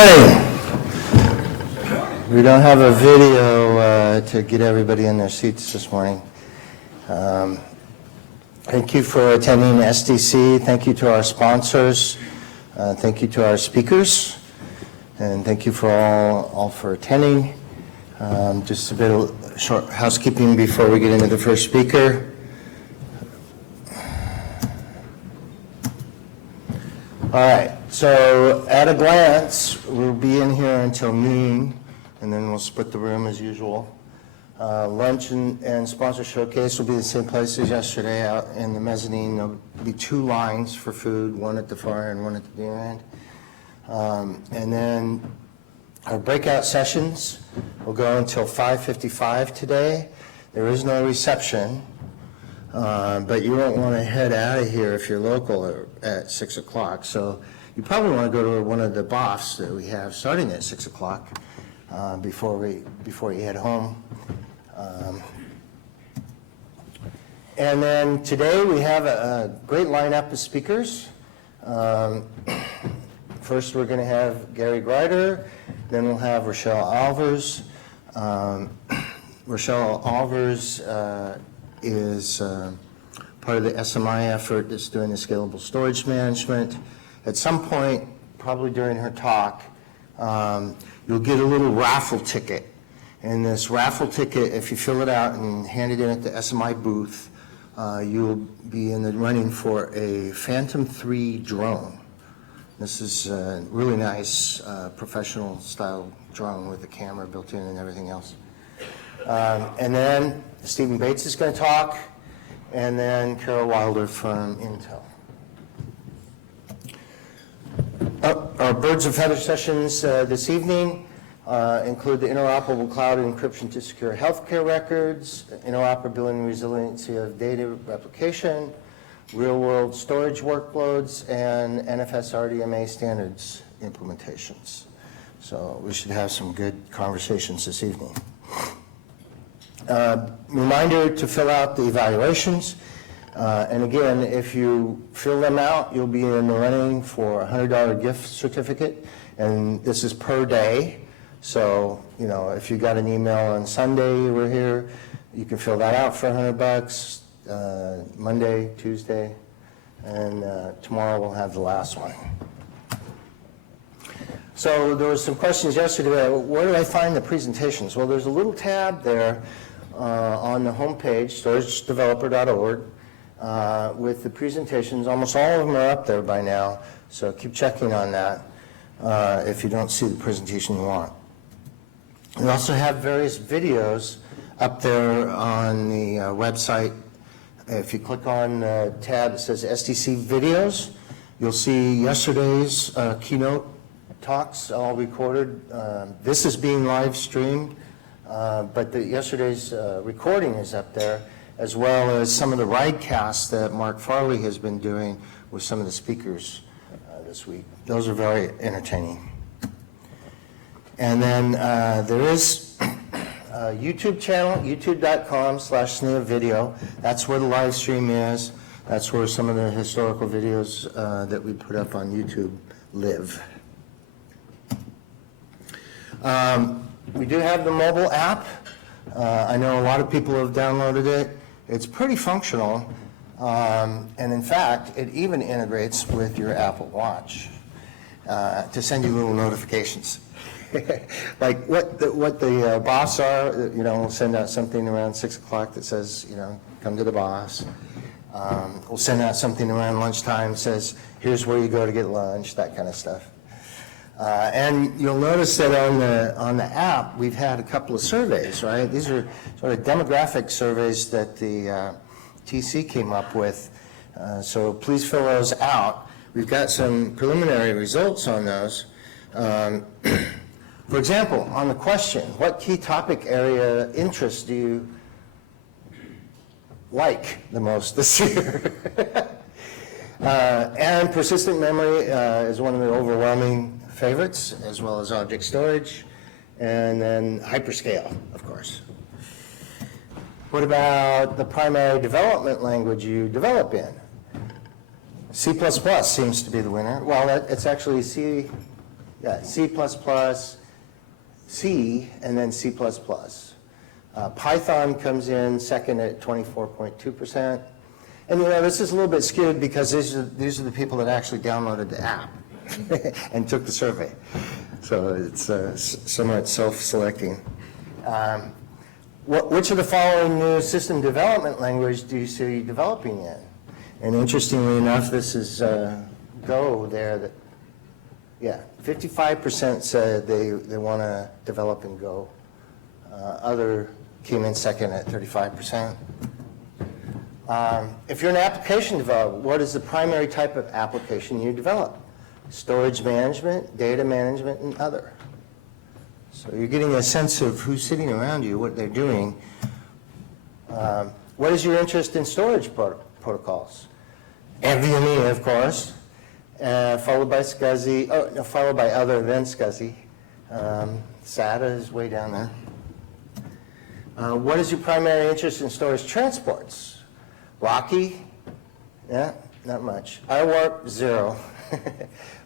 morning. We don't have a video to get everybody in their seats this morning. Thank you for attending SDC. Thank you to our sponsors. Thank you to our speakers. And thank you for all for attending. Just a bit of short housekeeping before we get into the first speaker. All right, so at a glance, we'll be in here until noon, and then we'll split the room as usual. Lunch and sponsor showcase will be the same place as yesterday out in the mezzanine. There'll be 2 lines for food, one at the far and one at the near end. And then our breakout sessions will go until 5:55 today. There is no reception, but you won't want to head out of here if you're local at 6 o'clock. So you probably want to go to one of the BOFs that we have starting at 6 o'clock before you head home. And then today we have a great lineup of speakers. First we're going to have Gary Grider, then we'll have Rochelle Alvers. Rochelle Alvers is part of the SMI effort that's doing the scalable storage management. At some point, probably during her talk, you'll get a little raffle ticket. And this raffle ticket, if you fill it out and hand it in at the SMI booth, you'll be in the running for a Phantom 3 drone. This is a really nice professional style drone with a camera built in and everything else. And then Stephen Bates is going to talk, and then Carol Wilder from Intel. Our Birds of Feather sessions this evening include the interoperable cloud encryption to secure healthcare records, interoperability and resiliency of data replication, real-world storage workloads, and NFS RDMA standards implementations. So we should have some good conversations this evening. Reminder to fill out the evaluations. And again, if you fill them out, you'll be in the running for a $100 gift certificate. And this is per day. So, you know, if you got an email on Sunday you were here, you can fill that out for $100. Monday, Tuesday, and tomorrow we'll have the last one. So there was some questions yesterday. Where do I find the presentations? Well, there's a little tab there on the homepage, storagedeveloper.org, with the presentations. Almost all of them are up there by now, so keep checking on that if you don't see the presentation you want. We also have various videos up there on the website. If you click on the tab that says SDC Videos, you'll see yesterday's keynote talks all recorded. This is being live streamed, but yesterday's recording is up there, as well as some of the ridecasts that Mark Farley has been doing with some of the speakers this week. Those are very entertaining. And then there is YouTube channel, youtube.com/SNEAVideo. That's where the live stream is. That's where some of the historical videos that we put up on YouTube live. We do have the mobile app. I know a lot of people have downloaded it. It's pretty functional. And in fact, it even integrates with your Apple Watch to send you little notifications. Like what the boss are, you know, we'll send out something around 6 o'clock that says, you know, come to the boss. We'll send out something around lunchtime that says, here's where you go to get lunch, that kind of stuff. And you'll notice that on the app, we've had a couple of surveys, right? These are sort of demographic surveys that the TC came up with. So please fill those out. We've got some preliminary results on those. For example, on the question, what key topic area interest do you like the most this year? And persistent memory is one of the overwhelming favorites, as well as object storage, and then hyperscale, of course. What about the primary development language you develop in? C++ seems to be the winner. Well, it's actually C Yeah, C++, C, and then C++. Python comes in second at 24.2%. And this is a little bit skewed because these are the people that actually downloaded the app and took the survey. So it's somewhat self-selecting. Which of the following new system development language do you see developing in? And interestingly enough, this is Go there. 55% said they want to develop in Go. Other came in second at 35%. If you're an application developer, what is the primary type of application you develop? Storage management, data management, and other. So you're getting a sense of who's sitting around you, what they're doing. What is your interest in storage protocols? NVMe, of course, followed by SCSI, followed by other than SCSI. SATA is way down there. What is your primary interest in storage transports? Rocky? Yeah, not much. iWarp, 0.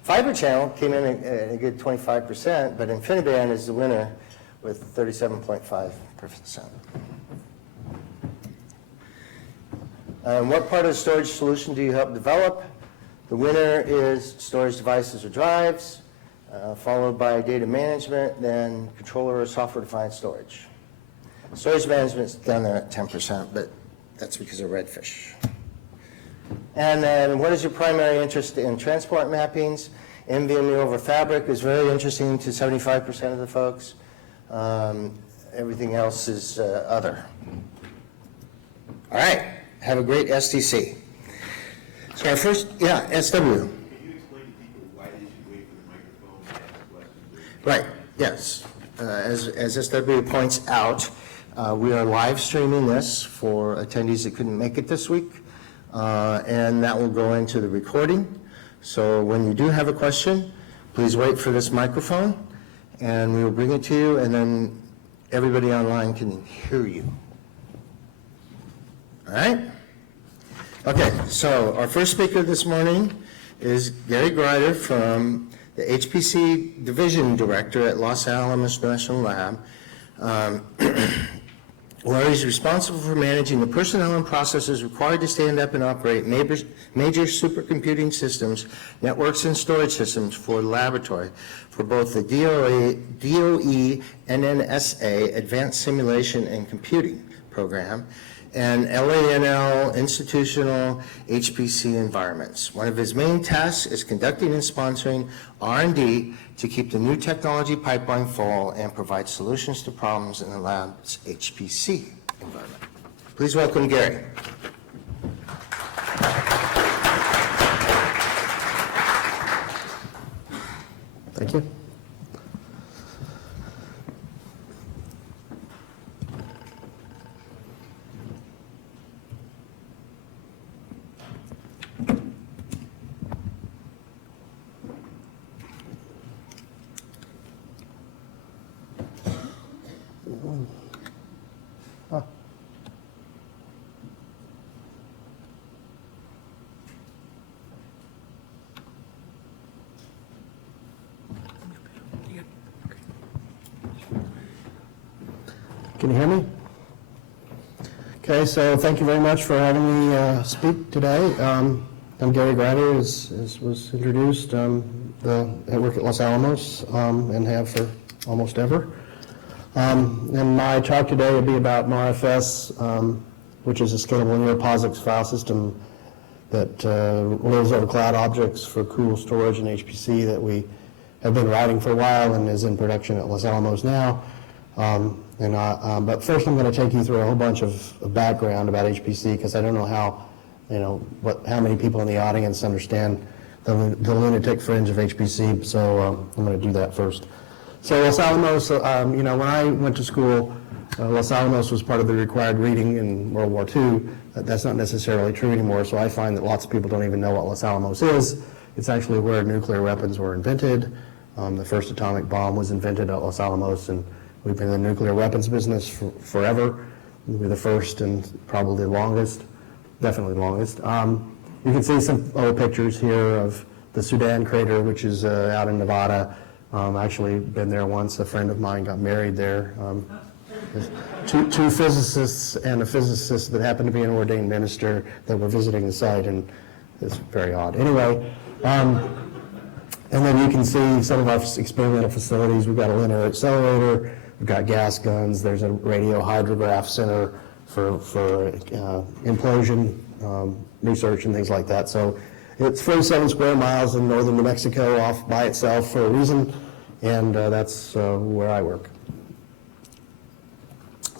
Fiber channel came in at a good 25%, but InfiniBand is the winner with 37.5%. What part of the storage solution do you help develop? The winner is storage devices or drives, followed by data management, then controller or software-defined storage. Storage management is down there at 10%, but that's because of Redfish. And then what is your primary interest in transport mappings? NVMe over Fabric is very interesting to 75% of the folks. Everything else is other. All right, have a great STC. So our first, SW. Can you explain to people why they should wait for the microphone to ask questions? Right, yes. As SW points out, we are live streaming this for attendees that couldn't make it this week, and that will go into the recording. So when you do have a question, please wait for this microphone, and we will bring it to you, and then everybody online can hear you. All right? Okay, so our first speaker this morning is Gary Grider from the HPC Division Director at Los Alamos National Lab, where he's responsible for managing the personnel and processes required to stand up and operate major supercomputing systems, networks, and storage systems for the laboratory for both the DOE NNSA Advanced Simulation and Computing Program and LANL institutional HPC environments. One of his main tasks is conducting and sponsoring R&D to keep the new technology pipeline full and provide solutions to problems in the lab's HPC environment. Please welcome Gary. Thank you. Can you hear me? Okay, so thank you very much for having me speak today. I'm Gary Grider, as was introduced. I work at Los Alamos and have for almost ever. And my talk today will be about MRFS, which is a scalable near POSIX file system that lives over cloud objects for cool storage and HPC that we have been writing for a while and is in production at Los Alamos now. But first I'm going to take you through a whole bunch of background about HPC because I don't know how many people in the audience understand the lunatic fringe of HPC, so I'm going to do that first. So Los Alamos, when I went to school, Los Alamos was part of the required reading in World War II. That's not necessarily true anymore, so I find that lots of people don't even know what Los Alamos is. It's actually where nuclear weapons were invented. The first atomic bomb was invented at Los Alamos, and we've been in the nuclear weapons business forever. We're the first and probably the longest, definitely the longest. You can see some old pictures here of the Sudan crater, which is out in Nevada. Actually been there once. A friend of mine got married there. Two physicists and a physicist that happened to be an ordained minister that were visiting the site, and it's very odd. Anyway, and then you can see some of our experimental facilities. We've got a linear accelerator, we've got gas guns, there's a radiohydrograph center for implosion research and things like that. So it's 47 square miles in northern New Mexico off by itself for a reason, and that's where I work.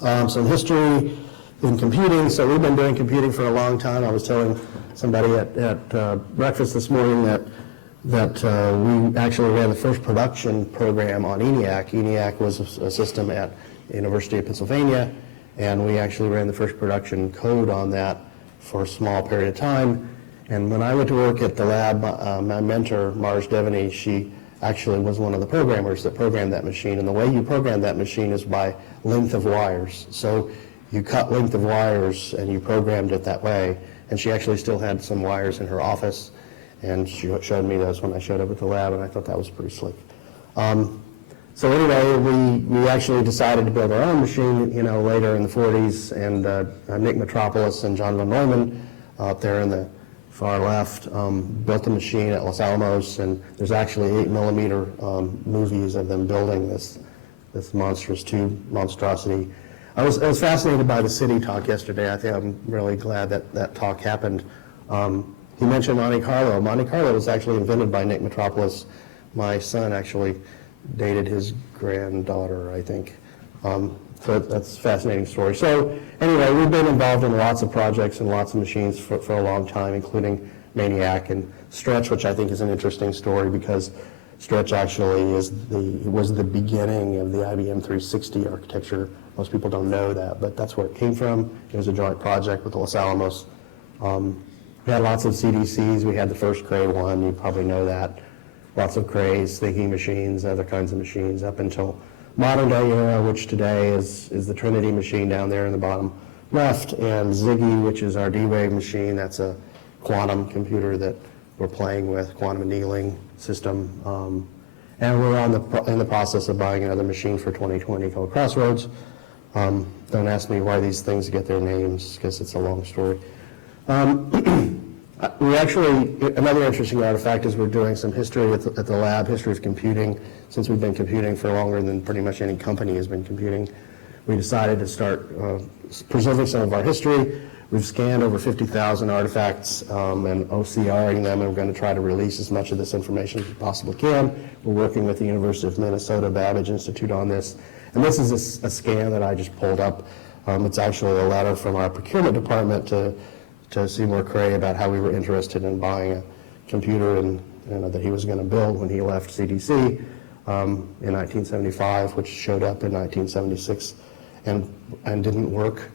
Some history in computing. So we've been doing computing for a long time. I was telling somebody at breakfast this morning that we actually ran the first production program on ENIAC. ENIAC was a system at the University of Pennsylvania, and we actually ran the first production code on that for a small period of time. And when I went to work at the lab, my mentor, Marge Devaney, she actually was one of the programmers that programmed that machine. And the way you program that machine is by length of wires. So you cut length of wires and you programmed it that way. And she actually still had some wires in her office, and she showed me those when I showed up at the lab, and I thought that was pretty slick. So anyway, we actually decided to build our own machine, later in the 40s, and Nick Metropolis and John Von Neumann out there in the far left built a machine at Los Alamos, and there's actually 8mm movies of them building this monstrous tube monstrosity. I was fascinated by the city talk yesterday. I think I'm really glad that talk happened. He mentioned Monte Carlo. Monte Carlo was actually invented by Nick Metropolis. My son actually dated his granddaughter, I think. So that's a fascinating story. So anyway, we've been involved in lots of projects and lots of machines for a long time, including Maniac and Stretch, which I think is an interesting story because Stretch actually was the beginning of the IBM 360 architecture. Most people don't know that, but that's where it came from. It was a joint project with Los Alamos. We had lots of CDCs. We had the first Cray one, you probably know that. Lots of Crays, thinking machines, other kinds of machines up until modern day era, which today is the Trinity machine down there in the bottom left, and Ziggy, which is our D-Wave machine. That's a quantum computer that we're playing with, quantum annealing system. And we're in the process of buying another machine for 2020 called Crossroads. Don't ask me why these things get their names, because it's a long story. We actually, another interesting artifact is we're doing some history at the lab, history of computing. Since we've been computing for longer than pretty much any company has been computing, we decided to start preserving some of our history. We've scanned over 50,000 artifacts and OCRing them, and we're going to try to release as much of this information as we possibly can. We're working with the University of Minnesota Babbage Institute on this. And this is a scan that I just pulled up. It's actually a letter from our procurement department to Seymour Cray about how we were interested in buying a computer that he was going to build when he left CDC in 1975, which showed up in 1976 and didn't work.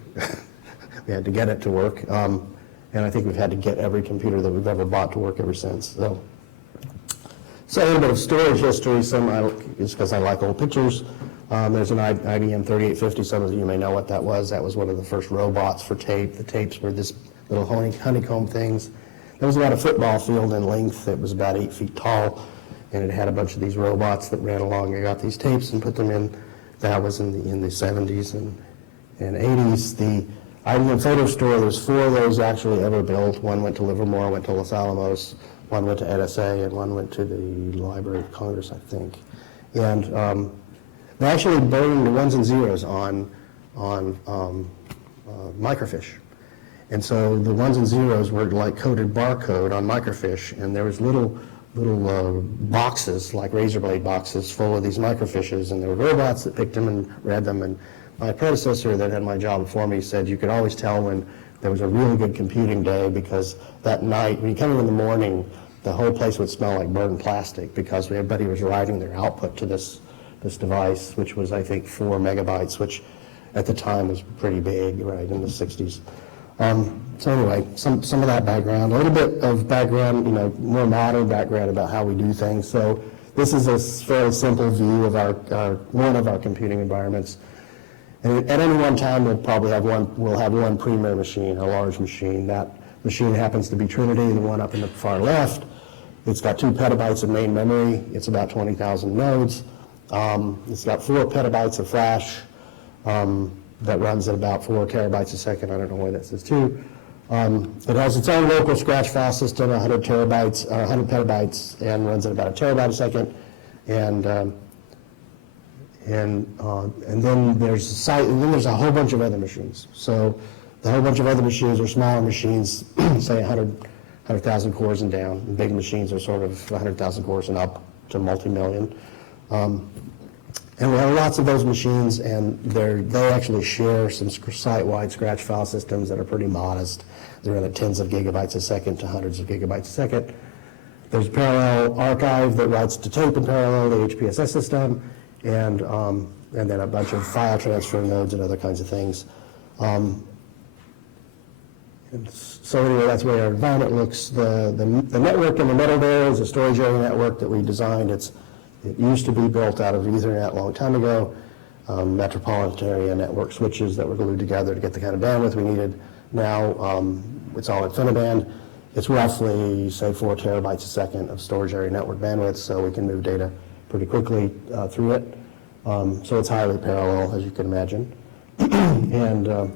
We had to get it to work, and I think we've had to get every computer that we've ever bought to work ever since. So a little bit of storage history. Some is because I like old pictures. There's an IBM 3850. Some of you may know what that was. That was one of the first robots for tape. The tapes were this little honeycomb things. There was about a football field in length. It was about 8 feet tall, and it had a bunch of these robots that ran along. I got these tapes and put them in. That was in the 70s and 80s. The IBM photo store, there's 4 of those actually ever built. One went to Livermore, went to Los Alamos, one went to NSA, and one went to the Library of Congress, I think. And they actually burned the ones and zeros on microfiche. And so the ones and zeros were like coded barcode on microfiche, and there was little boxes, like razor blade boxes, full of these microfiches, and there were robots that picked them and read them. And my predecessor that had my job before me said you could always tell when there was a really good computing day, because that night, when you come in the morning, the whole place would smell like burned plastic, because everybody was writing their output to this device, which was, I think, 4 megabytes, which at the time was pretty big, right, in the 60s. So anyway, some of that background, a little bit of background, more modern background about how we do things. So this is a fairly simple view of one of our computing environments. And at any one time, we'll have one premier machine, a large machine. That machine happens to be Trinity, the one up in the far left. It's got 2 petabytes of main memory. It's about 20,000 nodes. It's got 4 petabytes of flash that runs at about 4 terabytes a second. I don't know why that says 2. It has its own local scratch file system, 100 petabytes, and runs at about a terabyte a second. And then there's a whole bunch of other machines. So the whole bunch of other machines are smaller machines, say 100,000 cores and down. And big machines are sort of 100,000 cores and up to multi-million. And we have lots of those machines, and they actually share some site-wide scratch file systems that are pretty modest. They're in the tens of gigabytes a second to hundreds of gigabytes a second. There's a parallel archive that writes to tape in parallel, the HPSS system, and then a bunch of file transfer nodes and other kinds of things. So anyway, that's the way our environment looks. The network in the middle there is a storage area network that we designed. It used to be built out of Ethernet a long time ago, metropolitan area network switches that were glued together to get the kind of bandwidth we needed. Now it's all InfiniBand. It's roughly, say, 4 terabytes a second of storage area network bandwidth, so we can move data pretty quickly through it. So it's highly parallel, as you can imagine. And a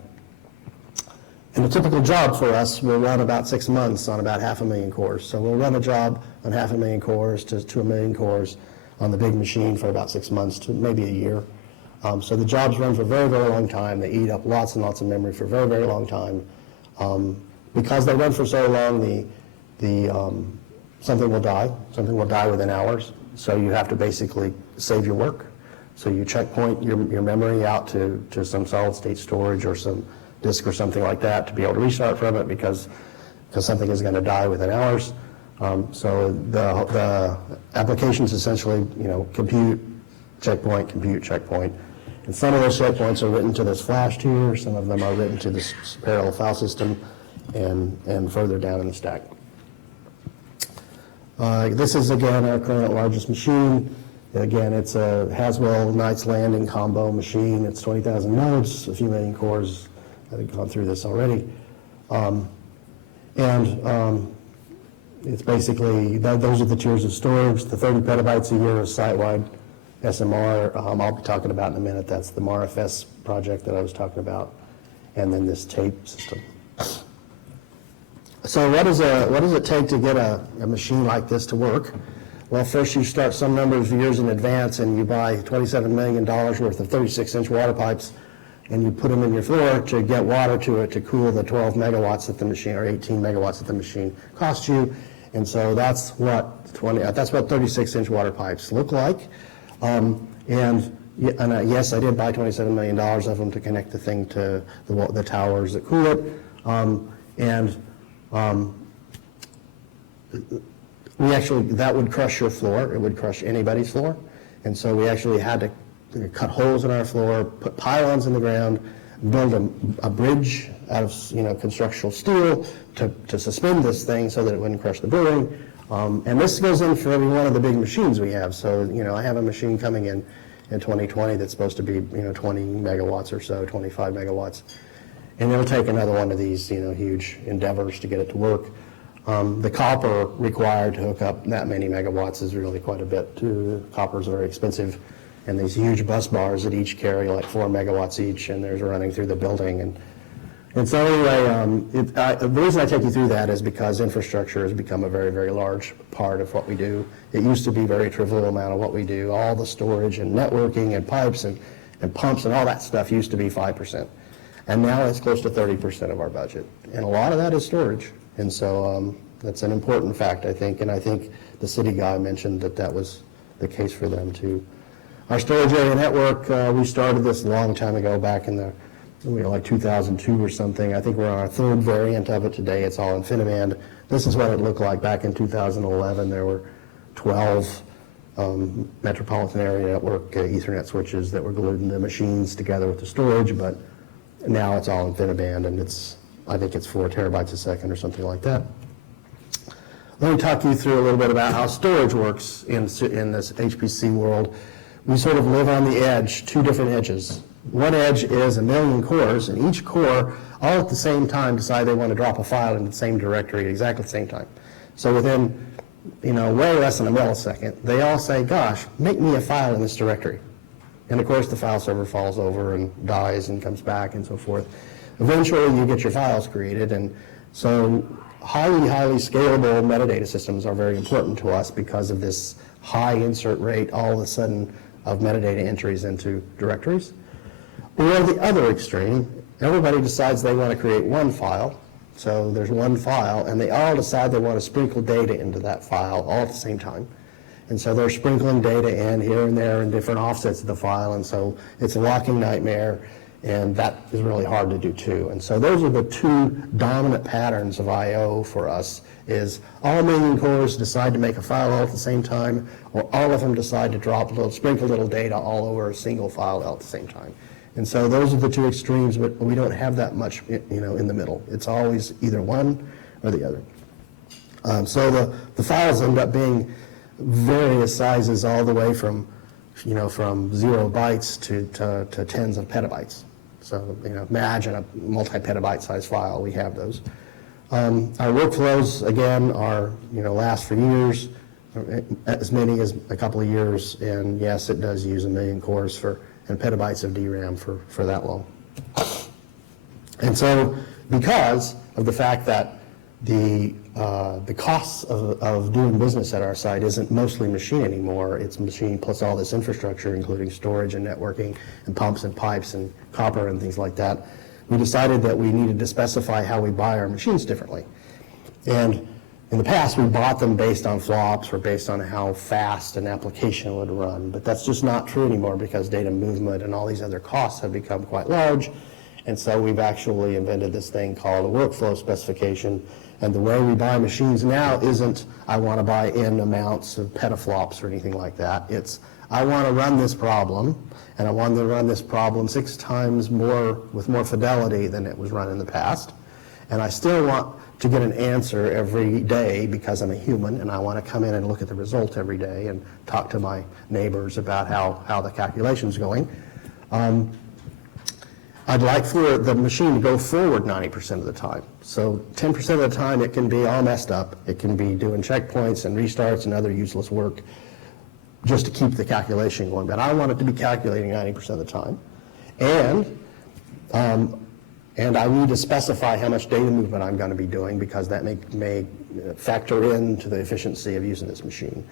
typical job for us will run about 6 months on about 500,000 cores. So we'll run a job on 500,000 cores to 1 million cores on the big machine for about 6 months to maybe a year. So the jobs run for a very, very long time. They eat up lots and lots of memory for a very, very long time. Because they run for so long, something will die. Something will die within hours. So you have to basically save your work. So you checkpoint your memory out to some solid state storage or some disk or something like that to be able to restart from it because something is going to die within hours. So the applications essentially, compute, checkpoint, compute, checkpoint. And some of those checkpoints are written to this flash tier, some of them are written to this parallel file system, and further down in the stack. This is, again, our current largest machine. Again, it's a Haswell Knights Landing combo machine. It's 20,000 nodes, a few million cores. I've gone through this already. It's basically, those are the tiers of storage. The 30 petabytes a year is site-wide SMR. I'll be talking about in a minute. That's the MARFS project that I was talking about. And then this tape system. So what does it take to get a machine like this to work? Well, first you start some number of years in advance and you buy $27 million worth of 36-inch water pipes and you put them in your floor to get water to it to cool the 12 megawatts that the machine, or 18 megawatts that the machine costs you. And so that's what 36-inch water pipes look like. Yes, I did buy $27 million of them to connect the thing to the towers that cool it. That would crush your floor. It would crush anybody's floor. And so we actually had to cut holes in our floor, put pylons in the ground, build a bridge out of constructional steel to suspend this thing so that it wouldn't crush the building. And this goes in for every one of the big machines we have. So, I have a machine coming in 2020 that's supposed to be, 20 megawatts or so, 25 megawatts. And it'll take another one of these, huge endeavors to get it to work. The copper required to hook up that many megawatts is really quite a bit too. Copper is very expensive. And these huge bus bars that each carry like 4 megawatts each, and there's running through the building. And so anyway, the reason I take you through that is because infrastructure has become a very, very large part of what we do. It used to be a very trivial amount of what we do. All the storage and networking and pipes and pumps and all that stuff used to be 5%. And now it's close to 30% of our budget. And a lot of that is storage. And so that's an important fact, I think. And I think the city guy mentioned that was the case for them too. Our storage area network, we started this a long time ago, back in like 2002 or something. I think we're on our 3rd variant of it today. It's all InfiniBand. This is what it looked like back in 2011. There were 12 metropolitan area network Ethernet switches that were glued into machines together with the storage, but now it's all InfiniBand, and I think it's 4 terabytes a second or something like that. Let me talk you through a little bit about how storage works in this HPC world. We sort of live on the edge, 2 different edges. One edge is 1 million cores, and each core, all at the same time, decide they want to drop a file into the same directory at exactly the same time. So within way less than a millisecond, they all say, gosh, make me a file in this directory. And of course, the file server falls over and dies and comes back and so forth. Eventually, you get your files created, and so highly, highly scalable metadata systems are very important to us because of this high insert rate all of a sudden of metadata entries into directories. Or the other extreme, everybody decides they want to create one file. So there's one file, and they all decide they want to sprinkle data into that file all at the same time. And so they're sprinkling data in here and there in different offsets of the file, and so it's a walking nightmare, and that is really hard to do too. And so those are the two dominant patterns of I/O for us, is all a million cores decide to make a file all at the same time, or all of them decide to sprinkle little data all over a single file all at the same time. And so those are the two extremes, but we don't have that much, in the middle. It's always either one or the other. So the files end up being various sizes all the way from 0 bytes to tens of petabytes. So, imagine a multi-petabyte size file. We have those. Our workflows, again, last for years, as many as a couple of years, and yes, it does use a million cores and petabytes of DRAM for that long. And so, because of the fact that the costs of doing business at our site isn't mostly machine anymore, it's machine plus all this infrastructure, including storage and networking and pumps and pipes and copper and things like that, we decided that we needed to specify how we buy our machines differently. And in the past, we bought them based on flops or based on how fast an application would run, but that's just not true anymore because data movement and all these other costs have become quite large. And so we've actually invented this thing called a workflow specification. And the way we buy machines now isn't, I want to buy N amounts of petaflops or anything like that. It's, I want to run this problem, and I want to run this problem 6 times more with more fidelity than it was run in the past. And I still want to get an answer every day because I'm a human, and I want to come in and look at the result every day and talk to my neighbors about how the calculation's going. I'd like for the machine to go forward 90% of the time. So 10% of the time it can be all messed up. It can be doing checkpoints and restarts and other useless work just to keep the calculation going. But I want it to be calculating 90% of the time. And I need to specify how much data movement I'm going to be doing because that may factor into the efficiency of using this machine.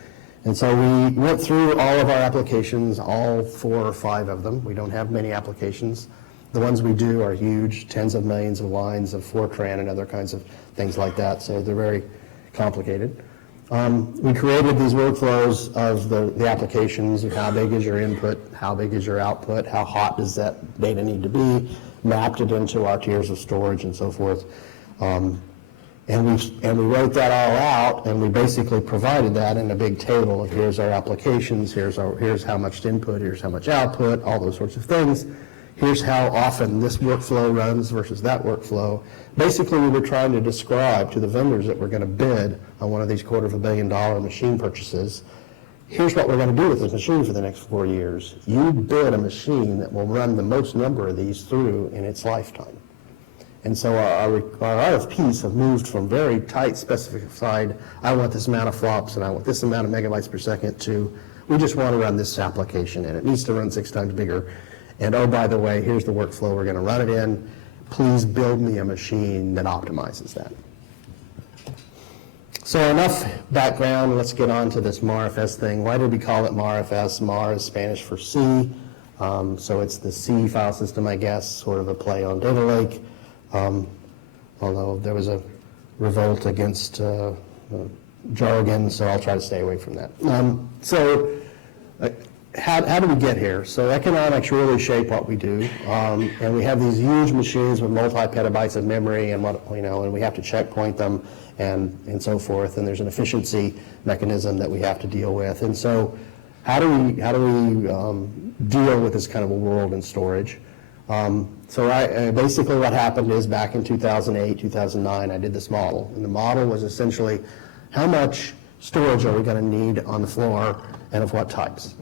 And so we went through all of our applications, all 4 or 5 of them. We don't have many applications. The ones we do are huge, tens of millions of lines of Fortran and other kinds of things like that, so they're very complicated. We created these workflows of the applications, of how big is your input, how big is your output, how hot does that data need to be, mapped it into our tiers of storage and so forth. And we wrote that all out, and we basically provided that in a big table of here's our applications, here's how much input, here's how much output, all those sorts of things. Here's how often this workflow runs versus that workflow. Basically, we were trying to describe to the vendors that were going to bid on one of these $250 million machine purchases, here's what we're going to do with this machine for the next 4 years. You bid a machine that will run the most number of these through in its lifetime. And so our RFPs have moved from very tight specified, I want this amount of flops and I want this amount of megabytes per second, to we just want to run this application and it needs to run 6 times bigger. And oh, by the way, here's the workflow we're going to run it in. Please build me a machine that optimizes that. So enough background. Let's get on to this MARFS thing. Why did we call it MARFS? MAR is Spanish for C. So it's the C file system, I guess, sort of a play on data lake. Although there was a revolt against jargon, so I'll try to stay away from that. How do we get here? So economics really shape what we do, and we have these huge machines with multi-petabytes of memory, and and we have to checkpoint them, and so forth. And there's an efficiency mechanism that we have to deal with. And so, how do we deal with this kind of a world in storage? So basically what happened is back in 2008, 2009, I did this model, and the model was essentially how much storage are we going to need on the floor, and of what types.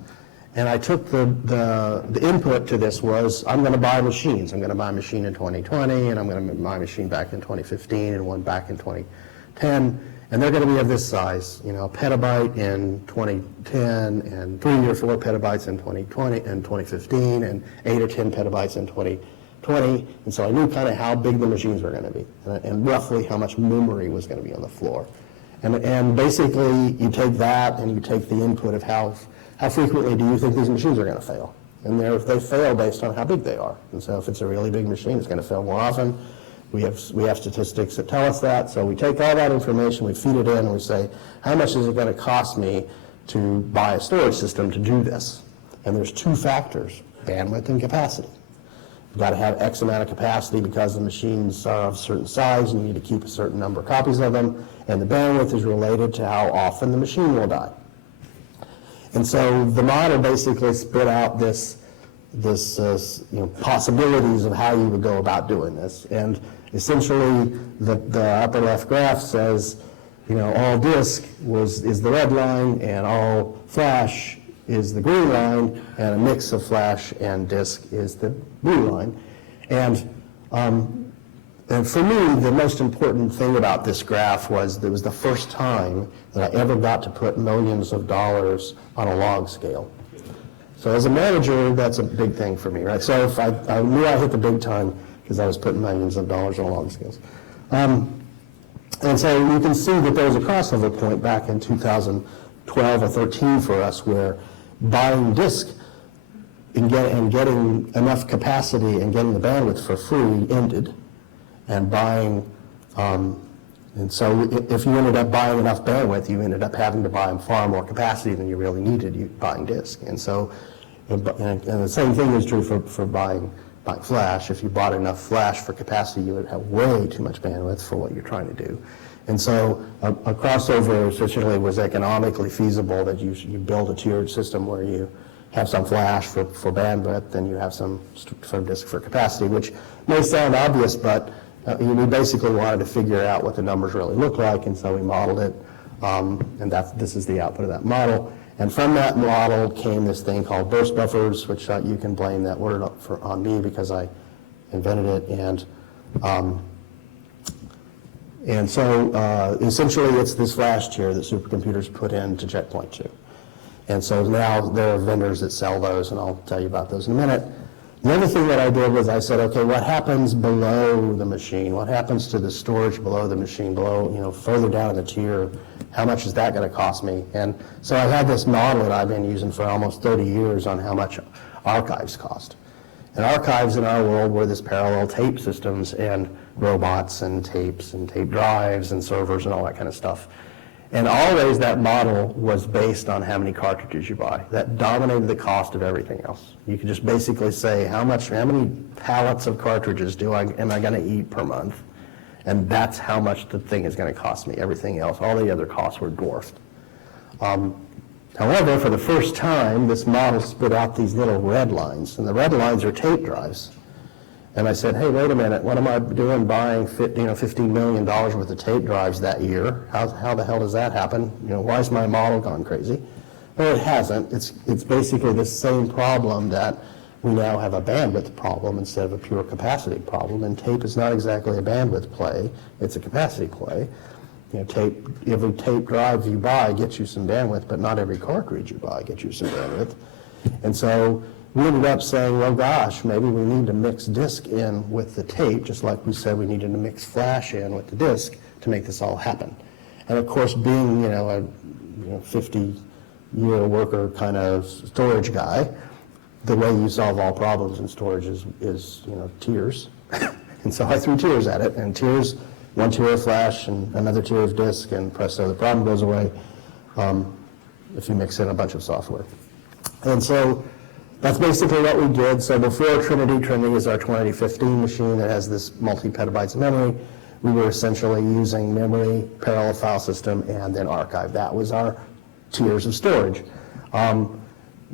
And I took the input to this was, I'm going to buy machines. I'm going to buy a machine in 2020, and I'm going to buy a machine back in 2015, and one back in 2010. And they're going to be of this size, a petabyte in 2010, and 3 or 4 petabytes in 2020 and 2015, and 8 or 10 petabytes in 2020. And so I knew kind of how big the machines were going to be, and roughly how much memory was going to be on the floor. And basically, you take that and you take the input of how frequently do you think these machines are going to fail? And they fail based on how big they are. And so if it's a really big machine, it's going to fail more often. We have statistics that tell us that. So we take all that information, we feed it in, and we say, how much is it going to cost me to buy a storage system to do this? And there's 2 factors, bandwidth and capacity. You've got to have X amount of capacity because the machines are of a certain size, and you need to keep a certain number of copies of them, and the bandwidth is related to how often the machine will die. And so the model basically spit out this possibilities of how you would go about doing this. And essentially, the upper left graph says, all disk is the red line, and all flash is the green line, and a mix of flash and disk is the blue line. And for me, the most important thing about this graph was it was the first time that I ever got to put millions of dollars on a log scale. So as a manager, that's a big thing for me, right? So if I knew I hit the big time because I was putting millions of dollars on log scales. And so you can see that there was a crossover point back in 2012 or 13 for us where buying disk and getting enough capacity and getting the bandwidth for free ended, and buying, and so if you ended up buying enough bandwidth, you ended up having to buy far more capacity than you really needed buying disk. And so, and the same thing is true for buying flash. If you bought enough flash for capacity, you would have way too much bandwidth for what you're trying to do. And so a crossover essentially was economically feasible, that you build a tiered system where you have some flash for bandwidth, and you have some for disk for capacity, which may sound obvious, but we basically wanted to figure out what the numbers really look like, and so we modeled it, and this is the output of that model. And from that model came this thing called burst buffers, which you can blame that word on me because I invented it. And so essentially it's this flash tier that supercomputers put into Checkpoint 2. And so now there are vendors that sell those, and I'll tell you about those in a minute. The other thing that I did was I said, okay, what happens below the machine? What happens to the storage below the machine, further down in the tier? How much is that going to cost me? And so I had this model that I've been using for almost 30 years on how much archives cost. And archives in our world were this parallel tape systems and robots and tapes and tape drives and servers and all that kind of stuff. And always that model was based on how many cartridges you buy. That dominated the cost of everything else. You could just basically say how many pallets of cartridges am I going to eat per month? And that's how much the thing is going to cost me. Everything else, all the other costs were dwarfed. However, for the first time, this model spit out these little red lines, and the red lines are tape drives. And I said, hey, wait a minute, what am I doing buying $15 million worth of tape drives that year? How the hell does that happen? Why is my model gone crazy? Well, it hasn't. It's basically the same problem that we now have a bandwidth problem instead of a pure capacity problem. And tape is not exactly a bandwidth play, it's a capacity play. Every tape drive you buy gets you some bandwidth, but not every cartridge you buy gets you some bandwidth. And so we ended up saying, well, gosh, maybe we need to mix disk in with the tape, just like we said we needed to mix flash in with the disk to make this all happen. And of course, being a 50-year worker kind of storage guy, the way you solve all problems in storage is tiers. And so I threw tiers at it, and tiers, one tier of flash and another tier of disk, and presto, the problem goes away if you mix in a bunch of software. And so that's basically what we did. So before Trinity is our 2015 machine that has this multi-petabytes of memory. We were essentially using memory, parallel file system, and then archive. That was our tiers of storage.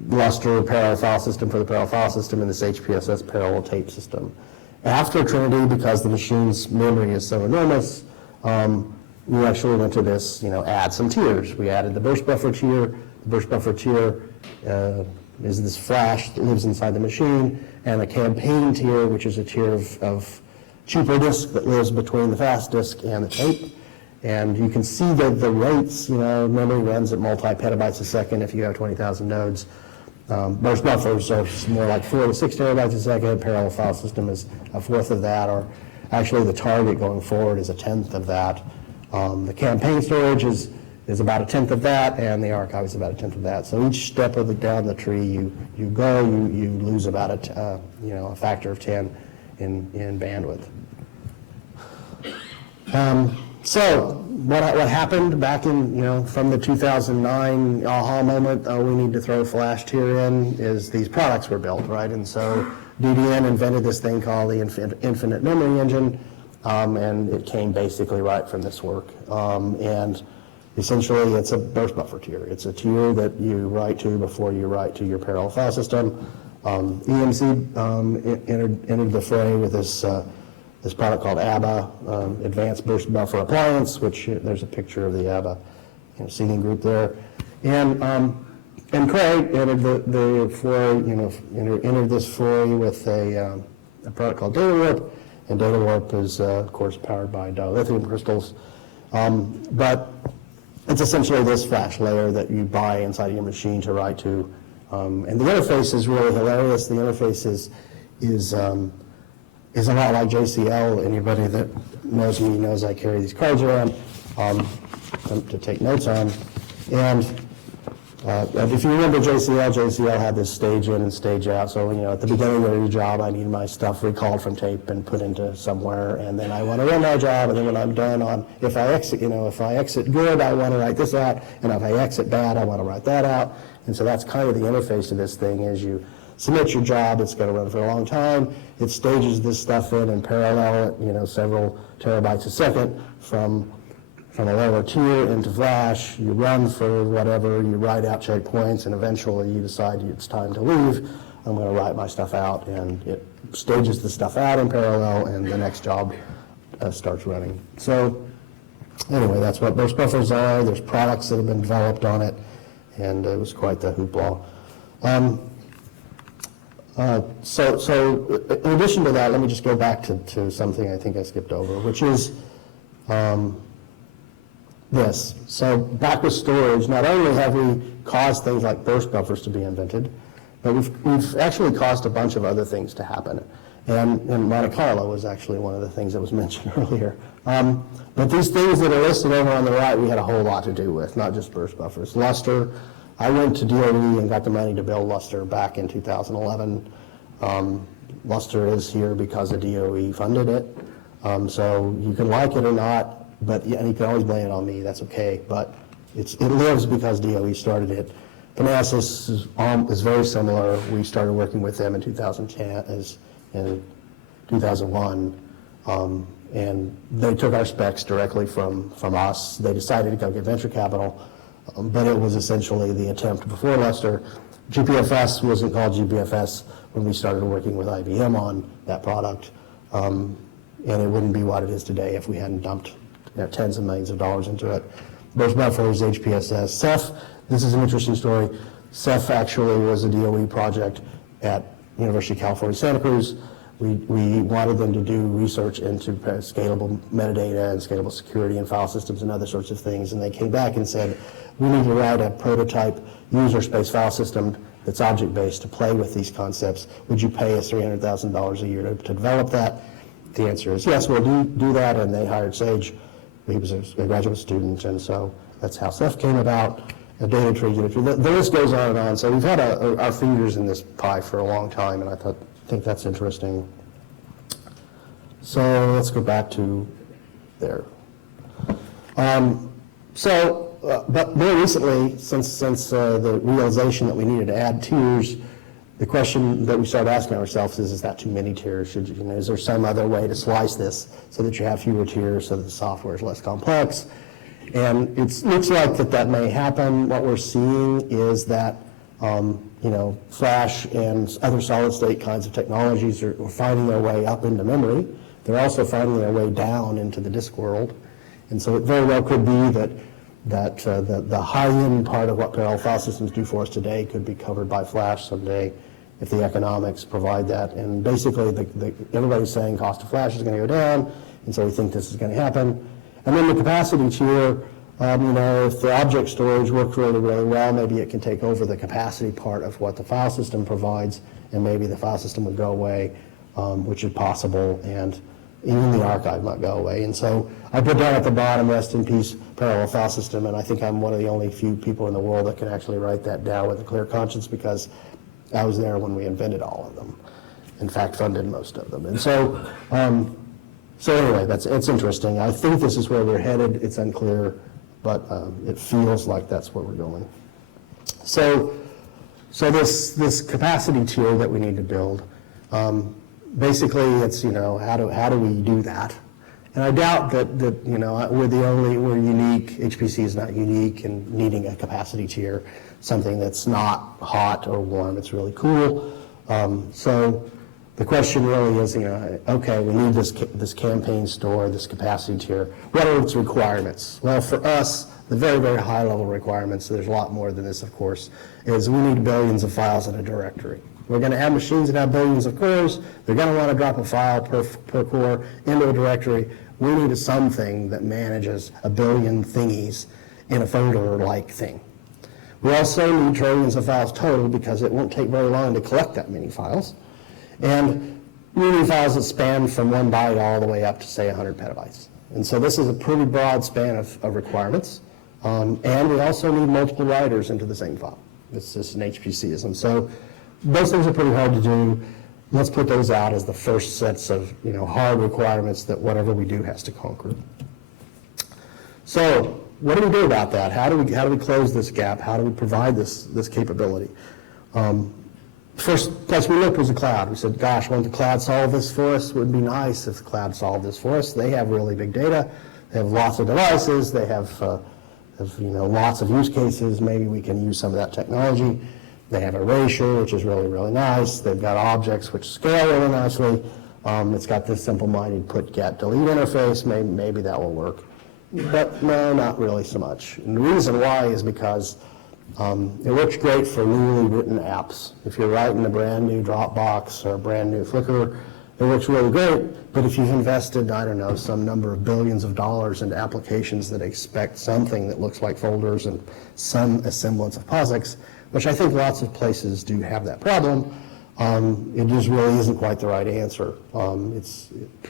Lustre parallel file system for the parallel file system, and this HPSS parallel tape system. After Trinity, because the machine's memory is so enormous, we actually went to this, add some tiers. We added the burst buffer tier. The burst buffer tier is this flash that lives inside the machine, and a campaign tier, which is a tier of cheaper disk that lives between the fast disk and the tape. And you can see that the rates, memory runs at multi-petabytes a second if you have 20,000 nodes. Burst buffers are more like 4 to 6 terabytes a second. Parallel file system is a fourth of that, or actually the target going forward is a tenth of that. The campaign storage is about a tenth of that, and the archive is about a tenth of that. So each step down the tree you lose about a factor of 10 in bandwidth. So what happened back in, from the 2009 aha moment, we need to throw flash tier in, is these products were built, right? And so DDN invented this thing called the infinite memory engine, and it came basically right from this work. And essentially it's a burst buffer tier. It's a tier that you write to before you write to your parallel file system. EMC entered the fray with this product called ABBA, Advanced Burst Buffer Appliance, which there's a picture of the ABBA seating group there. And Craig entered the foray, entered this foray with a product called Data Warp, and Data Warp is, of course, powered by dilithium crystals. But it's essentially this flash layer that you buy inside of your machine to write to. And the interface is really hilarious. The interface is a lot like JCL. Anybody that knows me knows I carry these cards around to take notes on. And if you remember JCL had this stage in and stage out. So, at the beginning of every job, I need my stuff recalled from tape and put into somewhere. And then I want to run my job. And then when I'm done if I exit good, I want to write this out. And if I exit bad, I want to write that out. And so that's kind of the interface to this thing is you submit your job, it's going to run for a long time. It stages this stuff in parallel at, several terabytes a second from a lower tier into flash. You run for whatever, you write out checkpoints, and eventually you decide it's time to leave. I'm going to write my stuff out, and it stages the stuff out in parallel, and the next job starts running. So anyway, that's what burst buffers are. There's products that have been developed on it, and it was quite the hoopla. So in addition to that, let me just go back to something I think I skipped over, which is this. So back with storage, not only have we caused things like burst buffers to be invented, but we've actually caused a bunch of other things to happen. And Monte Carlo was actually one of the things that was mentioned earlier. But these things that are listed over on the right, we had a whole lot to do with, not just burst buffers. Luster, I went to DOE and got the money to build Luster back in 2011. Luster is here because the DOE funded it. So you can like it or not, and you can always blame it on me, that's okay. But it lives because DOE started it. Panasys is very similar. We started working with them in 2001. And they took our specs directly from us. They decided to go get venture capital. But it was essentially the attempt before Luster. GPFS wasn't called GPFS when we started working with IBM on that product, and it wouldn't be what it is today if we hadn't dumped tens of millions of dollars into it. Burst buffers, HPSS, Ceph. This is an interesting story. Ceph actually was a DOE project at University of California, Santa Cruz. We wanted them to do research into scalable metadata and scalable security and file systems and other sorts of things, and they came back and said, we need to write a prototype user space file system that's object-based to play with these concepts. Would you pay us $300,000 a year to develop that? The answer is yes, we'll do that, and they hired Sage. He was a graduate student, and so that's how Ceph came about. A data tree, the list goes on and on. So we've had our fingers in this pie for a long time, and I think that's interesting. So let's go back to there. But more recently, since the realization that we needed to add tiers, the question that we started asking ourselves is that too many tiers? Is there some other way to slice this so that you have fewer tiers so that the software is less complex? And it looks like that may happen. What we're seeing is that Flash and other solid-state kinds of technologies are finding their way up into memory. They're also finding their way down into the disk world. And so it very well could be that the high-end part of what parallel file systems do for us today could be covered by Flash someday if the economics provide that. And basically, everybody's saying cost of Flash is going to go down, and so we think this is going to happen. And then the capacity tier, if the object storage works really, really well, maybe it can take over the capacity part of what the file system provides, and maybe the file system would go away, which is possible, and even the archive might go away. And so I put down at the bottom, rest in peace, parallel file system, and I think I'm one of the only few people in the world that can actually write that down with a clear conscience, because I was there when we invented all of them. In fact, funded most of them. And so, anyway, it's interesting. I think this is where we're headed. It's unclear, but it feels like that's where we're going. So this capacity tier that we need to build, basically it's, how do we do that? And I doubt that we're unique. HPC is not unique in needing a capacity tier, something that's not hot or warm. It's really cool. So the question really is, okay, we need this campaign store, this capacity tier. What are its requirements? Well, for us, the very, very high level requirements, there's a lot more than this, of course, is we need billions of files in a directory. We're going to have machines that have billions of cores. They're going to want to drop a file per core into a directory. We need something that manages a billion thingies in a folder-like thing. We also need trillions of files total, because it won't take very long to collect that many files. And we need files that span from 1 byte all the way up to, say, 100 petabytes. And so this is a pretty broad span of requirements. And we also need multiple writers into the same file. It's just an HPCism. So those things are pretty hard to do. Let's put those out as the first sets of hard requirements that whatever we do has to conquer. So what do we do about that? How do we close this gap? How do we provide this capability? First place we looked was the cloud. We said, gosh, won't the cloud solve this for us? It would be nice if the cloud solved this for us. They have really big data. They have lots of devices. They have lots of use cases. Maybe we can use some of that technology. They have erasure, which is really, really nice. They've got objects which scale really nicely. It's got this simple-minded put, get, delete interface. Maybe that will work. But no, not really so much. And the reason why is because it works great for newly written apps. If you're writing a brand new Dropbox or a brand new Flickr, it works really great. But if you've invested, I don't know, some number of billions of dollars into applications that expect something that looks like folders and some semblance of POSIX, which I think lots of places do have that problem, it just really isn't quite the right answer.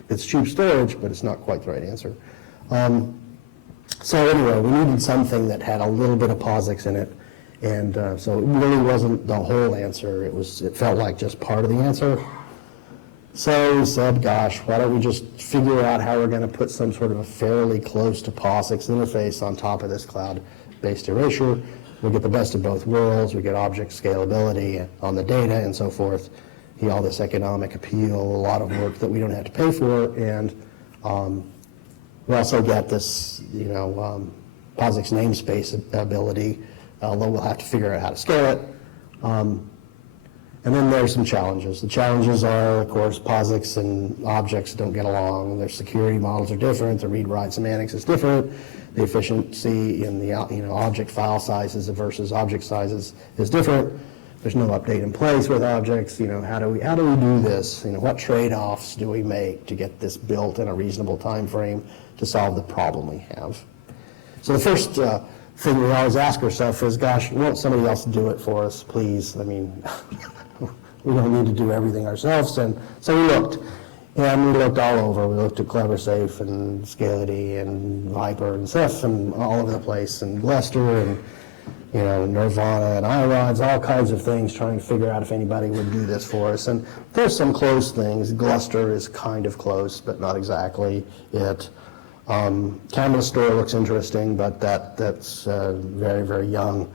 It's cheap storage, but it's not quite the right answer. So anyway, we needed something that had a little bit of POSIX in it. And so it really wasn't the whole answer. It felt like just part of the answer. So we said, gosh, why don't we just figure out how we're going to put some sort of a fairly close to POSIX interface on top of this cloud-based erasure. We get the best of both worlds. We get object scalability on the data and so forth. All this economic appeal, a lot of work that we don't have to pay for, and we also get this, POSIX namespace ability, although we'll have to figure out how to scale it. And then there's some challenges. The challenges are, of course, POSIX and objects don't get along. Their security models are different. The read-write semantics is different. The efficiency in the object file sizes versus object sizes is different. There's no update in place with objects. How do we do this? What trade-offs do we make to get this built in a reasonable time frame to solve the problem we have? So the first thing we always ask ourselves is, gosh, won't somebody else do it for us, please? I mean, we don't need to do everything ourselves. And so we looked. And we looked all over. We looked at CleverSafe and Scality and Viper and Ceph and all over the place, and Gluster and Nirvana and iRods, all kinds of things, trying to figure out if anybody would do this for us. And there's some close things. Gluster is kind of close, but not exactly it. Camera Store looks interesting, but that's very, very young.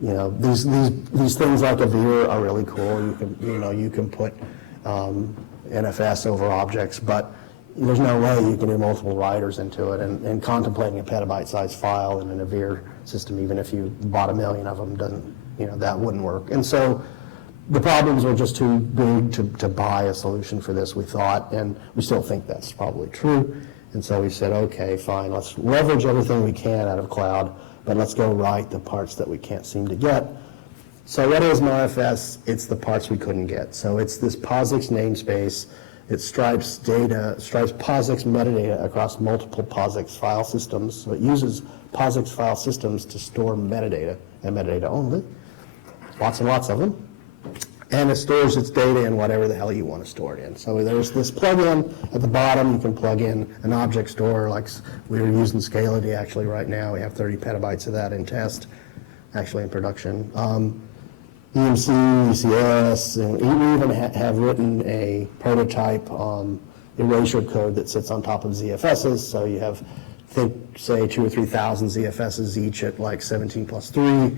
These things like Avere are really cool. You can put NFS over objects, but there's no way you can do multiple writers into it, and contemplating a petabyte-sized file in an Avere system, even if you bought 1 million of them, that wouldn't work. And so the problems were just too big to buy a solution for this, we thought, and we still think that's probably true. And so we said, okay, fine, let's leverage everything we can out of cloud, but let's go write the parts that we can't seem to get. So what is MyFS? It's the parts we couldn't get. So it's this POSIX namespace it stripes POSIX metadata across multiple POSIX file systems. So it uses POSIX file systems to store metadata, and metadata only, lots and lots of them. And it stores its data in whatever the hell you want to store it in. So there's this plug-in at the bottom. You can plug in an object store, like we're using Scality actually right now. We have 30 petabytes of that in test, actually in production. EMC, ECS, and we even have written a prototype erasure code that sits on top of ZFSs. So you have, say, 2,000 or 3,000 ZFSs each at like 17 plus 3,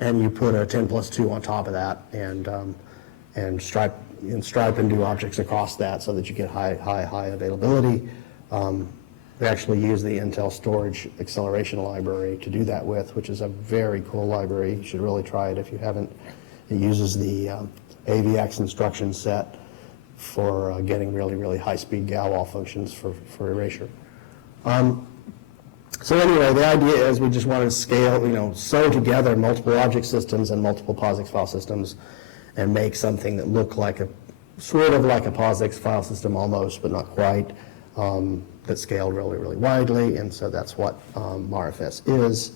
and you put a 10 plus 2 on top of that, and stripe and do objects across that so that you get high availability. We actually use the Intel Storage Acceleration Library to do that with, which is a very cool library. You should really try it if you haven't. It uses the AVX instruction set for getting really high-speed gal-wall functions for erasure. So anyway, the idea is we just wanted to scale, sew together multiple object systems and multiple POSIX file systems and make something that looked like sort of like a POSIX file system almost, but not quite, that scaled really widely, and so that's what MARFS is.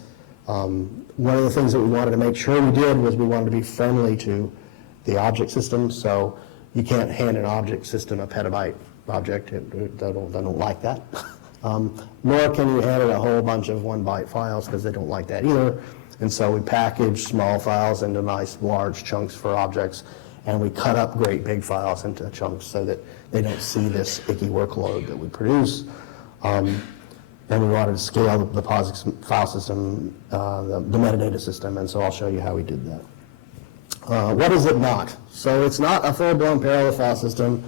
One of the things that we wanted to make sure we did was we wanted to be friendly to the object system, so you can't hand an object system a petabyte object. They don't like that. Nor can you hand it a whole bunch of 1 byte files because they don't like that either. And so we package small files into nice large chunks for objects, and we cut up great big files into chunks so that they don't see this icky workload that we produce. And we wanted to scale the POSIX file system, the metadata system, and so I'll show you how we did that. What is it not? So it's not a full-blown parallel file system.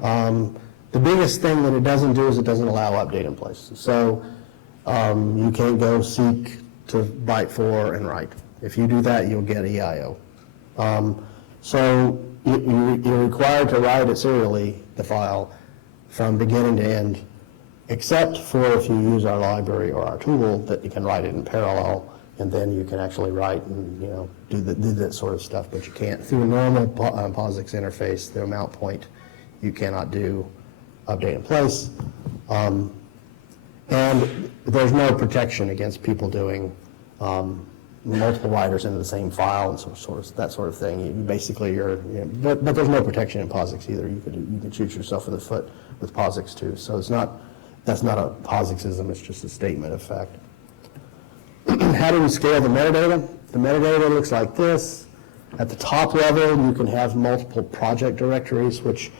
The biggest thing that it doesn't do is it doesn't allow update in place. So you can't go seek to byte 4 and write. If you do that, you'll get EIO. So you're required to write it serially, the file, from beginning to end, except for if you use our library or our tool that you can write it in parallel, and then you can actually write and do that sort of stuff. But you can't through a normal POSIX interface, the mount point, you cannot do update in place. And there's no protection against people doing multiple writers into the same file and that sort of thing. But there's no protection in POSIX either. You could shoot yourself in the foot with POSIX too. So that's not a POSIXism, it's just a statement of fact. How do we scale the metadata? The metadata looks like this. At the top level, you can have multiple project directories, which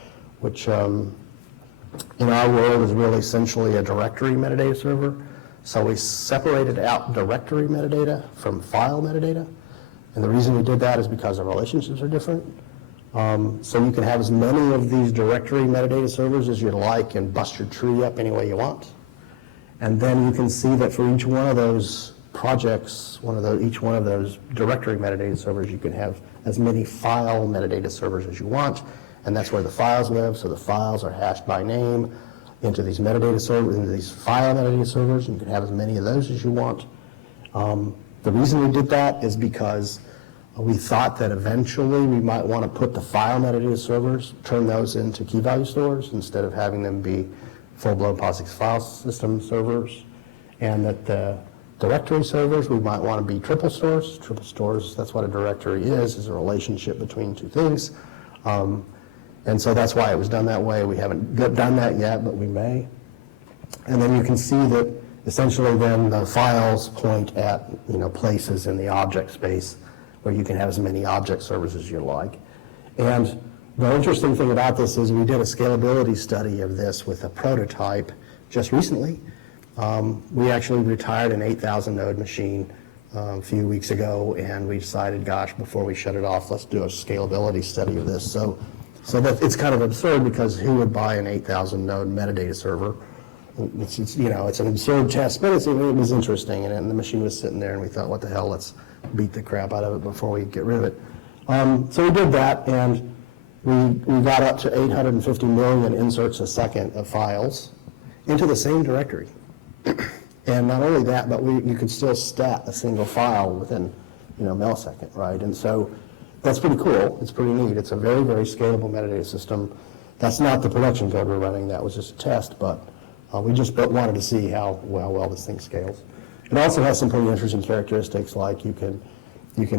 in our world is really essentially a directory metadata server. So we separated out directory metadata from file metadata. And the reason we did that is because the relationships are different. So you can have as many of these directory metadata servers as you'd like and bust your tree up any way you want. And then you can see that for each one of those projects, each one of those directory metadata servers, you can have as many file metadata servers as you want. And that's where the files live. So the files are hashed by name into these metadata servers, into these file metadata servers. You can have as many of those as you want. The reason we did that is because we thought that eventually we might want to put the file metadata servers, turn those into key value stores instead of having them be full-blown POSIX file system servers, and that the directory servers, we might want to be triple stores. Triple stores, that's what a directory is a relationship between two things. And so that's why it was done that way. We haven't done that yet, but we may. And then you can see that essentially then the files point at places in the object space where you can have as many object servers as you like. And the interesting thing about this is we did a scalability study of this with a prototype just recently. We actually retired an 8,000 node machine a few weeks ago, and we decided, gosh, before we shut it off, let's do a scalability study of this. So that it's kind of absurd because who would buy an 8,000 node metadata server? It's an absurd test, but it was interesting, and the machine was sitting there, and we thought, what the hell, let's beat the crap out of it before we get rid of it. So we did that, and we got up to 850 million inserts a second of files into the same directory. And not only that, but you could still stat a single file within a millisecond, right? And so that's pretty cool. It's pretty neat. It's a very, very scalable metadata system. That's not the production code we're running, that was just a test, but we just wanted to see how well this thing scales. It also has some pretty interesting characteristics, like you can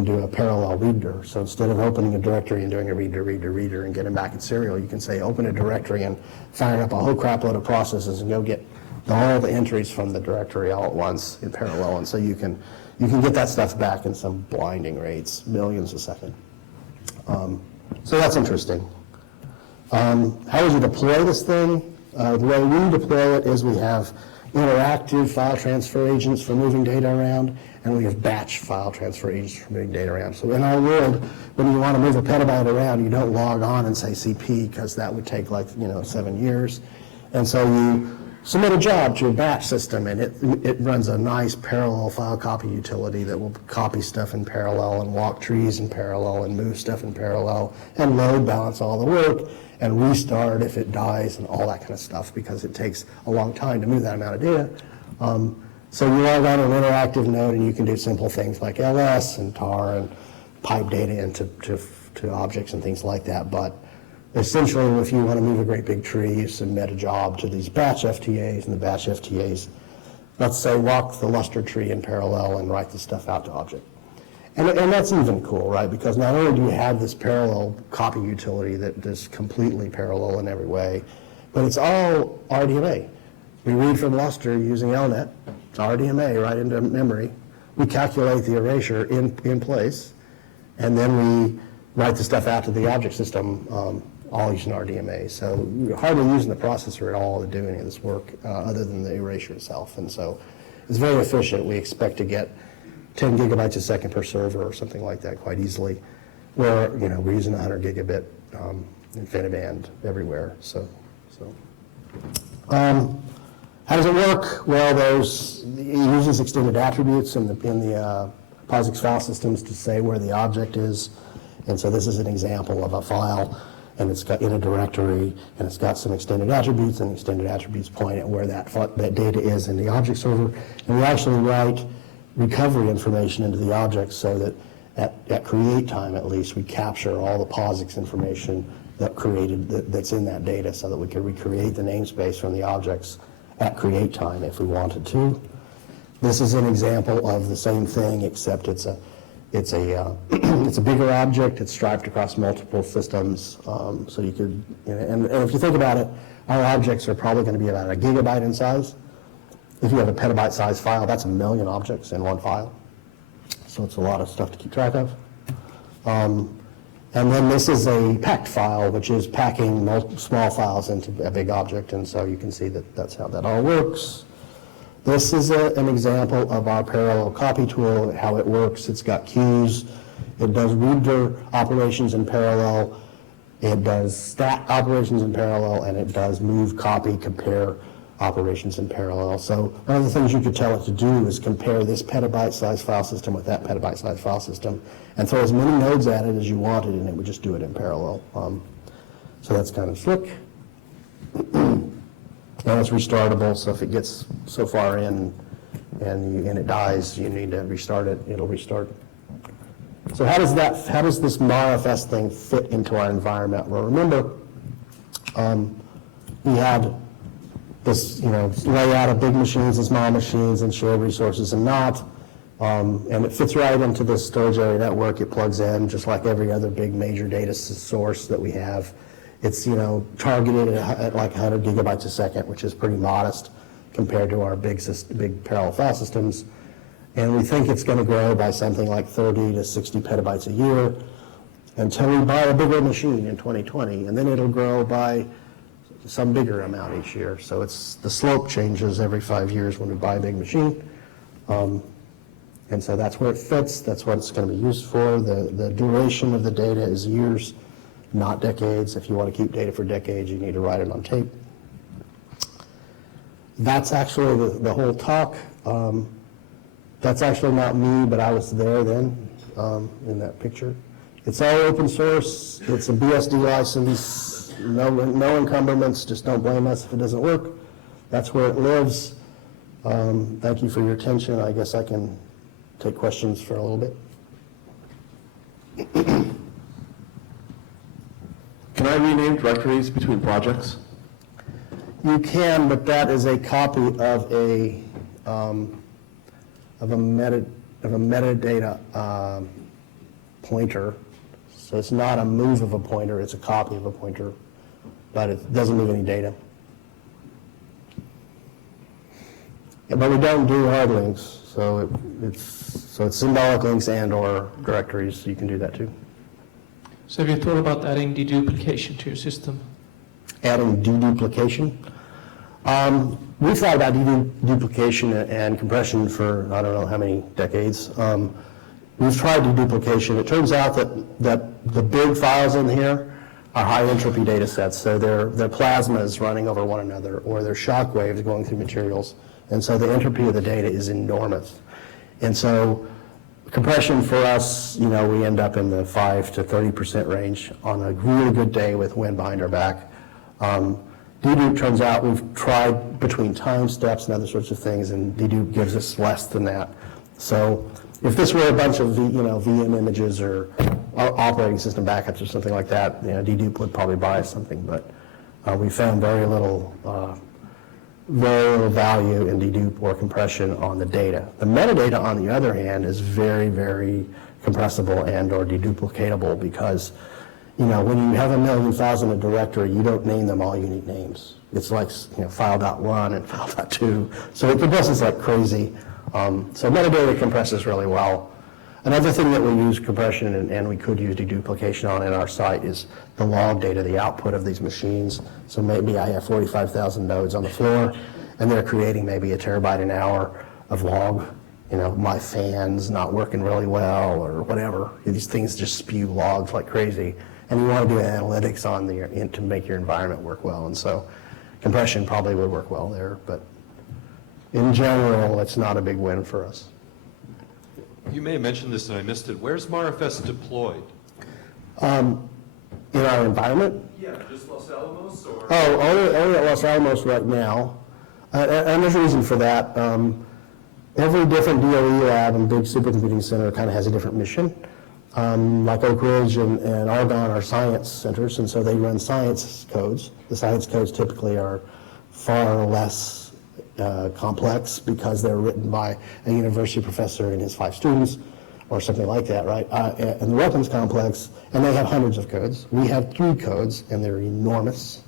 do a parallel reader. So instead of opening a directory and doing a reader, and getting back in serial, you can say open a directory and fire up a whole crap load of processes and go get all the entries from the directory all at once in parallel. And so you can get that stuff back in some blinding rates, millions a second. So that's interesting. How would you deploy this thing? The way we deploy it is we have interactive file transfer agents for moving data around, and we have batch file transfer agents for moving data around. So in our world, when you want to move a petabyte around, you don't log on and say CP, because that would take 7 years. And so you submit a job to a batch system, and it runs a nice parallel file copy utility that will copy stuff in parallel and walk trees in parallel and move stuff in parallel and load balance all the work and restart if it dies and all that kind of stuff, because it takes a long time to move that amount of data. So you log on an interactive node, and you can do simple things like LS and tar and pipe data into objects and things like that. But essentially, if you want to move a great big tree, you submit a job to these batch FTAs, and the batch FTAs, let's say, walk the luster tree in parallel and write the stuff out to object. And that's even cool, right? Because not only do you have this parallel copy utility that is completely parallel in every way, but it's all RDMA. We read from luster using LNet. It's RDMA right into memory. We calculate the erasure in place, and then we write the stuff out to the object system, all using RDMA. So you're hardly using the processor at all to do any of this work other than the erasure itself. And so it's very efficient. We expect to get 10 gigabytes a second per server or something like that quite easily, where we're using 100 gigabit InfiniBand everywhere. How does it work? Well, it uses extended attributes in the POSIX file systems to say where the object is. And so this is an example of a file, and it's got in a directory, and it's got some extended attributes, and extended attributes point at where that data is in the object server. And we actually write recovery information into the object so that at create time, at least, we capture all the POSIX information that's in that data, so that we can recreate the namespace from the objects at create time if we wanted to. This is an example of the same thing, except it's a bigger object. It's striped across multiple systems, so you could, and if you think about it, our objects are probably going to be about a gigabyte in size. If you have a petabyte size file, that's 1 million objects in one file. So it's a lot of stuff to keep track of. And then this is a packed file, which is packing small files into a big object, and so you can see that that's how that all works. This is an example of our parallel copy tool, how it works. It's got queues. It does reader operations in parallel. It does stat operations in parallel, and it does move, copy, compare operations in parallel. So one of the things you could tell it to do is compare this petabyte-sized file system with that petabyte-sized file system, and throw as many nodes at it as you wanted, and it would just do it in parallel. So that's kind of slick. And it's restartable, so if it gets so far in and it dies, you need to restart it, it'll restart. So how does this MARFS thing fit into our environment? Well, remember, we had this layout of big machines and small machines and shared resources and not, and it fits right into this storage area network. It plugs in just like every other big major data source that we have. It's targeted at like 100 gigabytes a second, which is pretty modest compared to our big parallel file systems. And we think it's going to grow by something like 30 to 60 petabytes a year until we buy a bigger machine in 2020, and then it'll grow by some bigger amount each year. So the slope changes every 5 years when we buy a big machine. And so that's where it fits. That's what it's going to be used for. The duration of the data is years, not decades. If you want to keep data for decades, you need to write it on tape. That's actually the whole talk. That's actually not me, but I was there then in that picture. It's all open source. It's a BSD license. No encumbrance. Just don't blame us if it doesn't work. That's where it lives. Thank you for your attention. I guess I can take questions for a little bit. Can I rename directories between projects? You can, but that is a copy of a metadata pointer. So it's not a move of a pointer, it's a copy of a pointer, but it doesn't move any data. Yeah, but we don't do hard links, so it's symbolic links and/or directories, so you can do that too. So have you thought about adding deduplication to your system? Adding deduplication. We've thought about deduplication and compression for I don't know how many decades. We've tried deduplication. It turns out that the big files in here are high entropy data sets, so they're plasmas running over one another, or they're shock waves going through materials, and so the entropy of the data is enormous. And so compression for us, we end up in the 5 to 30% range on a really good day with wind behind our back. Dedupe turns out we've tried between time steps and other sorts of things, and dedupe gives us less than that. So if this were a bunch of VM images or operating system backups or something like that, dedupe would probably buy us something, but we found very little value in dedupe or compression on the data. The metadata, on the other hand, is very, very compressible and or deduplicatable because, when you have 1,000,000 files in a directory, you don't name them all unique names. It's like, file.1 and file.2. So it compresses like crazy. So metadata compresses really well. Another thing that we use compression and we could use deduplication on in our site is the log data, the output of these machines. So maybe I have 45,000 nodes on the floor, and they're creating maybe 1 terabyte an hour of log. My fan's not working really well or whatever. These things just spew logs like crazy. And you want to do analytics on to make your environment work well. And so compression probably would work well there, but in general, it's not a big win for us. You may have mentioned this and I missed it. Where's MARFS deployed? In our environment? Yeah, just Los Alamos or? Only at Los Alamos right now. And there's a reason for that. Every different DOE lab and big supercomputing center kind of has a different mission. Like Oak Ridge and Argonne are science centers, and so they run science codes. The science codes typically are far less complex because they're written by a university professor and his 5 students or something like that, right? And the weapons complex, and they have hundreds of codes. We have 3 codes, and they're enormous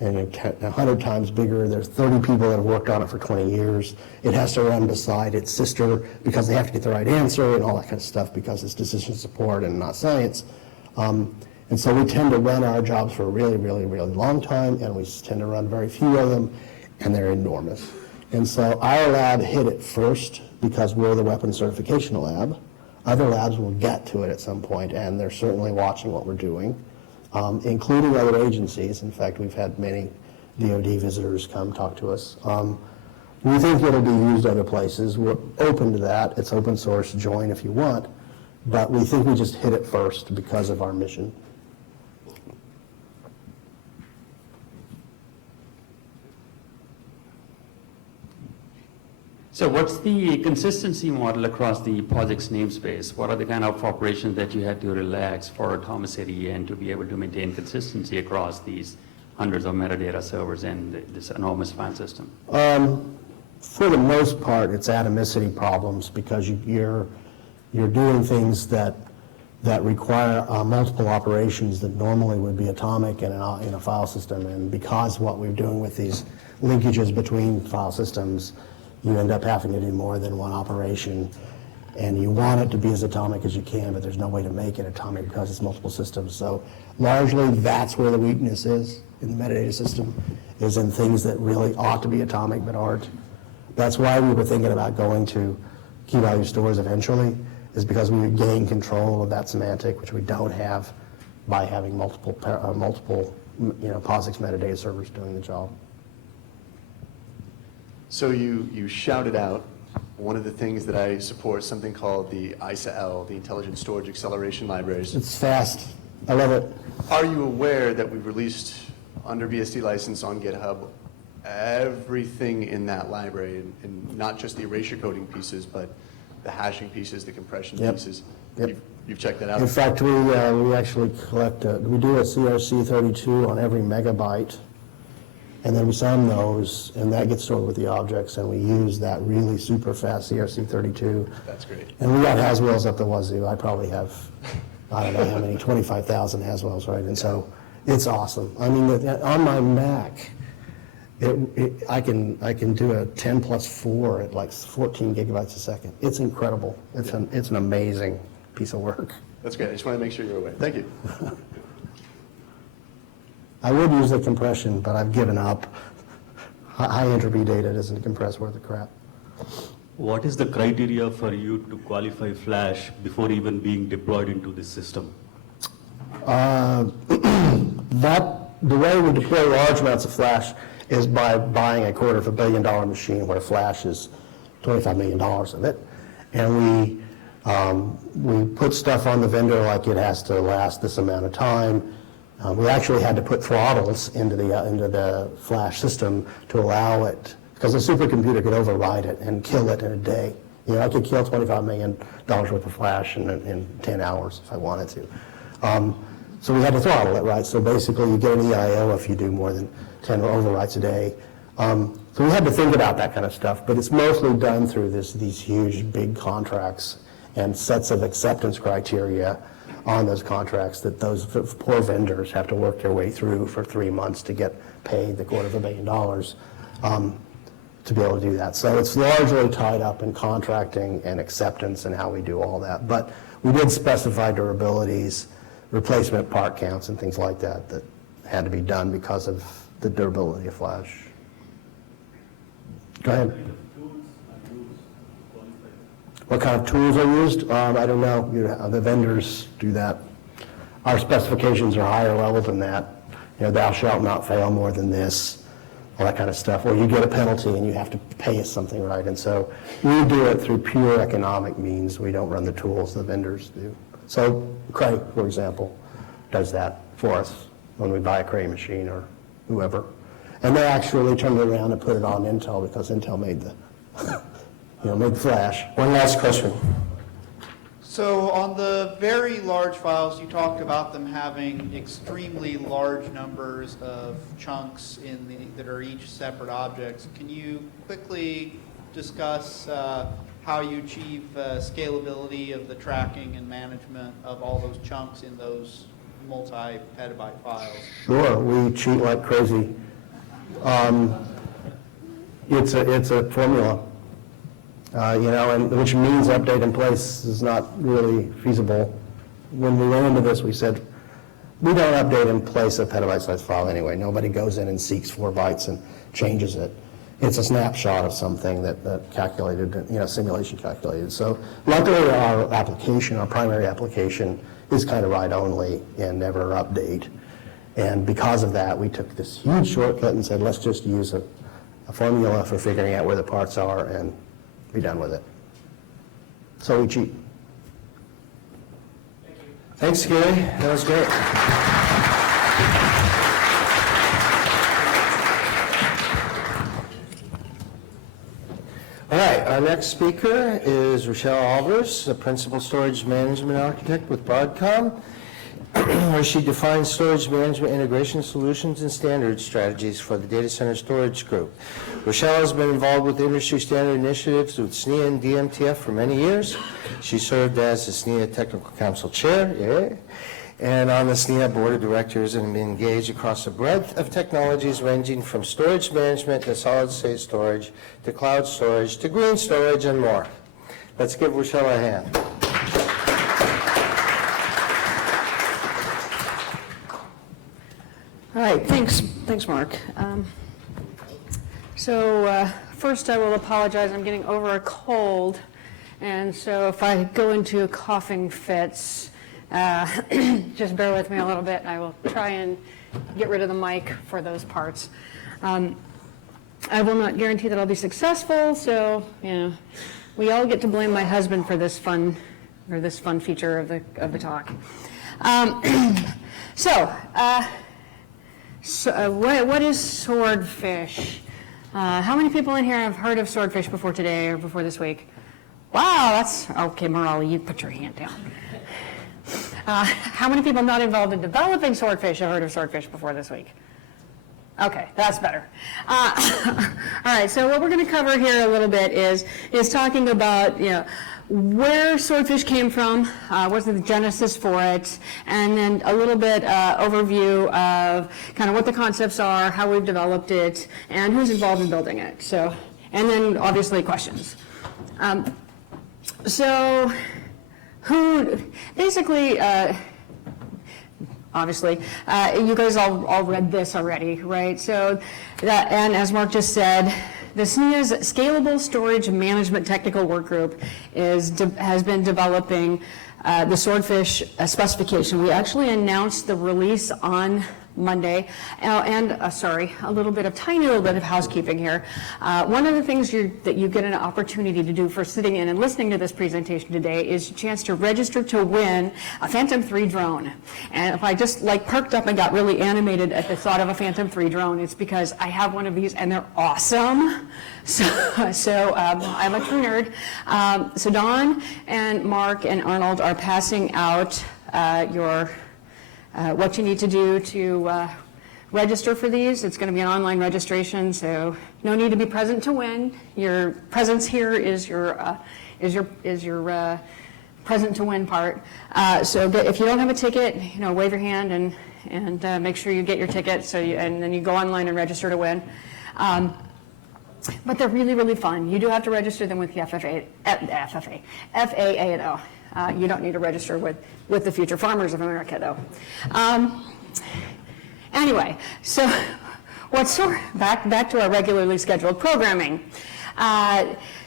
and 100 times bigger. There's 30 people that have worked on it for 20 years. It has to run beside its sister because they have to get the right answer and all that kind of stuff because it's decision support and not science. And so we tend to run our jobs for a really, really, really long time, and we tend to run very few of them, and they're enormous. And so our lab hit it first because we're the weapons certification lab. Other labs will get to it at some point, and they're certainly watching what we're doing, including other agencies. In fact, we've had many DoD visitors come talk to us. We think it'll be used other places. We're open to that. It's open source, join if you want, but we think we just hit it first because of our mission. So what's the consistency model across the project's namespace? What are the kind of operations that you had to relax for atomicity and to be able to maintain consistency across these hundreds of metadata servers and this enormous file system? For the most part, it's atomicity problems because you're doing things that require multiple operations that normally would be atomic in a file system. And because what we're doing with these linkages between file systems, you end up having to do more than one operation, and you want it to be as atomic as you can, but there's no way to make it atomic because it's multiple systems. So largely that's where the weakness is in the metadata system, is in things that really ought to be atomic but aren't. That's why we were thinking about going to key value stores eventually, is because we would gain control of that semantic, which we don't have by having multiple POSIX metadata servers doing the job. So you shouted out one of the things that I support, something called the ISA-L, the Intelligent Storage Acceleration Libraries. It's fast. I love it. Are you aware that we've released under BSD license on GitHub everything in that library, and not just the erasure coding pieces, but the hashing pieces, the compression Yep. pieces. Yep. You've checked that out? In fact, we actually collect, we do a CRC32 on every megabyte, and then we sum those, and that gets stored with the objects, and we use that really super fast CRC32. That's great. And we got Haswells up the wazoo. I probably have, I don't know how many, 25,000 Haswells, right? And so it's awesome. I mean, on my Mac, I can do a 10 plus 4 at like 14 gigabytes a second. It's incredible. It's an amazing piece of work. That's great. I just want to make sure you're aware. Thank you. I would use the compression, but I've given up. High entropy data doesn't compress worth a crap. What is the criteria for you to qualify flash before even being deployed into the system? The way we deploy large amounts of flash is by buying a $250 million machine where flash is $25 million of it. And we put stuff on the vendor like it has to last this amount of time. We actually had to put throttles into the flash system to allow it, because a supercomputer could override it and kill it in a day. You know, I could kill $25 million worth of flash in 10 hours if I wanted to. So we had to throttle it, right? So basically you get an EIO if you do more than 10 overwrites a day. So we had to think about that kind of stuff, but it's mostly done through these huge, big contracts and sets of acceptance criteria on those contracts that those poor vendors have to work their way through for 3 months to get paid the $250 million to be able to do that. So it's largely tied up in contracting and acceptance and how we do all that. But we did specify durabilities, replacement part counts, and things like that that had to be done because of the durability of flash. Go ahead. What kind of tools are used? I don't know. The vendors do that. Our specifications are higher level than that. You know, thou shalt not fail more than this, all that kind of stuff. Or you get a penalty and you have to pay us something, right? And so we do it through pure economic means. We don't run the tools the vendors do. So Cray, for example, does that for us when we buy a Cray machine or whoever. And they actually turned it around and put it on Intel because Intel made the made the flash. One last question. So on the very large files, you talked about them having extremely large numbers of chunks that are each separate objects. Can you quickly discuss how you achieve scalability of the tracking and management of all those chunks in those multi-petabyte files? Sure, we cheat like crazy. It's a formula. And which means update in place is not really feasible. When we went into this, we said, we don't update in place a petabyte-sized file anyway. Nobody goes in and seeks 4 bytes and changes it. It's a snapshot of something that calculated, simulation calculated. So luckily our application, our primary application, is kind of write-only and never update. And because of that, we took this huge shortcut and said, let's just use a formula for figuring out where the parts are and be done with it. So we cheat. Thanks, Gary. That was great. All right, our next speaker is Rochelle Alvarez, a Principal Storage Management Architect with Broadcom, where she defines storage management integration solutions and standard strategies for the data center storage group. Rochelle has been involved with industry standard initiatives with SNIA and DMTF for many years. She served as the SNIA Technical Council Chair, and on the SNIA Board of Directors, and been engaged across a breadth of technologies ranging from storage management to solid-state storage to cloud storage to green storage and more. Let's give Rochelle a hand. All right, thanks, Mark. First I will apologize, I'm getting over a cold, and so if I go into coughing fits, just bear with me a little bit, and I will try and get rid of the mic for those parts. I will not guarantee that I'll be successful, so, we all get to blame my husband for this fun feature of the talk. What is Swordfish? How many people in here have heard of Swordfish before today or before this week? Wow, that's, okay, Morali, you put your hand down. How many people not involved in developing Swordfish have heard of Swordfish before this week? Okay, that's better. All right, so what we're going to cover here a little bit is talking about, where Swordfish came from, what's the genesis for it, and then a little bit overview of kind of what the concepts are, how we've developed it, and who's involved in building it. So, and then obviously questions. So, who, basically, obviously, you guys all read this already, right? So, that, and as Mark just said, the SNIA's Scalable Storage Management Technical Work Group has been developing the Swordfish specification. We actually announced the release on Monday, sorry, tiny little bit of housekeeping here. One of the things that you get an opportunity to do for sitting in and listening to this presentation today is a chance to register to win a Phantom 3 drone. And if I just perked up and got really animated at the thought of a Phantom 3 drone, it's because I have one of these and they're awesome. So I'm a true nerd. So Don and Mark and Arnold are passing out what you need to do to register for these. It's going to be an online registration, so no need to be present to win. Your presence here is your present to win part. So if you don't have a ticket, wave your hand and make sure you get your ticket. And then you go online and register to win. But they're really, really fun. You do have to register them with the FAA though. You don't need to register with the Future Farmers of America, though. Anyway, so back to our regularly scheduled programming.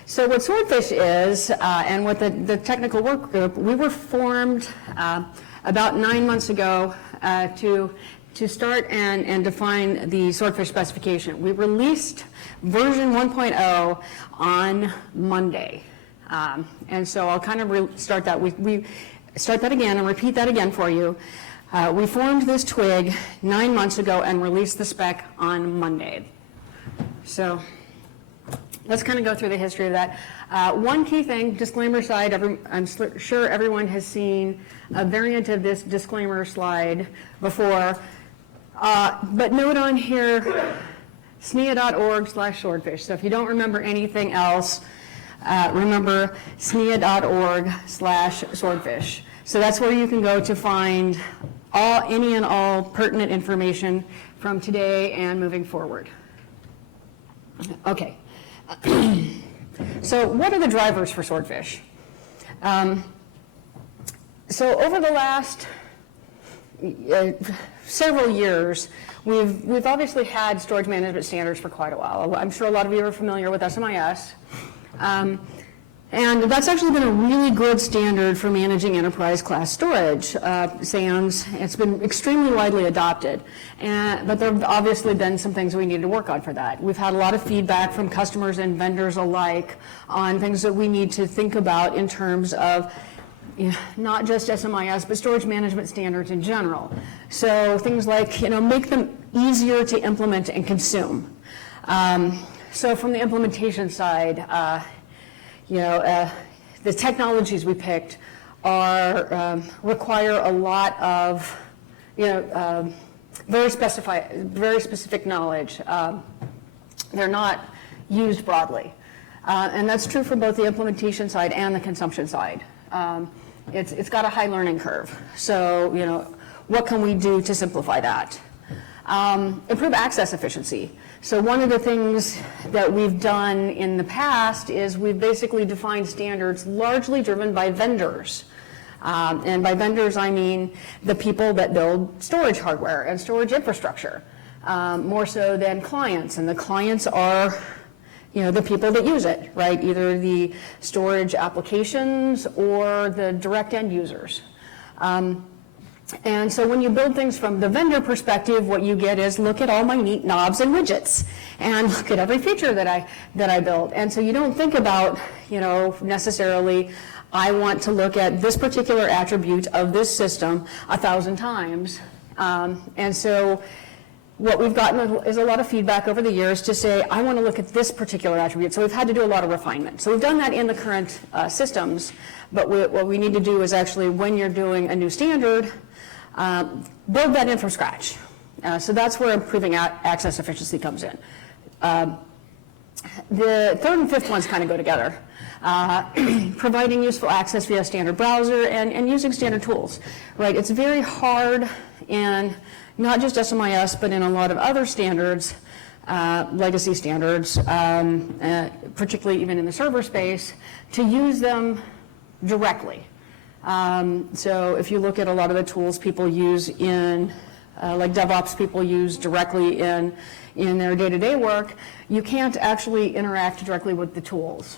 So what Swordfish is, and what the technical work group, we were formed about 9 months ago to start and define the Swordfish specification. We released version 1.0 on Monday. And so I'll kind of start that. We start that again and repeat that again for you. We formed this twig 9 months ago and released the spec on Monday. So let's kind of go through the history of that. One key thing, disclaimer slide, I'm sure everyone has seen a variant of this disclaimer slide before. But note on here, SNIA.org/swordfish. So if you don't remember anything else, remember SNIA.org/swordfish. So that's where you can go to find any and all pertinent information from today and moving forward. Okay. So what are the drivers for Swordfish? So over the last several years, we've obviously had storage management standards for quite a while. I'm sure a lot of you are familiar with SMIS. And that's actually been a really good standard for managing enterprise class storage, SANS. It's been extremely widely adopted. But there have obviously been some things we need to work on for that. We've had a lot of feedback from customers and vendors alike on things that we need to think about in terms of not just SMIS, but storage management standards in general. So things like, make them easier to implement and consume. So from the implementation side, the technologies we picked require a lot of, very specific knowledge. They're not used broadly. And that's true for both the implementation side and the consumption side. It's got a high learning curve. So, what can we do to simplify that? Improve access efficiency. So one of the things that we've done in the past is we've basically defined standards largely driven by vendors. And by vendors, I mean the people that build storage hardware and storage infrastructure, more so than clients. And the clients are the people that use it, right? Either the storage applications or the direct end users. And so when you build things from the vendor perspective, what you get is look at all my neat knobs and widgets and look at every feature that I built. And so you don't think about, necessarily, I want to look at this particular attribute of this system 1,000 times. And so what we've gotten is a lot of feedback over the years to say, I want to look at this particular attribute. So we've had to do a lot of refinement. So we've done that in the current systems, but what we need to do is actually, when you're doing a new standard, build that in from scratch. So that's where improving access efficiency comes in. The third and fifth ones kind of go together. Providing useful access via standard browser and using standard tools, right? It's very hard in not just SMIS, but in a lot of other standards, legacy standards, particularly even in the server space, to use them directly. So if you look at a lot of the tools people use in, like DevOps people use directly in their day-to-day work, you can't actually interact directly with the tools.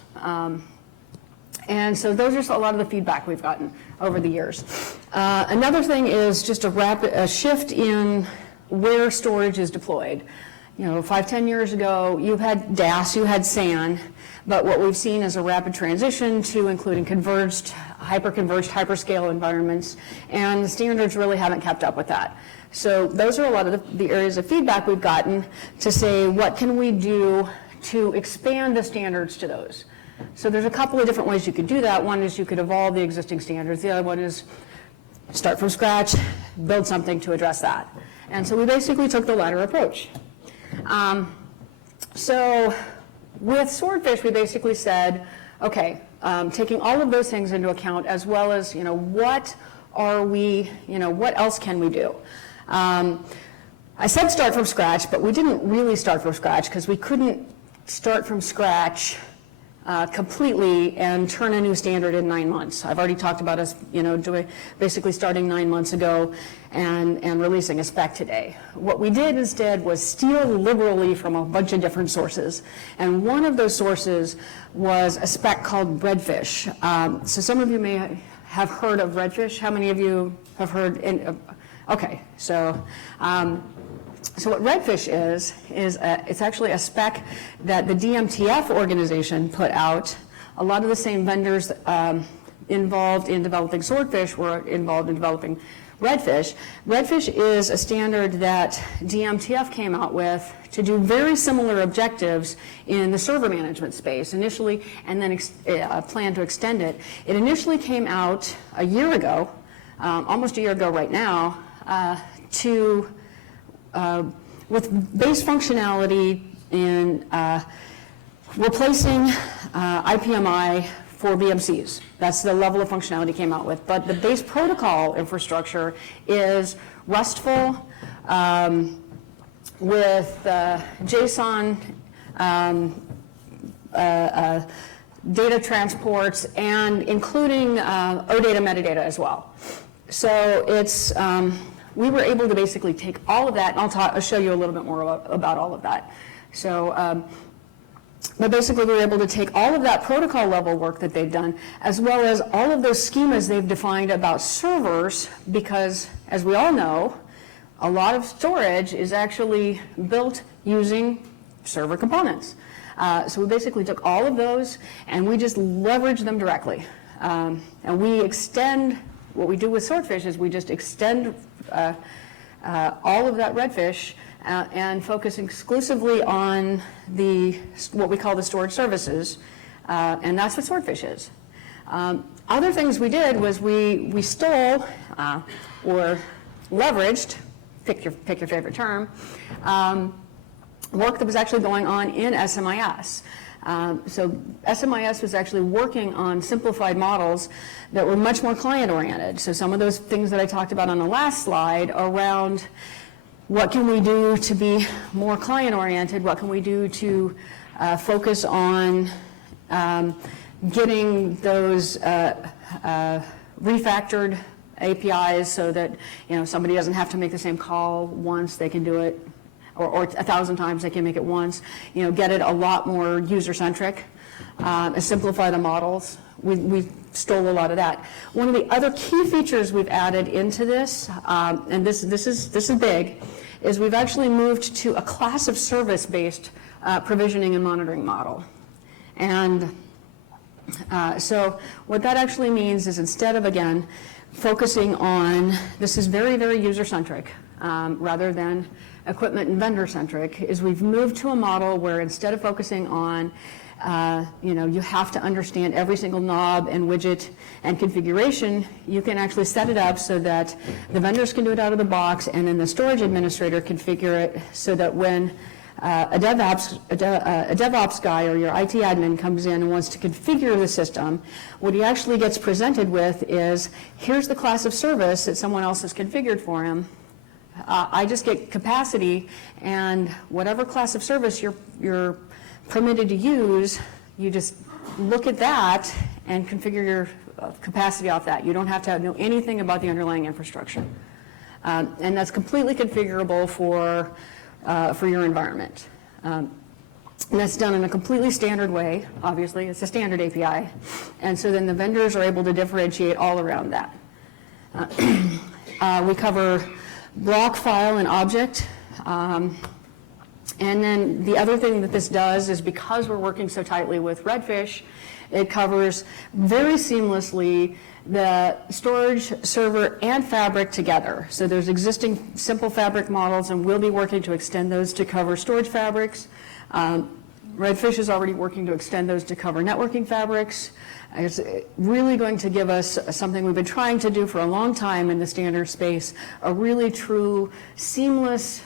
And so those are a lot of the feedback we've gotten over the years. Another thing is just a shift in where storage is deployed. 5-10 years ago, you had DAS, you had SAN, but what we've seen is a rapid transition to including converged, hyper-converged, hyperscale environments, and the standards really haven't kept up with that. So those are a lot of the areas of feedback we've gotten to say, what can we do to expand the standards to those? So there's a couple of different ways you could do that. One is you could evolve the existing standards. The other one is start from scratch, build something to address that. And so we basically took the latter approach. So with Swordfish, we basically said, okay, taking all of those things into account, as well as, what are we, what else can we do? I said start from scratch, but we didn't really start from scratch because we couldn't start from scratch completely and turn a new standard in 9 months. I've already talked about us, basically starting 9 months ago and releasing a spec today. What we did instead was steal liberally from a bunch of different sources. And one of those sources was a spec called Redfish. So some of you may have heard of Redfish. How many of you have heard? Okay, so what Redfish is it's actually a spec that the DMTF organization put out. A lot of the same vendors involved in developing Swordfish were involved in developing Redfish. Redfish is a standard that DMTF came out with to do very similar objectives in the server management space initially, and then plan to extend it. It initially came out a year ago, almost a year ago right now, with base functionality in replacing IPMI for BMCs. That's the level of functionality it came out with. But the base protocol infrastructure is RESTful with JSON data transports, and including OData metadata as well. So it's we were able to basically take all of that, and I'll show you a little bit more about all of that. So, but basically we were able to take all of that protocol level work that they've done, as well as all of those schemas they've defined about servers, because as we all know, a lot of storage is actually built using server components. So we basically took all of those and we just leverage them directly. And we extend, what we do with Swordfish is we just extend all of that Redfish and focus exclusively on what we call the storage services, and that's what Swordfish is. Other things we did was we stole or leveraged, pick your favorite term, work that was actually going on in SMIS. So SMIS was actually working on simplified models that were much more client-oriented. So some of those things that I talked about on the last slide around what can we do to be more client-oriented, what can we do to focus on getting those refactored APIs so that somebody doesn't have to make the same call once, they can do it, or 1,000 times they can make it once, get it a lot more user-centric, simplify the models. We stole a lot of that. One of the other key features we've added into this, and this is big, is we've actually moved to a class of service-based provisioning and monitoring model. And so what that actually means is, instead of, again, focusing on, this is very, very user-centric. rather than equipment and vendor-centric, is we've moved to a model where instead of focusing on, you have to understand every single knob and widget and configuration, you can actually set it up so that the vendors can do it out of the box, and then the storage administrator can configure it so that when a DevOps guy or your IT admin comes in and wants to configure the system, what he actually gets presented with is, here's the class of service that someone else has configured for him. I just get capacity, and whatever class of service you're permitted to use, you just look at that and configure your capacity off that. You don't have to know anything about the underlying infrastructure. And that's completely configurable for your environment. And that's done in a completely standard way, obviously. It's a standard API. And so then the vendors are able to differentiate all around that. We cover block, file, and object. And then the other thing that this does is, because we're working so tightly with Redfish, it covers very seamlessly the storage, server, and fabric together. So there's existing simple fabric models, and we'll be working to extend those to cover storage fabrics. Redfish is already working to extend those to cover networking fabrics. It's really going to give us something we've been trying to do for a long time in the standard space, a really true, seamless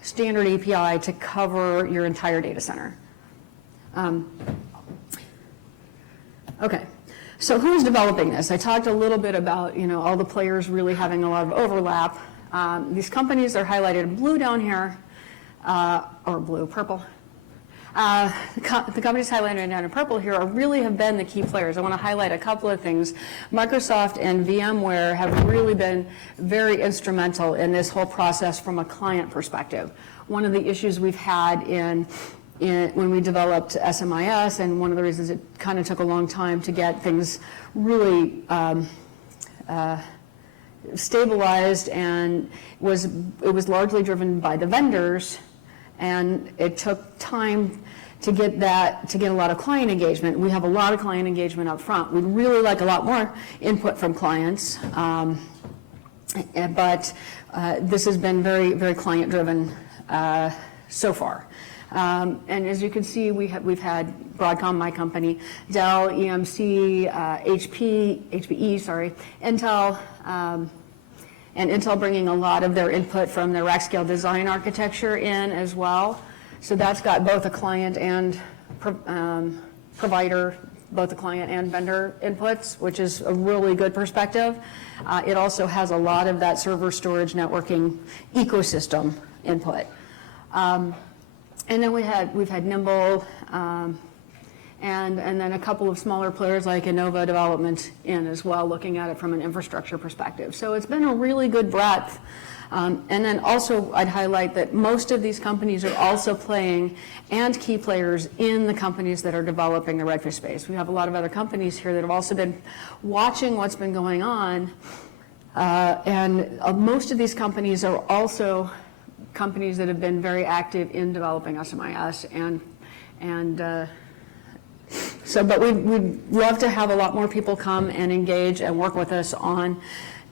standard API to cover your entire data center. Okay. So who's developing this? I talked a little bit about, all the players really having a lot of overlap. These companies are highlighted in blue down here, or purple. The companies highlighted down in purple here really have been the key players. I want to highlight a couple of things. Microsoft and VMware have really been very instrumental in this whole process from a client perspective. One of the issues we've had when we developed SMIS, and one of the reasons it kind of took a long time to get things really stabilized, and it was largely driven by the vendors, and it took time to get a lot of client engagement. We have a lot of client engagement up front. We'd really like a lot more input from clients, but this has been very, very client driven so far. And as you can see, we've had Broadcom, my company, Dell, EMC, HPE, Intel, and Intel bringing a lot of their input from their rack scale design architecture in as well. So that's got both a client and provider, both the client and vendor inputs, which is a really good perspective. It also has a lot of that server storage networking ecosystem input. And then we've had Nimble, and then a couple of smaller players like Innova Development in as well, looking at it from an infrastructure perspective. So it's been a really good breadth. And then also I'd highlight that most of these companies are also playing and key players in the companies that are developing the Redfish space. We have a lot of other companies here that have also been watching what's been going on. And most of these companies are also companies that have been very active in developing SMIS, but we'd love to have a lot more people come and engage and work with us on,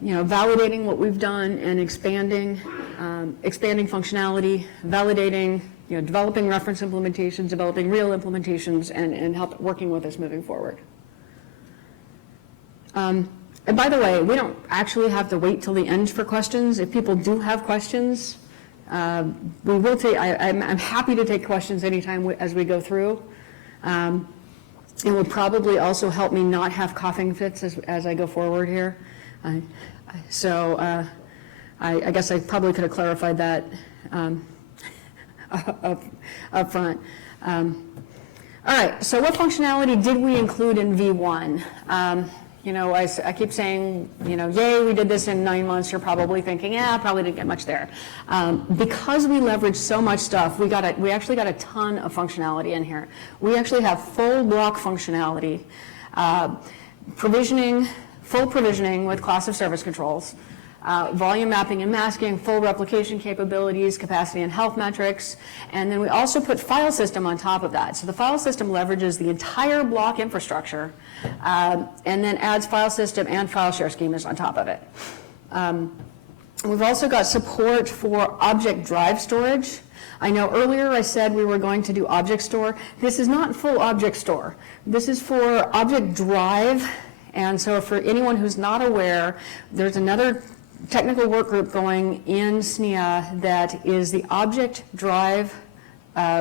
validating what we've done and expanding functionality, validating, developing reference implementations, developing real implementations, and help working with us moving forward. And by the way, we don't actually have to wait till the end for questions. If people do have questions, we will take. I'm happy to take questions anytime as we go through. It will probably also help me not have coughing fits as I go forward here. I guess I probably could have clarified that up front. All right, so what functionality did we include in V1? I keep saying, yay, we did this in 9 months. You're probably thinking, probably didn't get much there. Because we leveraged so much stuff, we actually got a ton of functionality in here. We actually have full block functionality, full provisioning with class of service controls, volume mapping and masking, full replication capabilities, capacity and health metrics, and then we also put file system on top of that. So the file system leverages the entire block infrastructure, and then adds file system and file share schemas on top of it. We've also got support for object drive storage. I know earlier I said we were going to do object store. This is not full object store. This is for object drive. And so for anyone who's not aware, there's another technical work group going in SNIA that is the object drive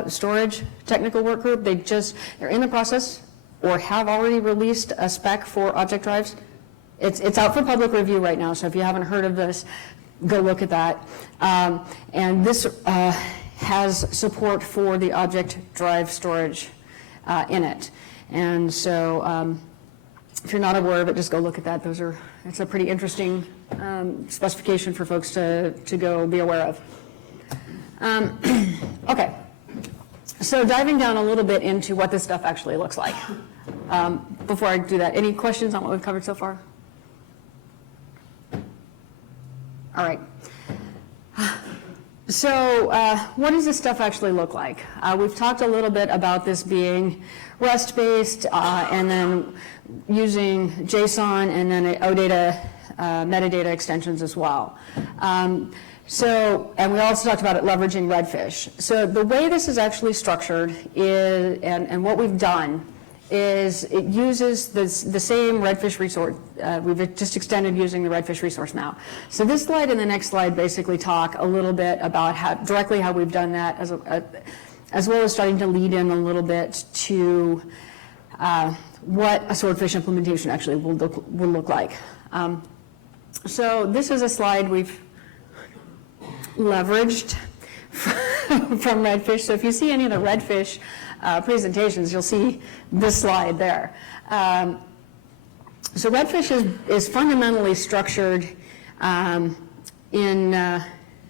storage technical work group. They're in the process or have already released a spec for object drives. It's out for public review right now, so if you haven't heard of this, go look at that. And this has support for the object drive storage in it. And so if you're not aware of it, just go look at that. It's a pretty interesting specification for folks to go be aware of. Okay, so diving down a little bit into what this stuff actually looks like. Before I do that, any questions on what we've covered so far? All right. So what does this stuff actually look like? We've talked a little bit about this being Rust-based and then using JSON and then OData metadata extensions as well. And we also talked about it leveraging Redfish. So the way this is actually structured is, and what we've done is it uses the same Redfish resource. We've just extended using the Redfish resource now. So this slide and the next slide basically talk a little bit about directly how we've done that, as well as starting to lead in a little bit to what a Swordfish implementation actually will look like. So this is a slide we've leveraged from Redfish. So if you see any of the Redfish presentations, you'll see this slide there. So Redfish is fundamentally structured in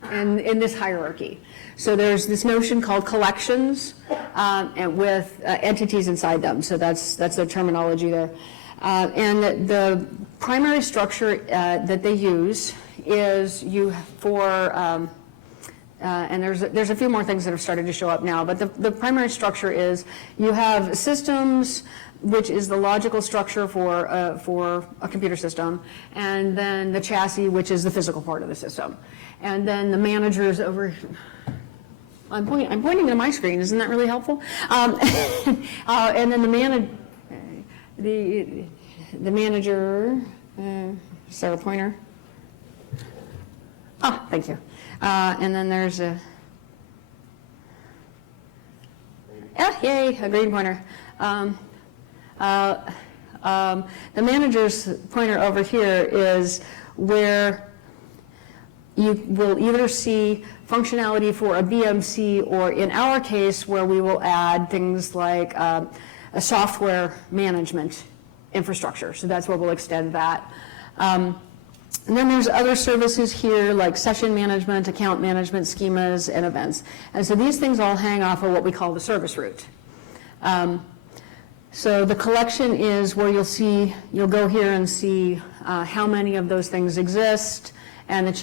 this hierarchy. So there's this notion called collections and with entities inside them. So that's the terminology there. And the primary structure that they use is and there's a few more things that have started to show up now, but the primary structure is you have systems, which is the logical structure for a computer system, and then the chassis, which is the physical part of the system. And then the managers over, I'm pointing to my screen, isn't that really helpful? And then the manager, Sarah Pointer. Ah, thank you. And then there's a green pointer. The manager's pointer over here is where you will either see functionality for a BMC, or in our case, where we will add things like a software management infrastructure. So that's where we'll extend that. And then there's other services here like session management, account management, schemas, and events. And so these things all hang off of what we call the service route. So the collection is where you'll go here and see how many of those things exist, and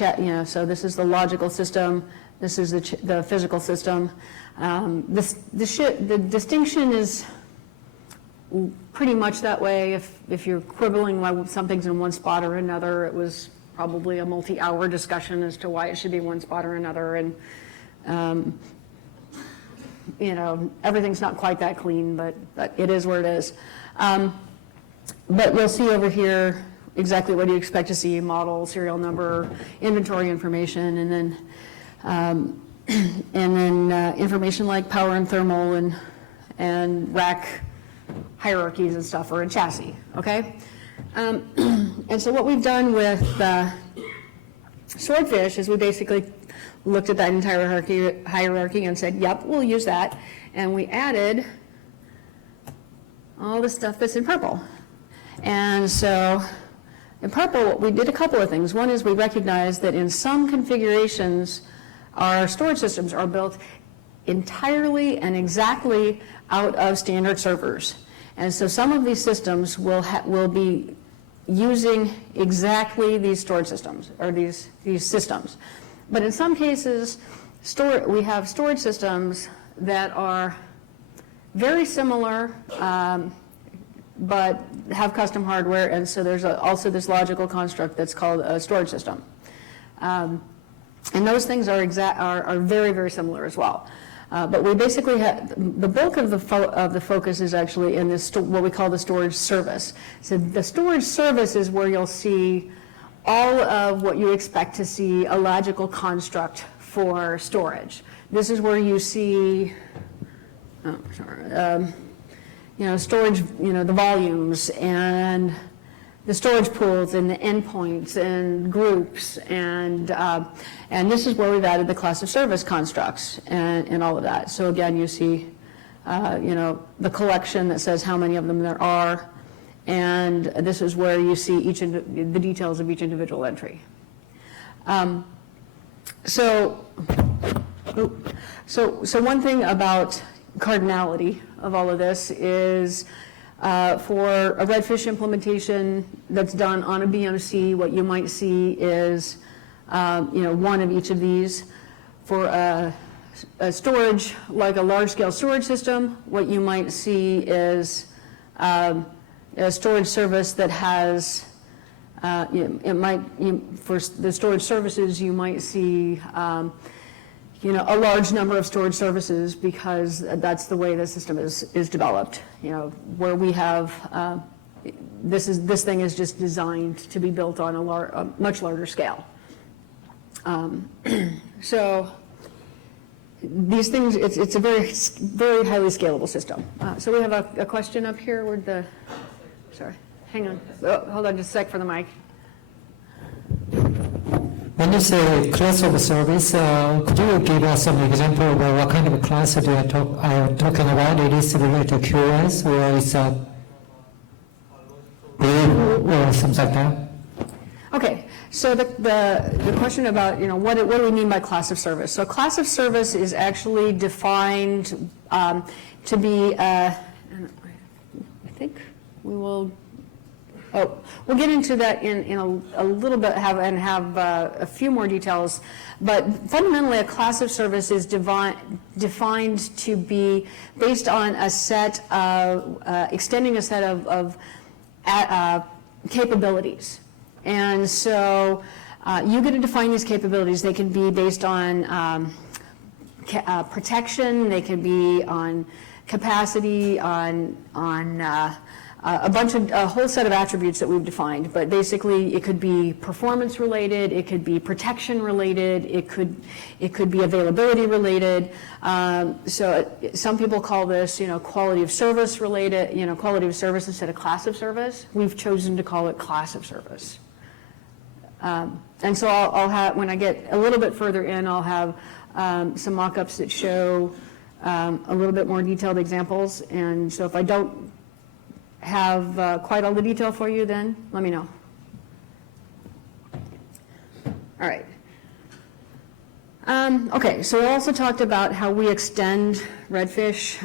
so this is the logical system, this is the physical system. The distinction is pretty much that way. If you're quibbling why something's in one spot or another, it was probably a multi-hour discussion as to why it should be one spot or another, and everything's not quite that clean, but it is where it is. But you'll see over here exactly what you expect to see: model, serial number, inventory information, and then information like power and thermal and rack hierarchies and stuff, or a chassis, okay? And so what we've done with Swordfish is we basically looked at that entire hierarchy and said, yep, we'll use that. And we added all the stuff that's in purple. And so in purple, we did a couple of things. One is we recognized that in some configurations, our storage systems are built entirely and exactly out of standard servers. And so some of these systems will be using exactly these storage systems, or these systems. But in some cases, we have storage systems that are very similar, but have custom hardware, and so there's also this logical construct that's called a storage system. And those things are very, very similar as well. But we basically have, the bulk of the focus is actually in this, what we call the storage service. So the storage service is where you'll see all of what you expect to see a logical construct for storage. This is where you see, storage, the volumes and the storage pools and the endpoints and groups, and this is where we've added the class of service constructs and all of that. So again, you see, the collection that says how many of them there are, and this is where you see the details of each individual entry. So one thing about cardinality of all of this is, for a Redfish implementation that's done on a BMC, what you might see is, one of each of these. For a storage, like a large-scale storage system, what you might see is a storage service that has, for the storage services, you might see a large number of storage services, because that's the way the system is developed. Where we have, this thing is just designed to be built on a much larger scale. So these things, it's a very, very highly scalable system. So we have a question up here. Sorry, hang on. Oh, hold on just a sec for the mic. When you say class of service, could you give us some example of what kind of a class that you are talking about? It is related to QoS, or it's or something like that? Okay, so the question about, what do we mean by class of service? So class of service is actually defined to be, I think we will, we'll get into that in a little bit, have a few more details. But fundamentally, a class of service is defined to be based on a set of, extending a set of capabilities. And so you get to define these capabilities. They can be based on protection, they can be on capacity, on a whole set of attributes that we've defined. But basically, it could be performance related, it could be protection related, it could be availability related. So some people call this, quality of service related, quality of service instead of class of service. We've chosen to call it class of service. And so I'll have, when I get a little bit further in, I'll have some mock-ups that show a little bit more detailed examples. And so if I don't have quite all the detail for you, then let me know. All right. Okay, so we also talked about how we extend Redfish.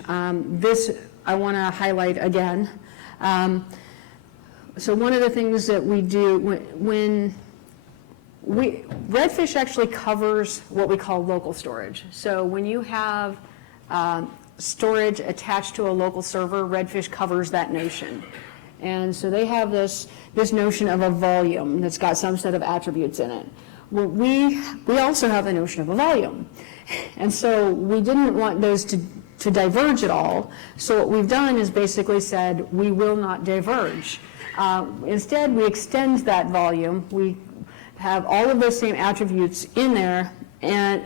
This I want to highlight again. So one of the things that we do Redfish actually covers what we call local storage. So when you have storage attached to a local server, Redfish covers that notion. And so they have this notion of a volume that's got some set of attributes in it. Well, we also have the notion of a volume. And so we didn't want those to diverge at all. So what we've done is basically said we will not diverge. Instead, we extend that volume. We have all of those same attributes in there,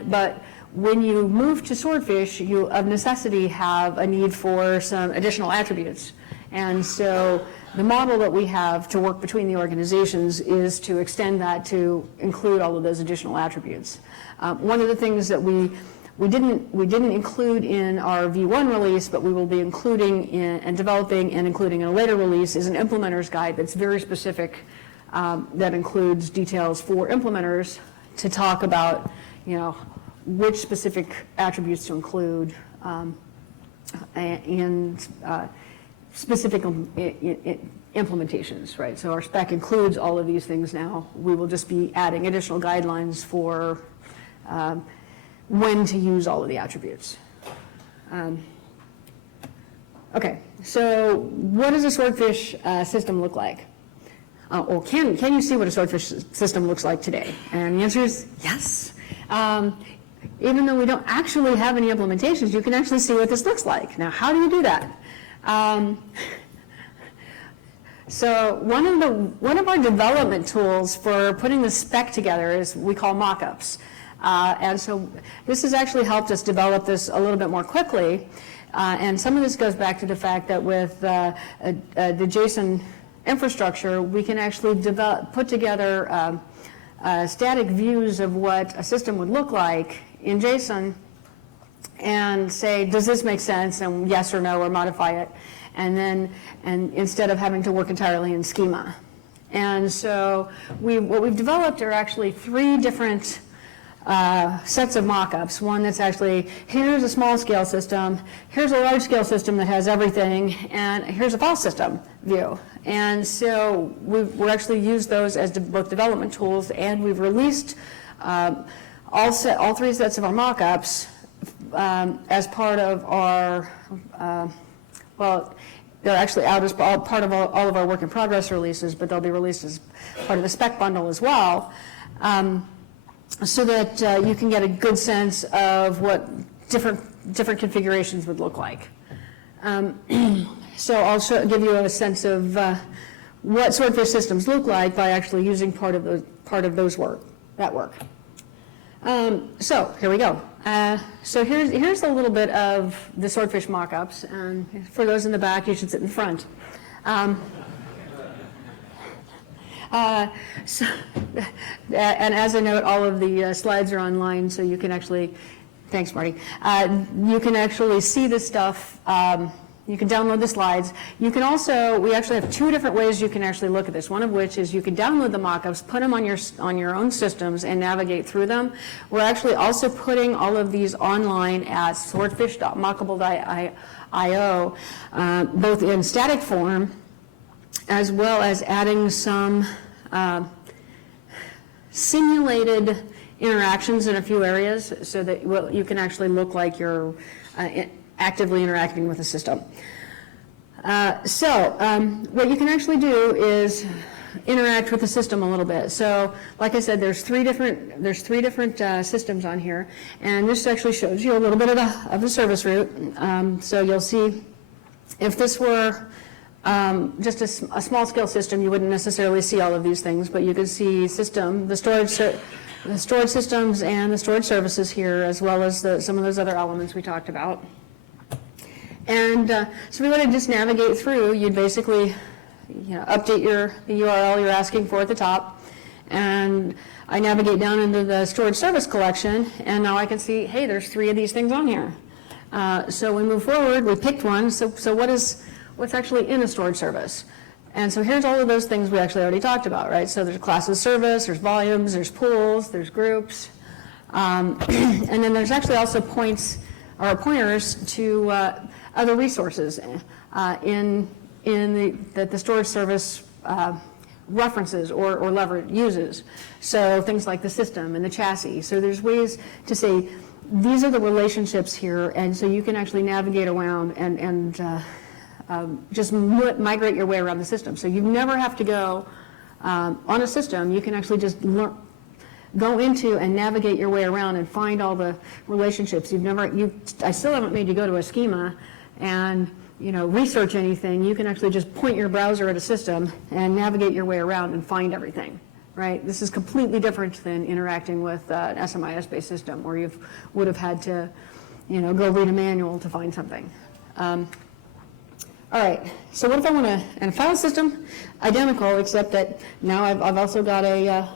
but when you move to Swordfish, you of necessity have a need for some additional attributes. And so the model that we have to work between the organizations is to extend that to include all of those additional attributes. One of the things that we didn't include in our V1 release, but we will be including and developing and including in a later release, is an implementer's guide that's very specific, that includes details for implementers to talk about, which specific attributes to include and specific implementations, right? So our spec includes all of these things now. We will just be adding additional guidelines for when to use all of the attributes. Okay, so what does a Swordfish system look like? or can you see what a Swordfish system looks like today? And the answer is yes. Even though we don't actually have any implementations, you can actually see what this looks like. Now, how do you do that? So one of our development tools for putting the spec together is we call mock-ups. And so this has actually helped us develop this a little bit more quickly. And some of this goes back to the fact that with the JSON infrastructure, we can actually put together static views of what a system would look like in JSON and say, does this make sense, and yes or no, or modify it, and instead of having to work entirely in schema. And so what we've developed are actually 3 different sets of mock-ups. One that's actually, here's a small scale system, here's a large scale system that has everything, and here's a file system view. And so we've actually used those as both development tools, and we've released all 3 sets of our mock-ups as part of our, well, they're actually out as part of all of our work in progress releases, but they'll be released as part of the spec bundle as well, so that you can get a good sense of what different configurations would look like. So I'll give you a sense of what Swordfish systems look like by actually using part of that work. So here we go. So here's a little bit of the Swordfish mock-ups, and for those in the back, you should sit in front. And as a note, all of the slides are online, so you can actually, thanks Marty, you can actually see this stuff. You can download the slides. You can also, we actually have 2 different ways you can actually look at this. One of which is you can download the mock-ups, put them on your own systems, and navigate through them. We're actually also putting all of these online at swordfish.mockable.io, both in static form, as well as adding some simulated interactions in a few areas, so that you can actually look like you're actively interacting with the system. What you can actually do is interact with the system a little bit. So, like I said, there's three different systems on here, and this actually shows you a little bit of the service route. So you'll see, if this were just a small scale system, you wouldn't necessarily see all of these things, but you can see the storage systems and the storage services here, as well as some of those other elements we talked about. And so if you want to just navigate through, you'd basically update the URL you're asking for at the top, and I navigate down into the storage service collection, and now I can see, hey, there's 3 of these things on here. So we move forward, we picked one, so what's actually in a storage service? And so here's all of those things we actually already talked about, right? So there's classes service, there's volumes, there's pools, there's groups, and then there's actually also pointers to other resources that the storage service references or uses. So things like the system and the chassis. So there's ways to say, these are the relationships here, and so you can actually navigate around and just migrate your way around the system. So you never have to go on a system. You can actually just go into and navigate your way around and find all the relationships. I still haven't made you go to a schema and research anything. You can actually just point your browser at a system and navigate your way around and find everything, right? This is completely different than interacting with an SMIS-based system, where you would have had to, go read a manual to find something. All right, so what if I want to, and a file system, identical, except that now I've also got right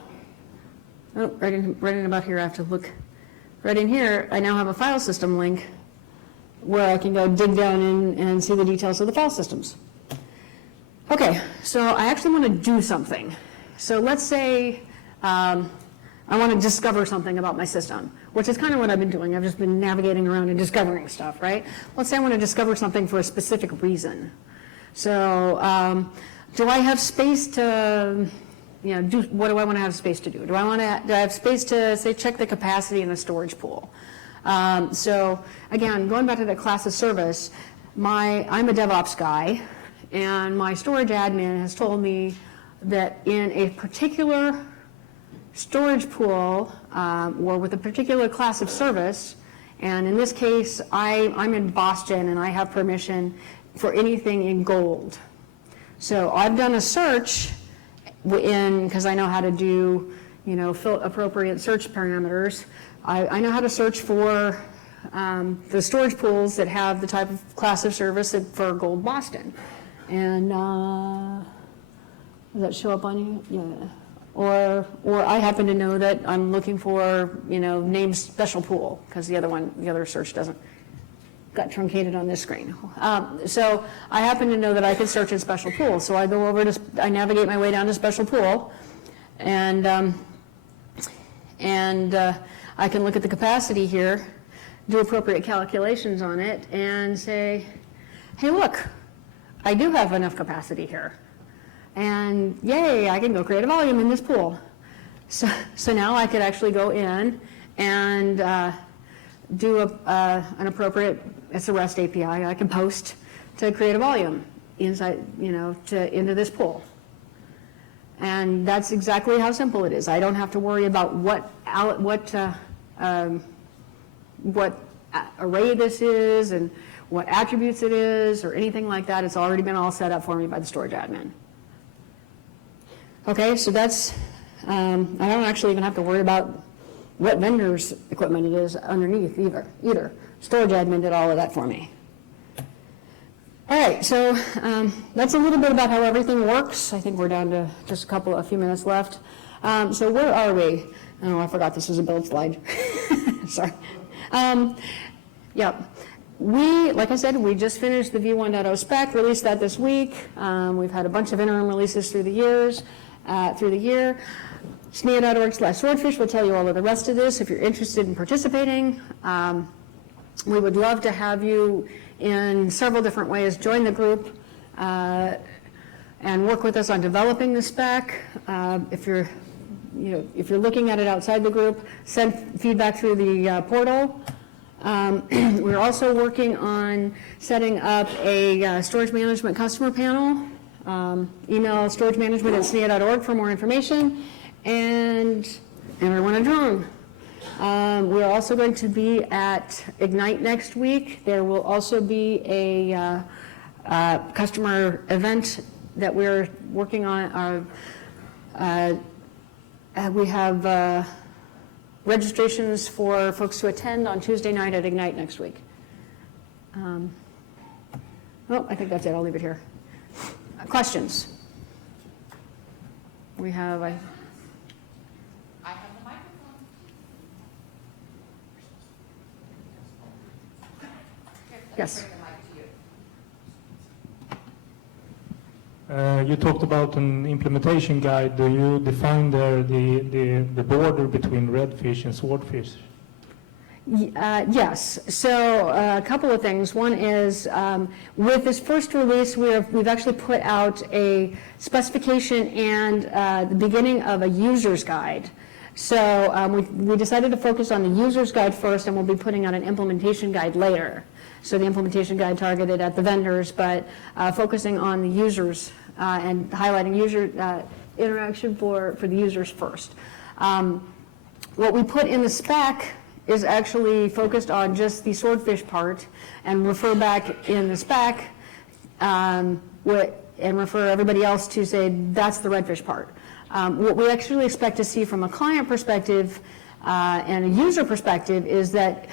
in about here, I have to look. Right in here, I now have a file system link where I can go dig down in and see the details of the file systems. Okay, so I actually want to do something. So let's say I want to discover something about my system, which is kind of what I've been doing. I've just been navigating around and discovering stuff, right? Let's say I want to discover something for a specific reason. So do I have space to, what do I want to have space to do? Do I have space to, say, check the capacity in a storage pool? So again, going back to the class of service, I'm a DevOps guy, and my storage admin has told me that in a particular storage pool or with a particular class of service, and in this case, I'm in Boston and I have permission for anything in gold. So I've done a search because I know how to do, appropriate search parameters. I know how to search for the storage pools that have the type of class of service for Gold Boston. And does that show up on you? Yeah. Or I happen to know that I'm looking for, named special pool, because the other search got truncated on this screen. So I happen to know that I can search in special pool. So I go over I navigate my way down to special pool, and I can look at the capacity here, do appropriate calculations on it, and say, hey, look, I do have enough capacity here. And yay, I can go create a volume in this pool. So now I could actually go in and do an appropriate, it's a REST API, I can post to create a volume inside, into this pool. And that's exactly how simple it is. I don't have to worry about what array this is and what attributes it is or anything like that. It's already been all set up for me by the storage admin. Okay, so that's, I don't actually even have to worry about what vendor's equipment it is underneath either. Storage admin did all of that for me. All right, so that's a little bit about how everything works. I think we're down to just a few minutes left. So where are we? Oh, I forgot this was a build slide. Sorry. Yep. Like I said, we just finished the V1.0 spec, released that this week. We've had a bunch of interim releases through the year. SNEA.org/Swordfish will tell you all of the rest of this if you're interested in participating. We would love to have you in several different ways. Join the group and work with us on developing the spec. If you're looking at it outside the group, send feedback through the portal. We're also working on setting up a storage management customer panel. Email storagemanagement@snea.org for more information. And everyone adjourn. We're also going to be at Ignite next week. There will also be a customer event that we're working on. We have registrations for folks to attend on Tuesday night at Ignite next week. I think that's it. I'll leave it here. Questions? We have. I have the microphone. Yes. You talked about an implementation guide. Do you define there the border between redfish and swordfish? Yes. So a couple of things. One is with this first release, we've actually put out a specification and the beginning of a user's guide. So we decided to focus on the user's guide first, and we'll be putting out an implementation guide later. So the implementation guide targeted at the vendors, but focusing on the users and highlighting user interaction for the users first. What we put in the spec is actually focused on just the swordfish part, and refer back in the spec and refer everybody else to say that's the redfish part. What we actually expect to see from a client perspective and a user perspective is that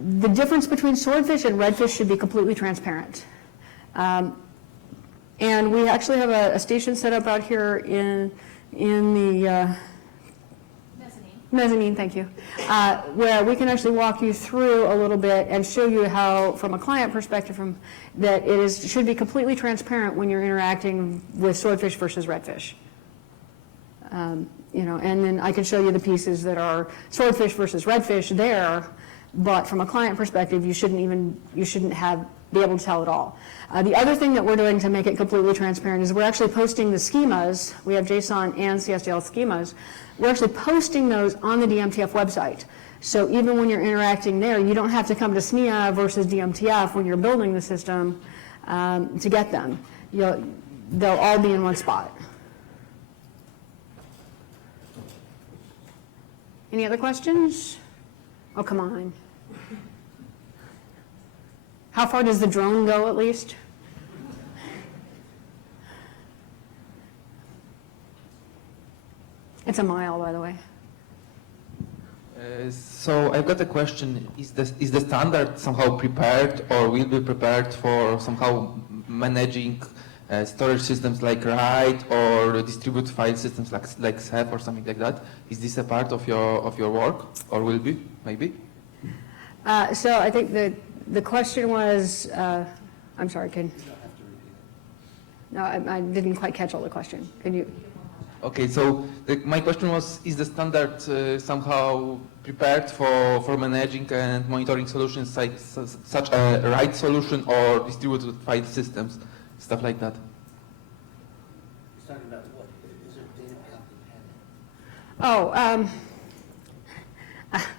the difference between swordfish and redfish should be completely transparent. And we actually have a station set up out here in the mezzanine, thank you, where we can actually walk you through a little bit and show you how, from a client perspective, that should be completely transparent when you're interacting with swordfish versus redfish. And then I can show you the pieces that are swordfish versus redfish there, but from a client perspective, you shouldn't be able to tell it all. The other thing that we're doing to make it completely transparent is we're actually posting the schemas. We have JSON and CSDL schemas. We're actually posting those on the DMTF website. So even when you're interacting there, you don't have to come to SNEA versus DMTF when you're building the system to get them. They'll all be in one spot. Any other questions? Oh, come on. How far does the drone go, at least? It's a mile, by the way. So I've got a question. Is the standard somehow prepared or will be prepared for somehow managing storage systems like RAID or distributed file systems like Ceph or something like that? Is this a part of your work or will be, maybe? So I think the question was, I'm sorry, No, I didn't quite catch all the question. Can you? Okay, so my question was, is the standard somehow prepared for managing and monitoring solutions such a RAID solution or distributed file systems, stuff like that? He's talking about what? Is it data Oh, path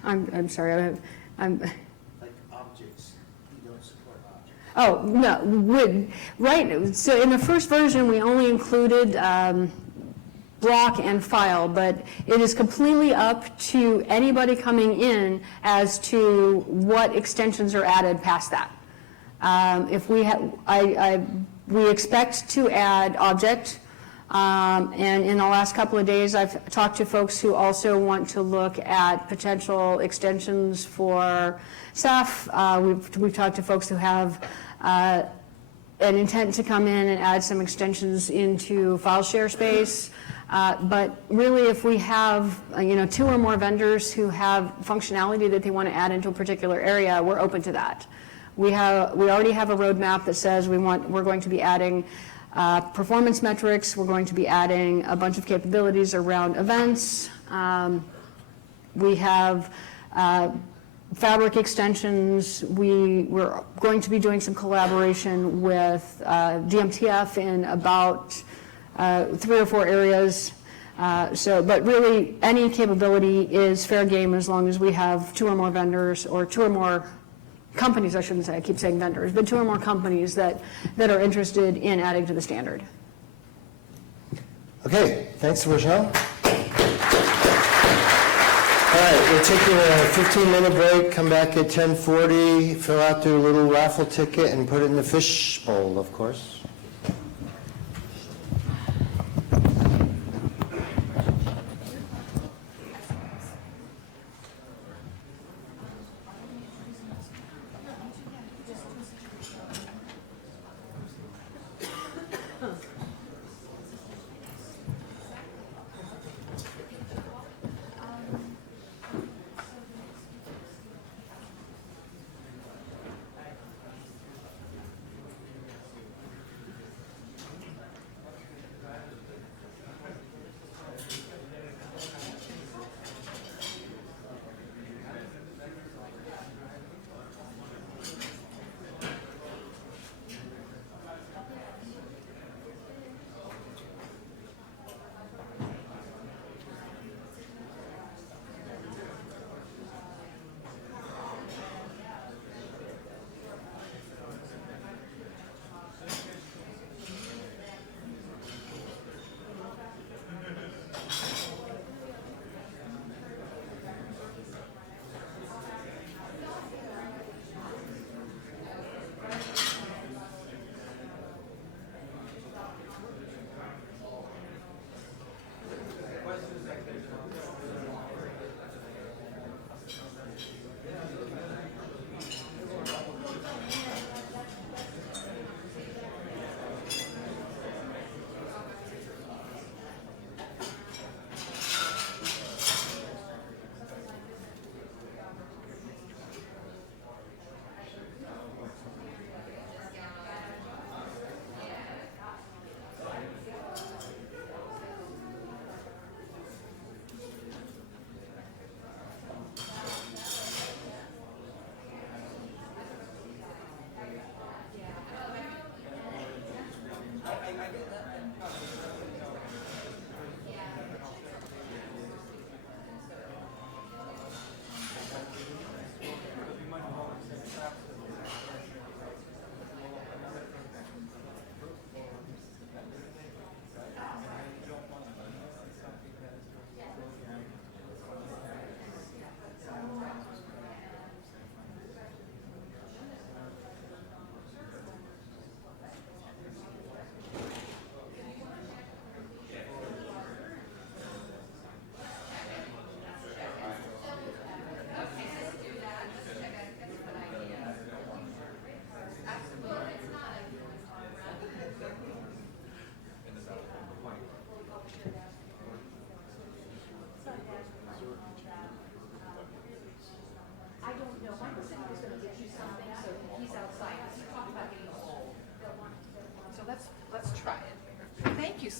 dependent? I'm sorry. Like objects, you don't support objects. Oh, no, right, so in the first version, we only included block and file, but it is completely up to anybody coming in as to what extensions are added past that. If we have, we expect to add object, and in the last couple of days, I've talked to folks who also want to look at potential extensions for Ceph. We've talked to folks who have an intent to come in and add some extensions into file share space. But really, if we have 2 or more vendors who have functionality that they want to add into a particular area, we're open to that. We already have a roadmap that says we're going to be adding performance metrics. We're going to be adding a bunch of capabilities around events. We have Fabric extensions. We're going to be doing some collaboration with DMTF in about 3 or 4 areas. But really, any capability is fair game as long as we have 2 or more vendors, or 2 or more companies, I shouldn't say, I keep saying vendors, but 2 or more companies that are interested in adding to the standard. Okay, thanks, Rochelle. All right, we're taking a 15-minute break, come back at 10:40, fill out their little raffle ticket and put it in the fish bowl, of course.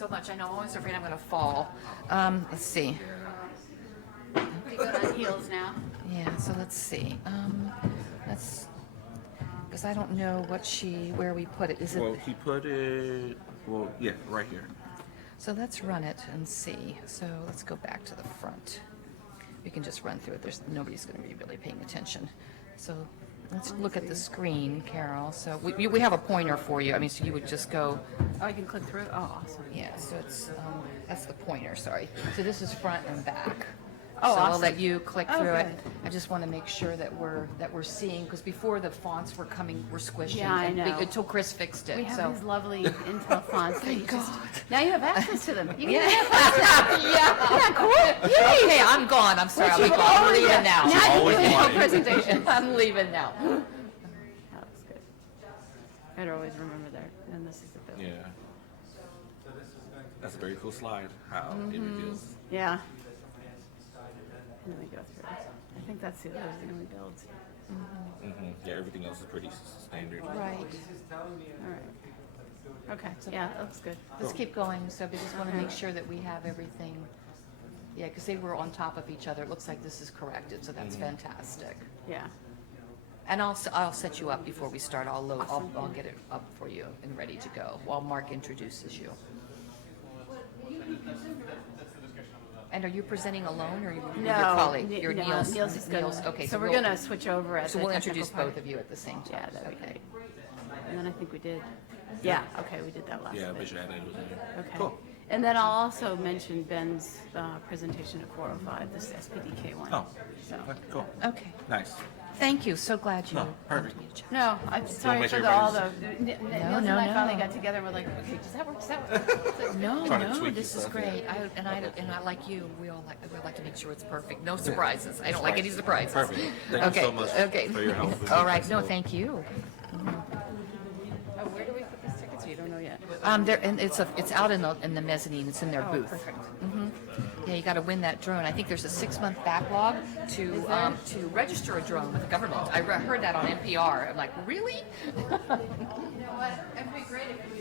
so much. I know, I'm always afraid I'm going to fall. Let's see. We go on heels now. Yeah, so let's see. That's because I don't know where we put it. Is it? Well, he put it, well, yeah, right here. So let's run it and see. So let's go back to the front. We can just run through it. Nobody's going to be really paying attention. So let's look at the screen, Carol. So we have a pointer for you. I mean, so you would just go. Oh, I can click through? Oh, awesome. Yeah, so it's, that's the pointer, sorry. So this is front and back. Oh, So I'll awesome. let you click Oh, through it. good. I just want to make sure that we're seeing, because before the fonts were squished. Yeah, I know. Until Chris fixed it, We have so. these lovely Intel fonts that you Thank just, God. now you have access to them. You can Yeah. have fonts now. Yeah. Isn't that cool? Okay, I'm gone, I'm sorry, But I'm you've I'm always- leaving now. Now you Always can do wanted. a presentation. I'm leaving now. That looks good. I'd always remember that, and this is the bill. Yeah. That's a very cool slide, how it reveals. Yeah. And then we go through. I think those are the only builds. Yeah, everything else is pretty standard. Right. All right. Okay, yeah, that looks good. Let's keep going, so we just want to make sure that we have everything. Yeah, because they were on top of each other. It looks like this is corrected, so that's fantastic. Yeah. And I'll set you up before we start. I'll get it up for you and ready to go while Mark introduces you. And are you presenting alone, or are you with your colleague? Your no, Niels? Niels is gonna. Okay, So we're we'll- gonna switch over at So the we'll technical introduce part. both of you at the same time. Yeah, that'd be Okay. great. And then I think we did, yeah, okay, we did that last Yeah, bit. visual editing was in there. Okay. Cool. And then I'll also mention Ben's presentation at 4:05, this SPDK one. Oh, So, cool. Okay, Nice. thank you, so glad you. No, perfect. no, I'm sorry make for sure all the, everybody's- Niels and no, I finally no. got together and we're like, okay, does that work, does that work? No, Trying to no, tweak this your is stuff, great. And I like you, we like to make sure it's perfect. No surprises. I don't like any surprises. Perfect. Thank Okay, you so much okay. for your help. All right, no, thank you. Oh, where do we put these tickets? You don't know yet? And it's out in the mezzanine, it's in their Oh, booth. perfect. Yeah, you gotta win that drone. I think there's a 6-month backlog to register a drone with the government. I heard that on NPR. I'm like, really? You know what, it'd be great if we.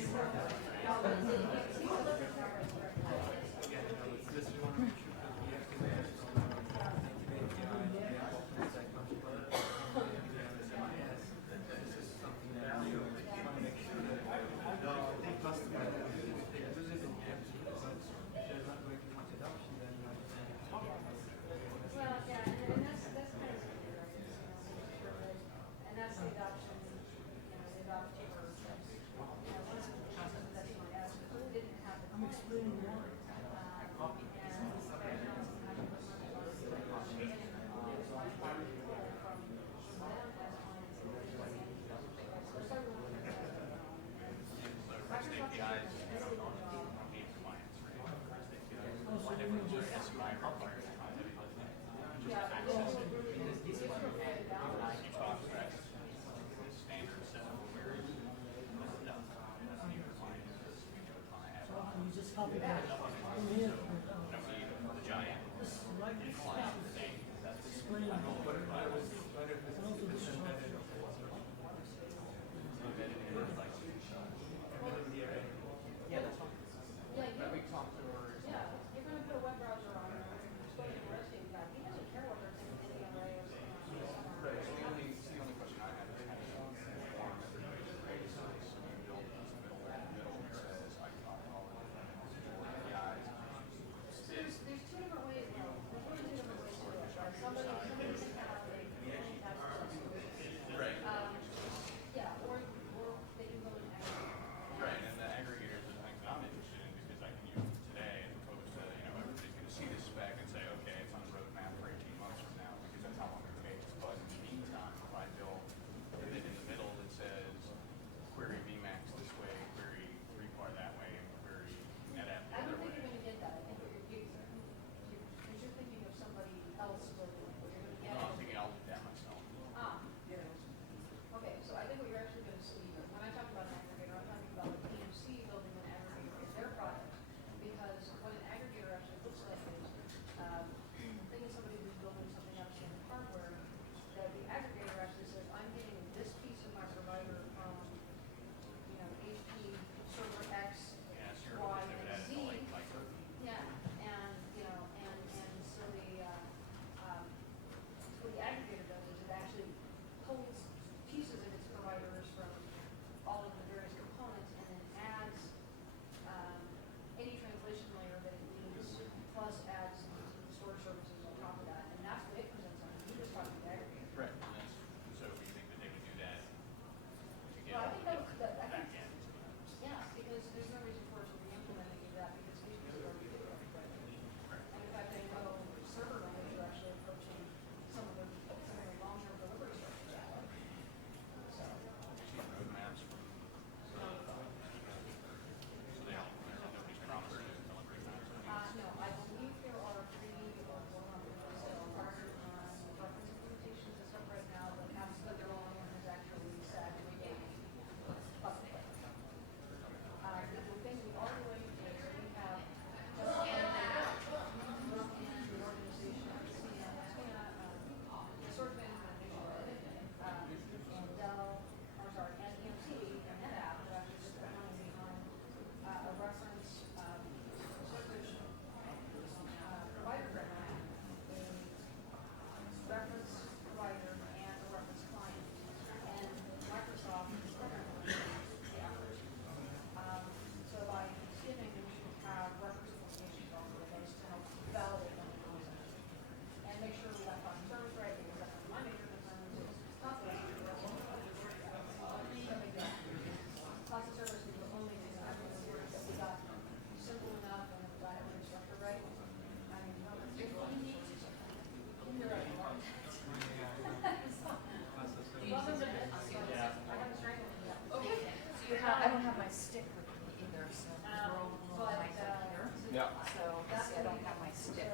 Yeah. So, see, I don't have my stick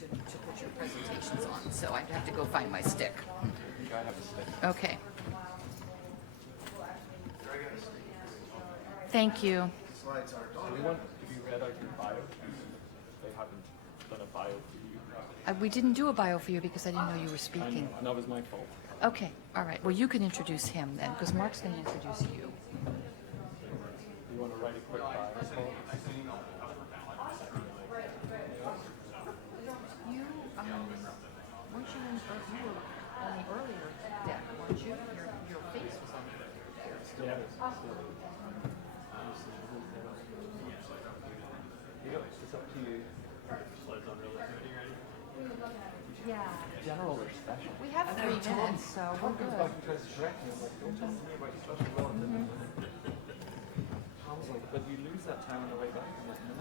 to put your presentations on, so I'd have to go find my stick. I have a stick. Okay. Thank you. Slides are done. Anyone, have you read out your bio? They haven't done a bio for you. We didn't do a bio for you because I didn't know you were speaking. And that was my fault. Okay, all right. Well, you can introduce him then, because Mark's going to introduce you. You want to write a quick bio? You, weren't you in, you were on the earlier deck, weren't you? Your face was on the earlier deck. Yeah. It's up to you. Slides on relativity, ready? Yeah. General or special? We have 3 minutes, so we're good. Tom tries to correct me. I'm like, don't talk to me about special relativity. Tom's like, but you lose that time on the way back. I'm like, no.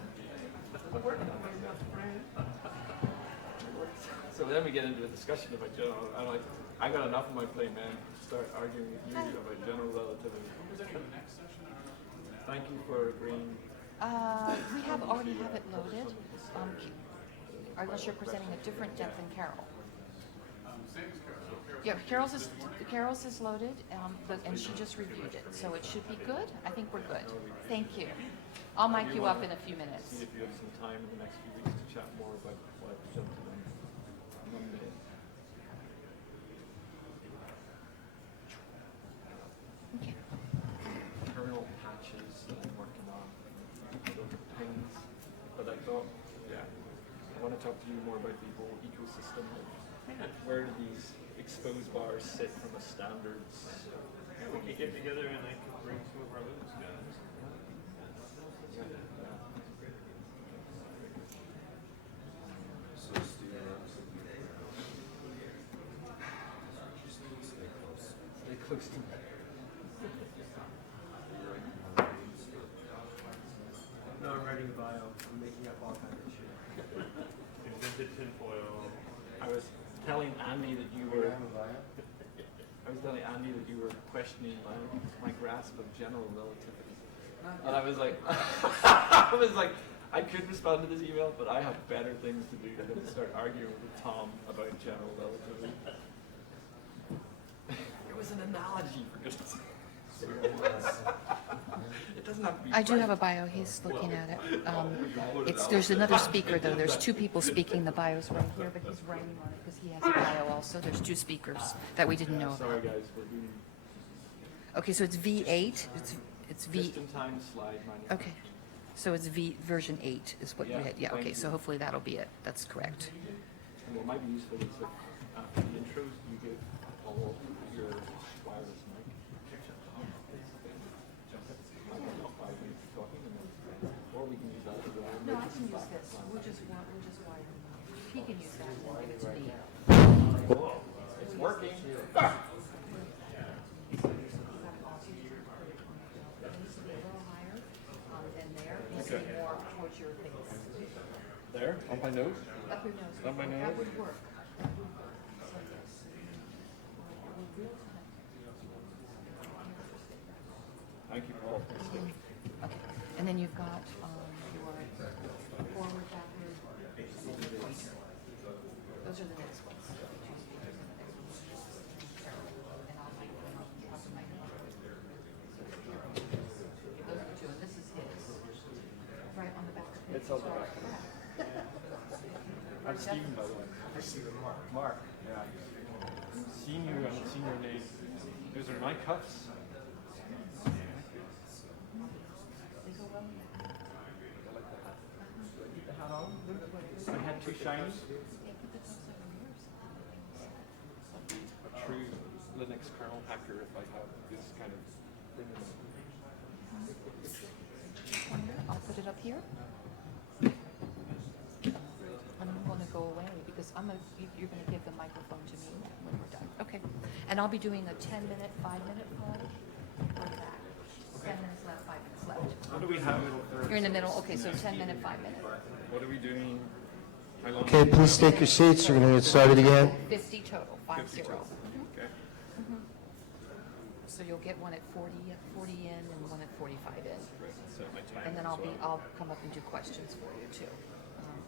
So then we get into a discussion about general. I'm like, I got enough on my plate, man. Start arguing with you about general relativity. Thank you for agreeing. We already have it loaded, unless you're presenting a different deck than Carol. Yeah, Carol's is loaded, and she just reviewed it, so it should be good. I think we're good. Thank you. I'll mic you up in a few minutes. See if you have some time in the next few weeks to chat more about what jumped in Monday. Okay. Kernel patches that I'm working on. Those are pings. But I thought, yeah, I want to talk to you more about the whole ecosystem. Where do these exposed bars sit from a standards? Yeah, we could get together and I could bring some of our Linux guys. Stay close to me. No, I'm writing a bio. I'm making up all kinds of shit. Invented tinfoil. I was telling Andy that you were. I was telling Andy that you were questioning my grasp of general relativity, and I was like, I could respond to this email, but I have better things to do than to start arguing with Tom about general relativity. It was an analogy, for goodness sake. It doesn't have to be. I do have a bio. He's looking at it. There's another speaker though. There's 2 people speaking. The bio's right here, but he's writing on it because he has a bio also. There's 2 speakers that we didn't know about. Sorry guys, we're doing Okay, so it's V8. It's V. just in time slide minus. Okay, so it's version 8 is what you Yeah, had. Yeah. thank Okay, you. so hopefully that'll be it. That's correct. And what might be useful is that after the intros, you give all your wireless mic. I don't know, 5 minutes of talking, and then, or we can use that as well. No, I can use this. We'll just wire them up. He can use that and then give it to me. It's working. Okay. More towards your face. There, on my nose. Up your nose. On my nose. That would work. Thank you, Paul. Okay, and then you've got your forward, backward, and then your pointer. Those are the next ones. And I'll mic them up, I'll have to mic them up. Those are 2, and this is his. Right on the back. It's on the back. I'm Stephen, by the way. I see the mark. Mark. Yeah. Seen you, I haven't seen your name. Those are my cuffs. They go well. Keep the hat on. My hat too shiny. A true Linux kernel hacker if I have this kind of thing in it. I'll put it up here. And I'm going to go away because you're going to give the microphone to me when we're done. Okay. And I'll be doing a 10-minute, 5-minute call. Or back. 10 minutes left, 5 minutes left. What do we have? You're in the middle. Okay, so 10-minute, 5-minute. What are we doing? How long? Okay, please take your seats. We're going to get started again. 50 total, 50. Okay. So you'll get one at 40 in and one at 45 in. Right, set my timer. and then I'll come up and do questions for you too,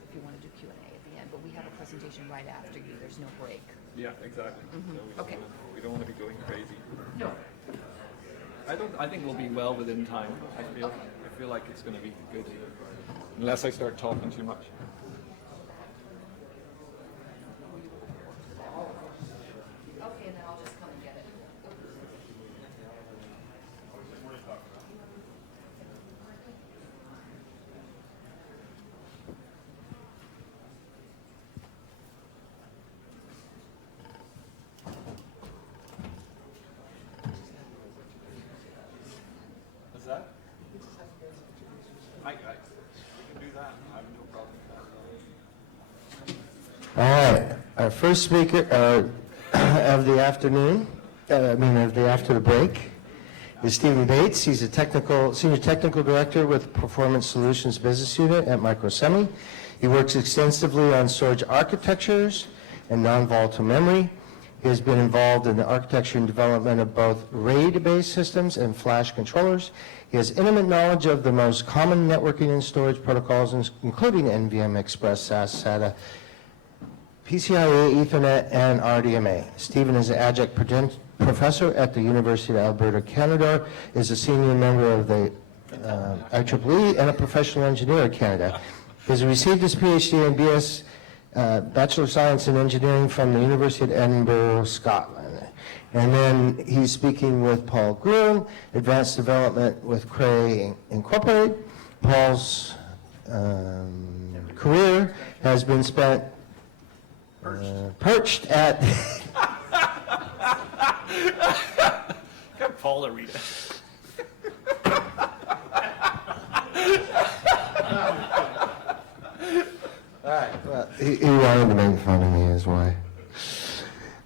if you want to do Q&A at the end. But we have a presentation right after you. There's no break. Yeah, exactly. So Okay. we don't want to be going crazy. No. I think we'll be well within time. I feel like it's going to be good, unless I start talking too much. Okay, and then I'll just come and get it. What's that? I can do that. I have no problem. All right, our first speaker of the afternoon, after the break, is Stephen Bates. He's a senior technical director with Performance Solutions Business Unit at Microsemi. He works extensively on storage architectures and non-volatile memory. He has been involved in the architecture and development of both RAID-based systems and flash controllers. He has intimate knowledge of the most common networking and storage protocols, including NVMe, Express, SAS, SATA, PCIe, Ethernet, and RDMA. Stephen is an adjunct professor at the University of Alberta, Canada, is a senior member of the IEEE, and a professional engineer at Canada. He has received his PhD and BS Bachelor of Science in Engineering from the University of Edinburgh, Scotland. And then he's speaking with Paul Gruen, Advanced Development with Cray Incorporated. Paul's career has been spent perched at... Got Paul to read it. All right, well, he wanted to make fun of me is why.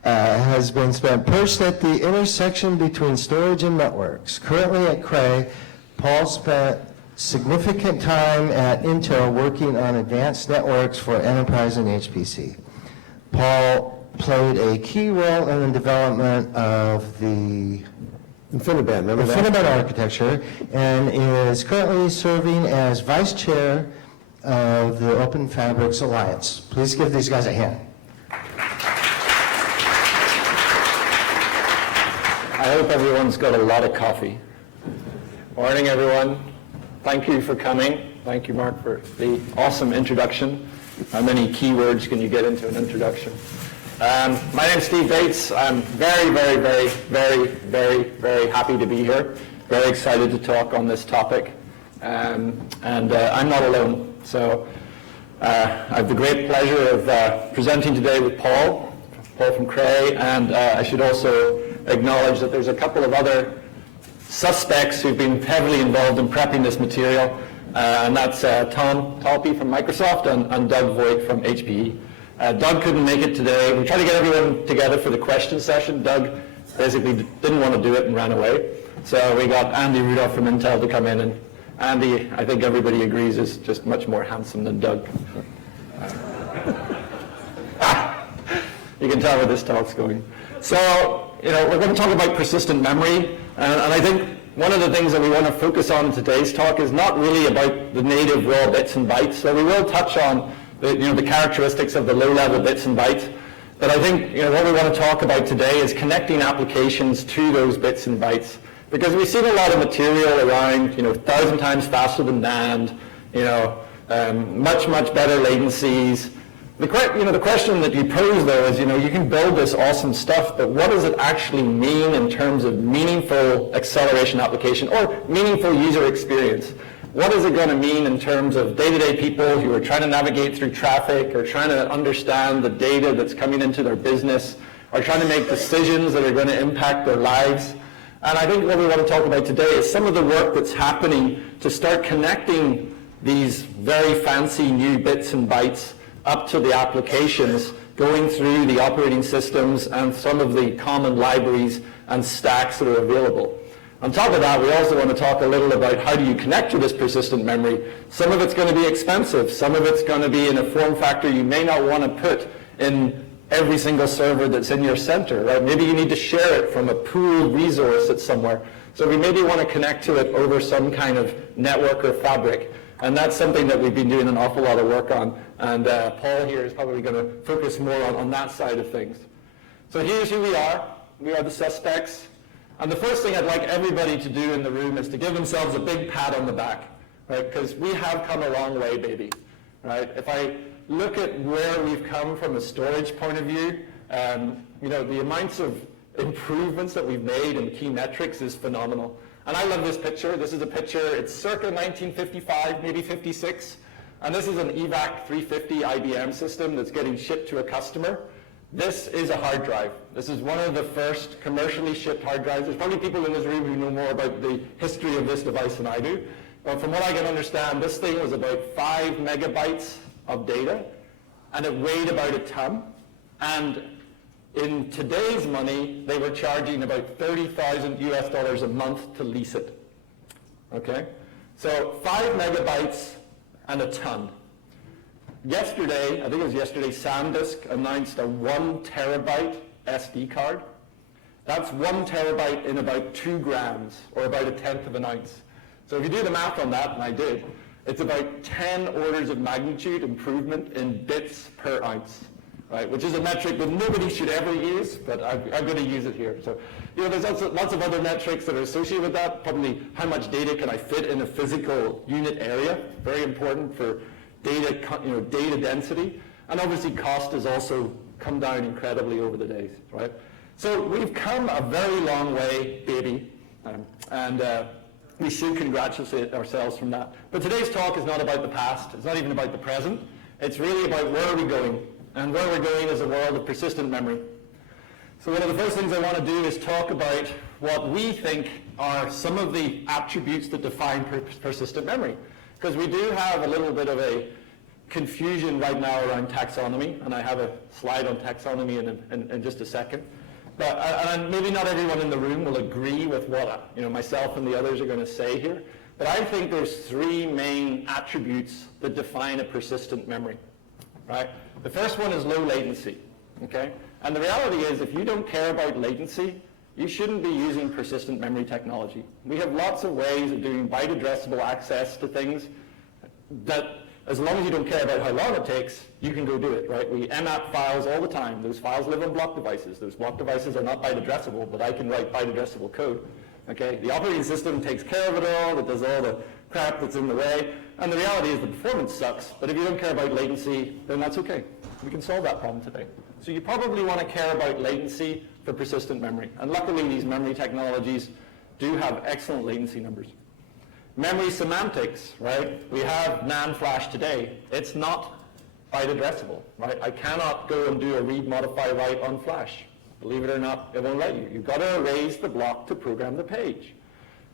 Has been spent perched at the intersection between storage and networks. Currently at Cray, Paul spent significant time at Intel working on advanced networks for enterprise and HPC. Paul played a key role in the development of the InfiniBand, remember that? InfiniBand architecture, and is currently serving as vice chair of the Open Fabrics Alliance. Please give these guys a hand. I hope everyone's got a lot of coffee. Morning, everyone. Thank you for coming. Thank you, Mark, for the awesome introduction. How many keywords can you get into an introduction? My name's Steve Bates. I'm very, very, very, very, very, very happy to be here. Very excited to talk on this topic. And I'm not alone. So I have the great pleasure of presenting today with Paul from Cray, and I should also acknowledge that there's a couple of other suspects who've been heavily involved in prepping this material, and that's Tom Talpe from Microsoft and Doug Voigt from HPE. Doug couldn't make it today. We tried to get everyone together for the question session. Doug basically didn't want to do it and ran away. So we got Andy Rudolph from Intel to come in, and Andy, I think everybody agrees, is just much more handsome than Doug. You can tell where this talk's going. So, we're going to talk about persistent memory, and I think one of the things that we want to focus on in today's talk is not really about the native raw bits and bytes. So we will touch on the characteristics of the low-level bits and bytes. But I think what we want to talk about today is connecting applications to those bits and bytes, because we've seen a lot of material around 1,000 times faster than NAND, much better latencies. The question that you pose, though, is, you can build this awesome stuff, but what does it actually mean in terms of meaningful acceleration application or meaningful user experience? What is it going to mean in terms of day-to-day people who are trying to navigate through traffic or trying to understand the data that's coming into their business or trying to make decisions that are going to impact their lives? And I think what we want to talk about today is some of the work that's happening to start connecting these very fancy new bits and bytes up to the applications, going through the operating systems and some of the common libraries and stacks that are available. On top of that, we also want to talk a little about how do you connect to this persistent memory. Some of it's going to be expensive. Some of it's going to be in a form factor you may not want to put in every single server that's in your center, right? Maybe you need to share it from a pooled resource that's somewhere. So we maybe want to connect to it over some kind of network or fabric. And that's something that we've been doing an awful lot of work on. And Paul here is probably going to focus more on that side of things. So here's who we are. We are the suspects. And the first thing I'd like everybody to do in the room is to give themselves a big pat on the back, right? Because we have come a long way, baby, right? If I look at where we've come from a storage point of view, you know, the amounts of improvements that we've made in key metrics is phenomenal. And I love this picture. This is a picture, it's circa 1955, maybe 56. And this is an EVAC 350 IBM system that's getting shipped to a customer. This is a hard drive. This is one of the first commercially shipped hard drives. There's probably people in this room who know more about the history of this device than I do. But from what I can understand, this thing was about 5 megabytes of data, and it weighed about a ton. And in today's money, they were charging about $30,000 US a month to lease it. Okay? So 5 megabytes and a ton. Yesterday, I think it was yesterday, SanDisk announced a 1 terabyte SD card. That's 1 terabyte in about 2 grams, or about 1/10 of an ounce. So if you do the math on that, and I did, it's about 10 orders of magnitude improvement in bits per ounce, right? Which is a metric that nobody should ever use, but I'm going to use it here. So, you know, there's lots of other metrics that are associated with that. Probably how much data can I fit in a physical unit area? Very important for data, you know, data density. And obviously cost has also come down incredibly over the days, right? So we've come a very long way, baby, and we should congratulate ourselves from that. But today's talk is not about the past. It's not even about the present. It's really about where are we going. And where we're going is a world of persistent memory. So one of the first things I want to do is talk about what we think are some of the attributes that define persistent memory. Because we do have a little bit of a confusion right now around taxonomy, and I have a slide on taxonomy in just a second. But and maybe not everyone in the room will agree with what myself and the others are going to say here. But I think there's 3 main attributes that define a persistent memory. Right? The first one is low latency. Okay? And the reality is, if you don't care about latency, you shouldn't be using persistent memory technology. We have lots of ways of doing byte addressable access to things that, as long as you don't care about how long it takes, you can go do it, right? We mmap files all the time. Those files live on block devices. Those block devices are not byte addressable, but I can write byte addressable code. Okay? The operating system takes care of it all. It does all the crap that's in the way. And the reality is the performance sucks, but if you don't care about latency, then that's okay. We can solve that problem today. So you probably want to care about latency for persistent memory. And luckily, these memory technologies do have excellent latency numbers. Memory semantics, right? We have NAND flash today. It's not byte addressable, right? I cannot go and do a read, modify, write on flash. Believe it or not, it won't let you. You've got to erase the block to program the page.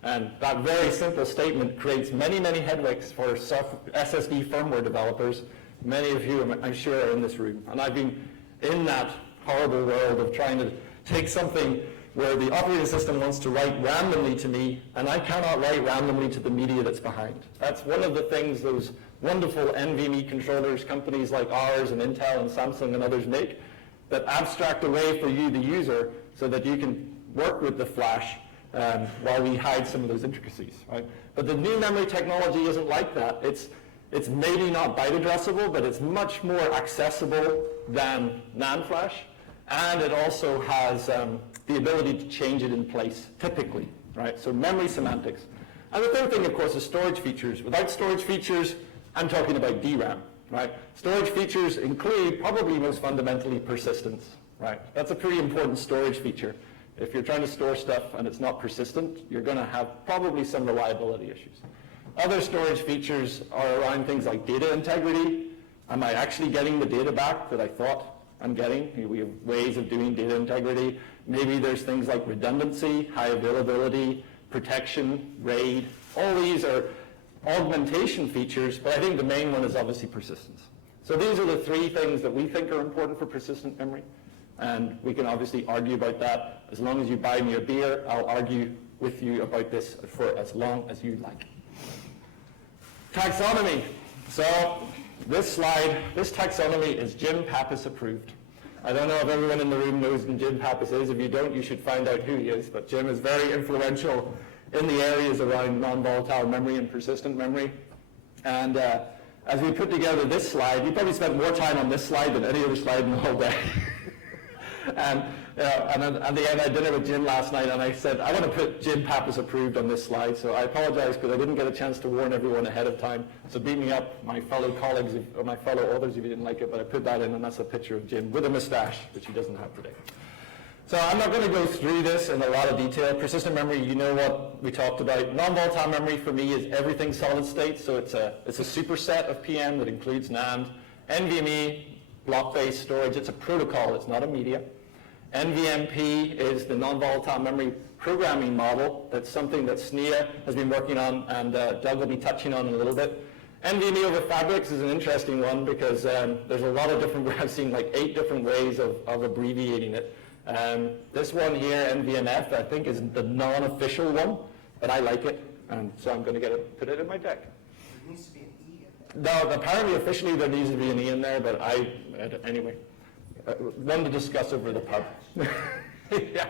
And that very simple statement creates many, many headaches for SSD firmware developers. Many of you, I'm sure, are in this room. And I've been in that horrible world of trying to take something where the operating system wants to write randomly to me, and I cannot write randomly to the media that's behind. That's one of the things those wonderful NVMe controllers, companies like ours and Intel and Samsung and others make, that abstract away for you, the user, so that you can work with the flash while we hide some of those intricacies, right? But the new memory technology isn't like that. It's maybe not byte addressable, but it's much more accessible than NAND flash, and it also has the ability to change it in place, typically, right? So memory semantics. And the third thing, of course, is storage features. Without storage features, I'm talking about DRAM, right? Storage features include, probably most fundamentally, persistence, right? That's a pretty important storage feature. If you're trying to store stuff and it's not persistent, you're going to have probably some reliability issues. Other storage features are around things like data integrity. Am I actually getting the data back that I thought I'm getting? We have ways of doing data integrity. Maybe there's things like redundancy, high availability, protection, RAID. All these are augmentation features, but I think the main one is obviously persistence. So these are the 3 things that we think are important for persistent memory. And we can obviously argue about that. As long as you buy me a beer, I'll argue with you about this for as long as you like. Taxonomy. So this slide, this taxonomy is Jim Pappas approved. I don't know if everyone in the room knows who Jim Pappas is. If you don't, you should find out who he is. But Jim is very influential in the areas around non-volatile memory and persistent memory. And as we put together this slide, you probably spent more time on this slide than any other slide in the whole day. And at the end, I had dinner with Jim last night, and I said, I want to put Jim Pappas approved on this slide. So I apologize because I didn't get a chance to warn everyone ahead of time. So beat me up, my fellow colleagues, or my fellow authors, if you didn't like it. But I put that in, and that's a picture of Jim with a mustache, which he doesn't have today. So I'm not going to go through this in a lot of detail. Persistent memory, you know what we talked about. Non-volatile memory for me is everything solid state. So it's a superset of PM that includes NAND. NVMe, block-based storage, it's a protocol, it's not a media. NVMe is the non-volatile memory programming model. That's something that SNIA has been working on, and Doug will be touching on in a little bit. NVMe over fabrics is an interesting one because there's a lot of different, I've seen like 8 different ways of abbreviating it. This one here, NVMF, I think is the non-official one, but I like it, and so I'm going to put it in my deck. There needs to be an E in there. No, apparently officially there needs to be an E in there, but anyway. One to discuss over the pub. Yeah.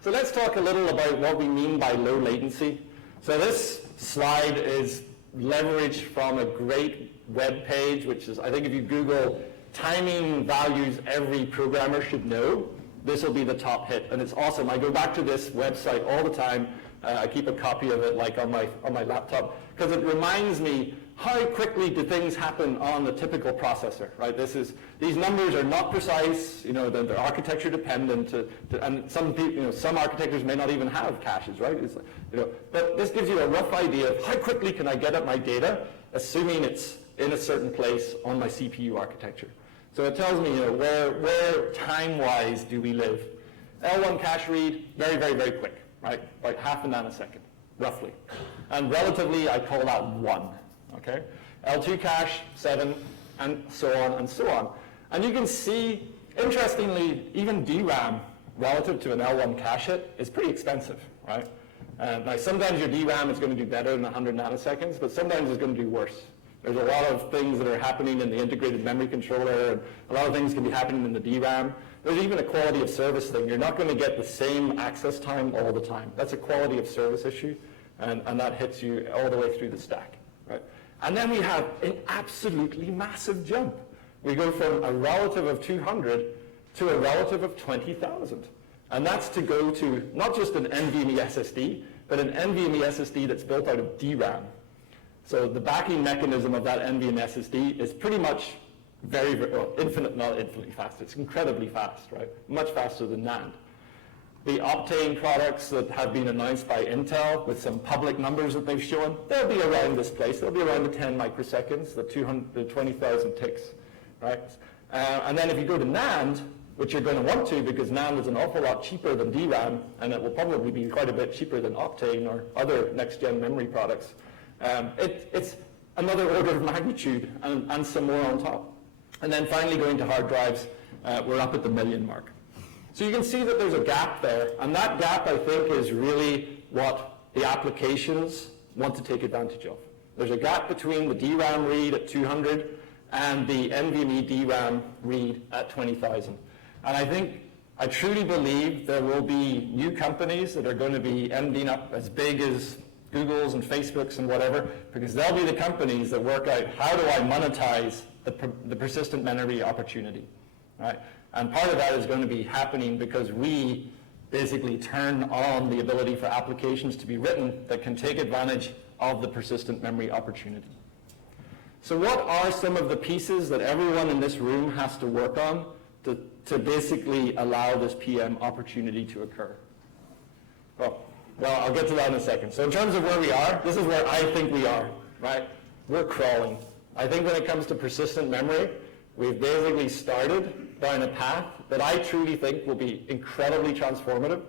So let's talk a little about what we mean by low latency. So this slide is leveraged from a great web page, which is, I think if you Google timing values every programmer should know, this will be the top hit. And it's awesome. I go back to this website all the time. I keep a copy of it like on my laptop because it reminds me how quickly do things happen on the typical processor, right? These numbers are not precise, they're architecture dependent, and some people, some architectures may not even have caches, right? But this gives you a rough idea of how quickly can I get at my data, assuming it's in a certain place on my CPU architecture. So it tells me, where time-wise do we live? L1 cache read, very, very, very quick, right? About half a nanosecond, roughly. And relatively, I call that 1. Okay, L2 cache, 7, and so on and so on. And you can see, interestingly, even DRAM relative to an L1 cache hit is pretty expensive, right? Now, sometimes your DRAM is going to do better than 100 nanoseconds, but sometimes it's going to do worse. There's a lot of things that are happening in the integrated memory controller, and a lot of things can be happening in the DRAM. There's even a quality of service thing. You're not going to get the same access time all the time. That's a quality of service issue, and that hits you all the way through the stack, right? And then we have an absolutely massive jump. We go from a relative of 200 to a relative of 20,000. And that's to go to not just an NVMe SSD, but an NVMe SSD that's built out of DRAM. So the backing mechanism of that NVMe SSD is pretty much not infinitely fast. It's incredibly fast, right? Much faster than NAND. The Optane products that have been announced by Intel with some public numbers that they've shown, they'll be around this place. They'll be around the 10 microseconds, the 20,000 ticks, right? And then if you go to NAND, which you're going to want to because NAND is an awful lot cheaper than DRAM, and it will probably be quite a bit cheaper than Optane or other next-gen memory products. It's another order of magnitude and some more on top. And then finally going to hard drives, we're up at the 1 million mark. So you can see that there's a gap there, and that gap, I think, is really what the applications want to take advantage of. There's a gap between the DRAM read at 200 and the NVMe DRAM read at 20,000. And I truly believe there will be new companies that are going to be ending up as big as Google's and Facebook's and whatever, because they'll be the companies that work out how do I monetize the persistent memory opportunity, right? And part of that is going to be happening because we basically turn on the ability for applications to be written that can take advantage of the persistent memory opportunity. So what are some of the pieces that everyone in this room has to work on to basically allow this PM opportunity to occur? Well, I'll get to that in a second. So in terms of where we are, this is where I think we are, right? We're crawling. I think when it comes to persistent memory, we've basically started down a path that I truly think will be incredibly transformative,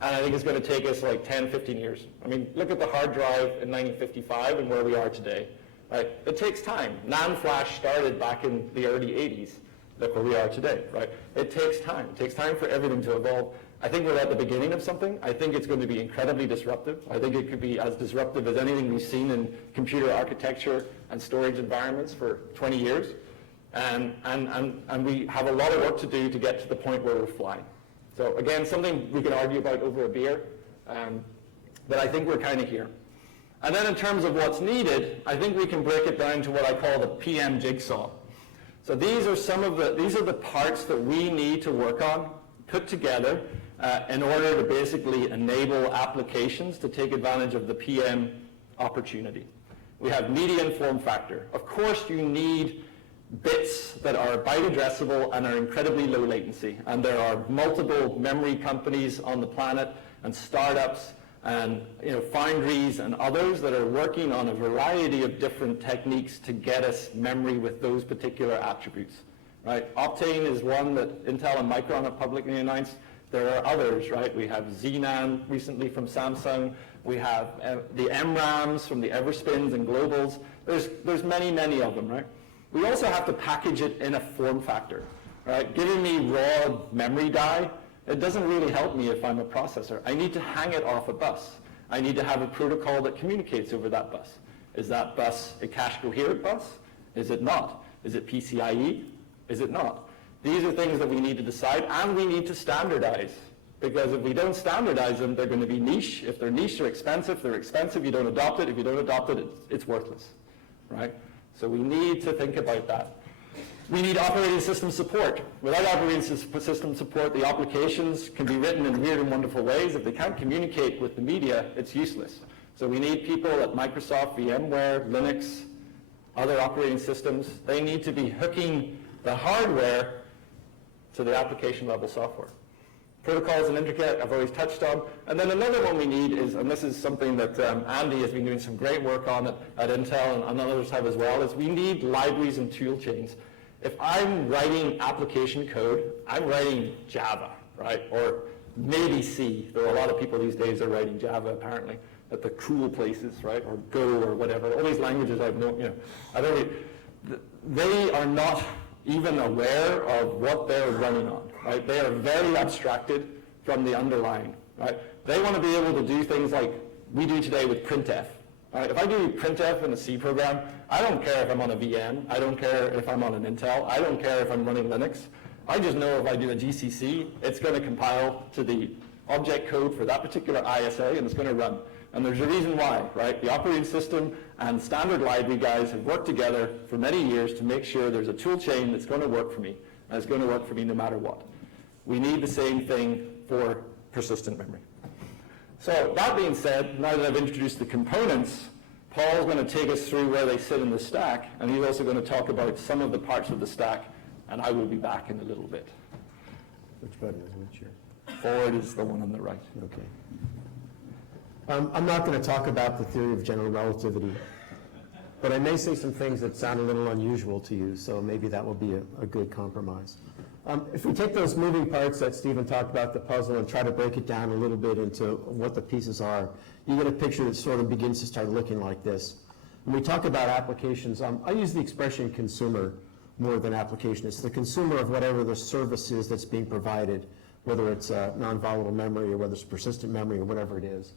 and I think it's going to take us like 10, 15 years. I mean, look at the hard drive in 1955 and where we are today. Right? It takes time. NAND flash started back in the early 80s. Look where we are today, right? It takes time. It takes time for everything to evolve. I think we're at the beginning of something. I think it's going to be incredibly disruptive. I think it could be as disruptive as anything we've seen in computer architecture and storage environments for 20 years. And we have a lot of work to do to get to the point where we're flying. So again, something we can argue about over a beer, but I think we're kind of here. And then in terms of what's needed, I think we can break it down to what I call the PM jigsaw. So these are the parts that we need to work on, put together, in order to basically enable applications to take advantage of the PM opportunity. We have media and form factor. Of course, you need bits that are byte addressable and are incredibly low latency. And there are multiple memory companies on the planet and startups and foundries and others that are working on a variety of different techniques to get us memory with those particular attributes. Right? Optane is one that Intel and Micron have publicly announced. There are others, right? We have Xenon recently from Samsung. We have the MRAMs from the Everspins and Globals. There's many, many of them, right? We also have to package it in a form factor, right? Giving me raw memory die, it doesn't really help me if I'm a processor. I need to hang it off a bus. I need to have a protocol that communicates over that bus. Is that bus a cache coherent bus? Is it not? Is it PCIe? Is it not? These are things that we need to decide, and we need to standardize. Because if we don't standardize them, they're going to be niche. If they're niche, they're expensive. If they're expensive, you don't adopt it. If you don't adopt it, it's worthless, right? So we need to think about that. We need operating system support. Without operating system support, the applications can be written in weird and wonderful ways. If they can't communicate with the media, it's useless. So we need people at Microsoft, VMware, Linux, other operating systems. They need to be hooking the hardware to the application level software. Protocols and interconnect I've always touched on. And then another one we need is, and this is something that Andy has been doing some great work on at Intel and others have as well, is we need libraries and tool chains. If I'm writing application code, I'm writing Java, right? Or maybe C. There are a lot of people these days are writing Java, apparently, at the cool places, right? Or Go or whatever. All these languages I've known, they are not even aware of what they're running on, right? They are very abstracted from the underlying, right? They want to be able to do things like we do today with printf, right? If I do printf in a C program, I don't care if I'm on a VM, I don't care if I'm on an Intel, I don't care if I'm running Linux. I just know if I do a GCC, it's going to compile to the object code for that particular ISA and it's going to run. And there's a reason why, right? The operating system and standard library guys have worked together for many years to make sure there's a tool chain that's going to work for me, and it's going to work for me no matter what. We need the same thing for persistent memory. So that being said, now that I've introduced the components, Paul's going to take us through where they sit in the stack, and he's also going to talk about some of the parts of the stack, and I will be back in a little bit. Which button is which here? Forward is the one on the right. Okay. I'm not going to talk about the theory of general relativity, but I may say some things that sound a little unusual to you, so maybe that will be a good compromise. If we take those moving parts that Stephen talked about, the puzzle, and try to break it down a little bit into what the pieces are, you get a picture that sort of begins to start looking like this. When we talk about applications, I use the expression consumer more than application. It's the consumer of whatever the service is that's being provided, whether it's non-volatile memory or whether it's persistent memory or whatever it is.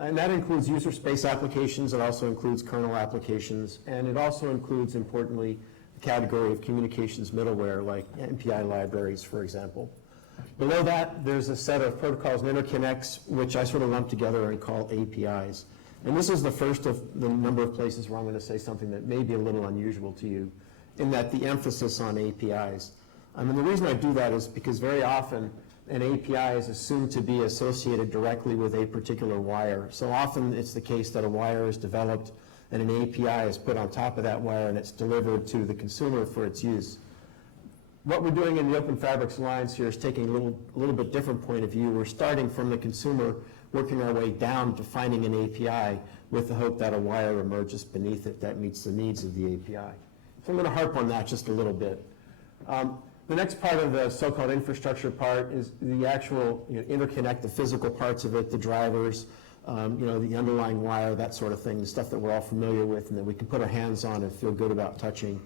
And that includes user space applications, it also includes kernel applications, and it also includes, importantly, the category of communications middleware like MPI libraries, for example. Below that, there's a set of protocols and interconnects, which I sort of lump together and call APIs. And this is the first of the number of places where I'm going to say something that may be a little unusual to you, in that the emphasis on APIs. I mean, the reason I do that is because very often an API is assumed to be associated directly with a particular wire. So often it's the case that a wire is developed and an API is put on top of that wire and it's delivered to the consumer for its use. What we're doing in the Open Fabrics Alliance here is taking a little bit different point of view. We're starting from the consumer, working our way down to finding an API with the hope that a wire emerges beneath it that meets the needs of the API. So I'm going to harp on that just a little bit. The next part of the so-called infrastructure part is the actual interconnect, the physical parts of it, the drivers, the underlying wire, that sort of thing, the stuff that we're all familiar with and that we can put our hands on and feel good about touching.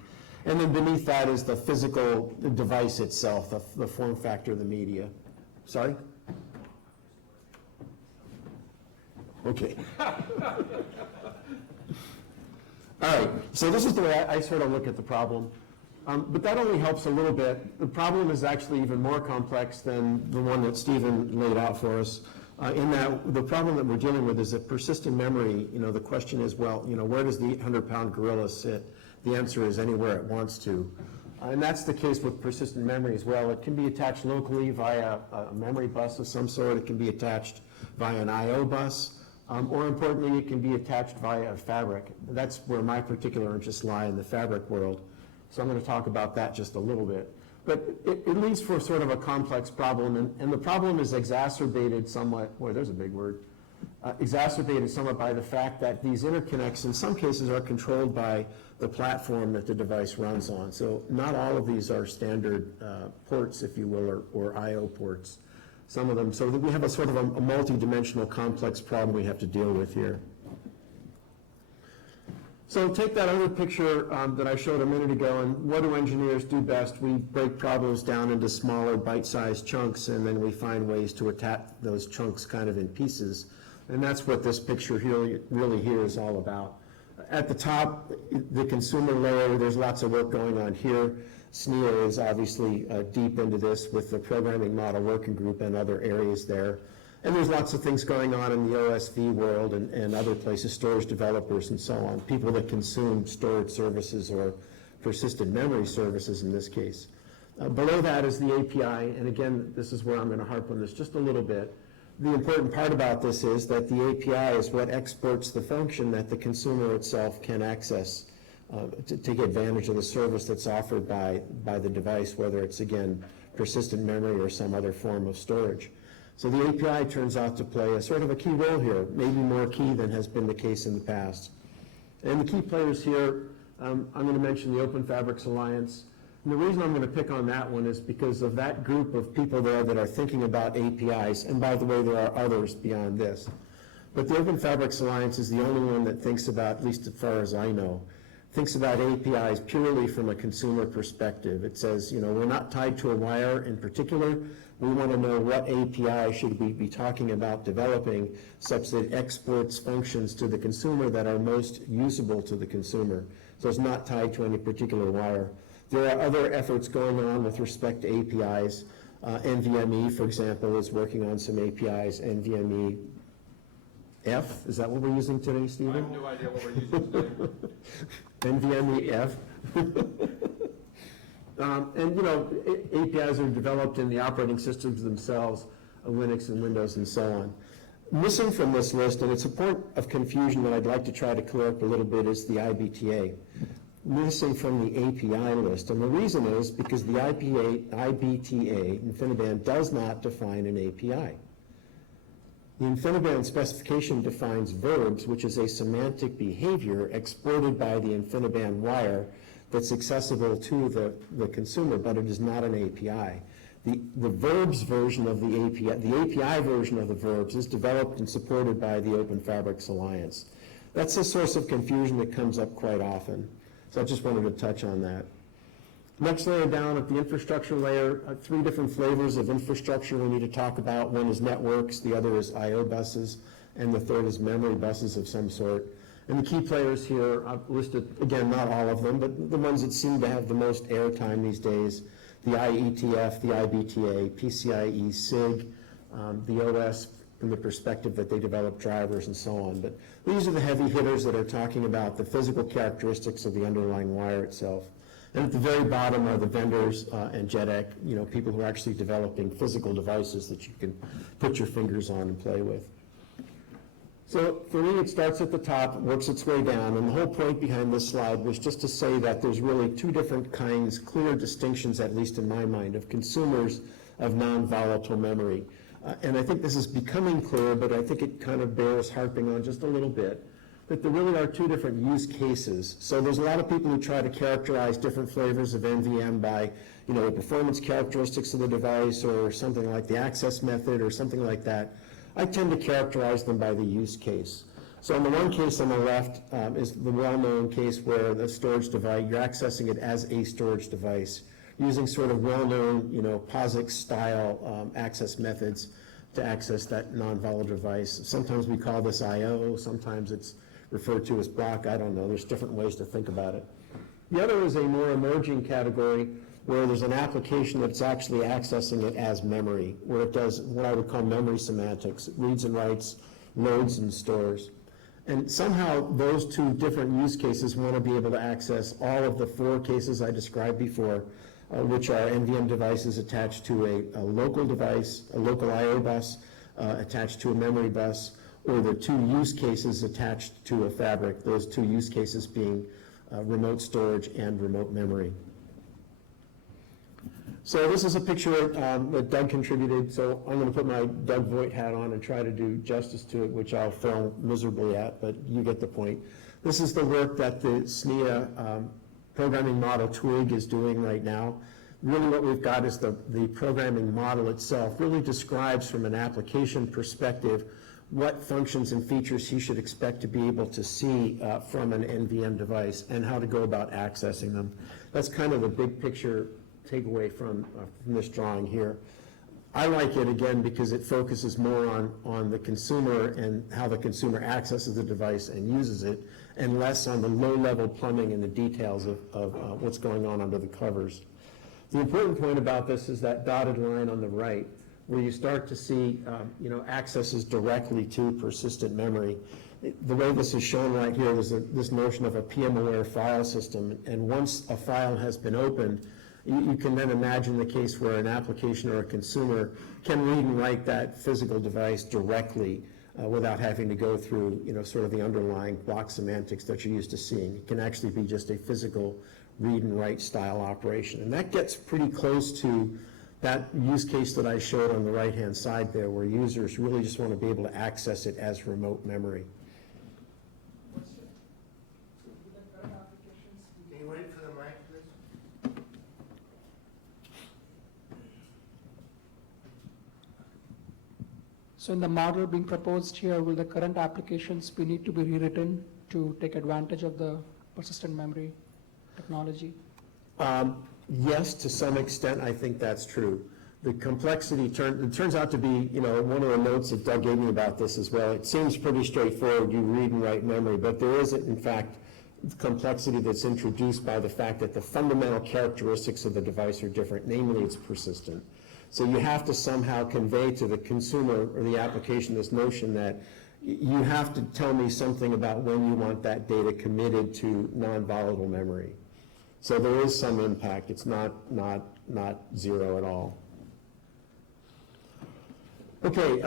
And then beneath that is the physical device itself, the form factor, the media. Sorry? Okay. All right, so this is the way I sort of look at the problem. But that only helps a little bit. The problem is actually even more complex than the one that Stephen laid out for us. In that the problem that we're dealing with is that persistent memory, the question is, well, where does the 800-pound gorilla sit? The answer is anywhere it wants to. And that's the case with persistent memory as well. It can be attached locally via a memory bus of some sort. It can be attached via an I/O bus. Or importantly, it can be attached via a fabric. That's where my particular interests lie in the fabric world. So I'm going to talk about that just a little bit. But it leads for sort of a complex problem, and the problem is exacerbated somewhat, boy, there's a big word, exacerbated somewhat by the fact that these interconnects in some cases are controlled by the platform that the device runs on. So not all of these are standard ports, if you will, or I/O ports. Some of them, so that we have a sort of a multi-dimensional complex problem we have to deal with here. So take that other picture that I showed a minute ago, and what do engineers do best? We break problems down into smaller bite-sized chunks, and then we find ways to attack those chunks kind of in pieces. And that's what this picture really here is all about. At the top, the consumer layer, there's lots of work going on here. SNEA is obviously deep into this with the programming model working group and other areas there. And there's lots of things going on in the OSV world and other places, storage developers and so on, people that consume storage services or persistent memory services in this case. Below that is the API, and again, this is where I'm going to harp on this just a little bit. The important part about this is that the API is what exports the function that the consumer itself can access to take advantage of the service that's offered by the device, whether it's, again, persistent memory or some other form of storage. So the API turns out to play a sort of a key role here, maybe more key than has been the case in the past. And the key players here, I'm going to mention the Open Fabrics Alliance. And the reason I'm going to pick on that one is because of that group of people there that are thinking about APIs. And by the way, there are others beyond this. But the Open Fabrics Alliance is the only one that thinks about, at least as far as I know, thinks about APIs purely from a consumer perspective. It says, we're not tied to a wire in particular. We want to know what API should we be talking about developing such that it exports functions to the consumer that are most usable to the consumer. So it's not tied to any particular wire. There are other efforts going on with respect to APIs. NVMe, for example, is working on some APIs. NVMe F, is that what we're using today, Stephen? I have no idea what we're using today. NVMe F. APIs are developed in the operating systems themselves, Linux and Windows and so on. Missing from this list, and it's a point of confusion that I'd like to try to clear up a little bit, is the IBTA. Missing from the API list, and the reason is because the IBTA, InfiniBand, does not define an API. The InfiniBand specification defines verbs, which is a semantic behavior exported by the InfiniBand wire that's accessible to the consumer, but it is not an API. The verbs version of the API version of the verbs is developed and supported by the Open Fabrics Alliance. That's a source of confusion that comes up quite often. So I just wanted to touch on that. Next layer down at the infrastructure layer, 3 different flavors of infrastructure we need to talk about. One is networks, the other is I/O buses, and the third is memory buses of some sort. And the key players here, I've listed, again, not all of them, but the ones that seem to have the most airtime these days, the IETF, the IBTA, PCIe, SIG, the OS from the perspective that they develop drivers and so on. But these are the heavy hitters that are talking about the physical characteristics of the underlying wire itself. And at the very bottom are the vendors and JEDEC, people who are actually developing physical devices that you can put your fingers on and play with. So for me, it starts at the top, works its way down, and the whole point behind this slide was just to say that there's really 2 different kinds, clear distinctions, at least in my mind, of consumers of non-volatile memory. And I think this is becoming clear, but I think it kind of bears harping on just a little bit, that there really are 2 different use cases. So there's a lot of people who try to characterize different flavors of NVM by, the performance characteristics of the device or something like the access method or something like that. I tend to characterize them by the use case. So in the one case on the left is the well-known case where the storage device, you're accessing it as a storage device, using sort of well-known, POSIX-style access methods to access that non-volatile device. Sometimes we call this I/O, sometimes it's referred to as block, I don't know, there's different ways to think about it. The other is a more emerging category where there's an application that's actually accessing it as memory, where it does what I would call memory semantics. It reads and writes, loads and stores. And somehow those two different use cases want to be able to access all of the 4 cases I described before, which are NVM devices attached to a local device, a local I/O bus, attached to a memory bus, or the 2 use cases attached to a fabric, those 2 use cases being remote storage and remote memory. So this is a picture that Doug contributed, so I'm going to put my Doug Voigt hat on and try to do justice to it, which I'll fail miserably at, but you get the point. This is the work that the SNIA programming model twig is doing right now. Really what we've got is the programming model itself really describes from an application perspective what functions and features he should expect to be able to see from an NVM device and how to go about accessing them. That's kind of a big picture takeaway from this drawing here. I like it, again, because it focuses more on the consumer and how the consumer accesses the device and uses it, and less on the low-level plumbing and the details of what's going on under the covers. The important point about this is that dotted line on the right, where you start to see accesses directly to persistent memory. The way this is shown right here is this notion of a PM-aware file system, and once a file has been opened, you can then imagine the case where an application or a consumer can read and write that physical device directly without having to go through, sort of the underlying block semantics that you're used to seeing. It can actually be just a physical read and write style operation. And that gets pretty close to that use case that I showed on the right-hand side there, where users really just want to be able to access it as remote memory. Can you wait for the mic, please? So in the model being proposed here, will the current applications need to be rewritten to take advantage of the persistent memory technology? Yes, to some extent, I think that's true. The complexity turns out to be, one of the notes that Doug gave me about this as well. It seems pretty straightforward, you read and write memory, but there is, in fact, complexity that's introduced by the fact that the fundamental characteristics of the device are different, namely it's persistent. So you have to somehow convey to the consumer or the application this notion that you have to tell me something about when you want that data committed to non-volatile memory. So there is some impact. It's not zero at all. Okay,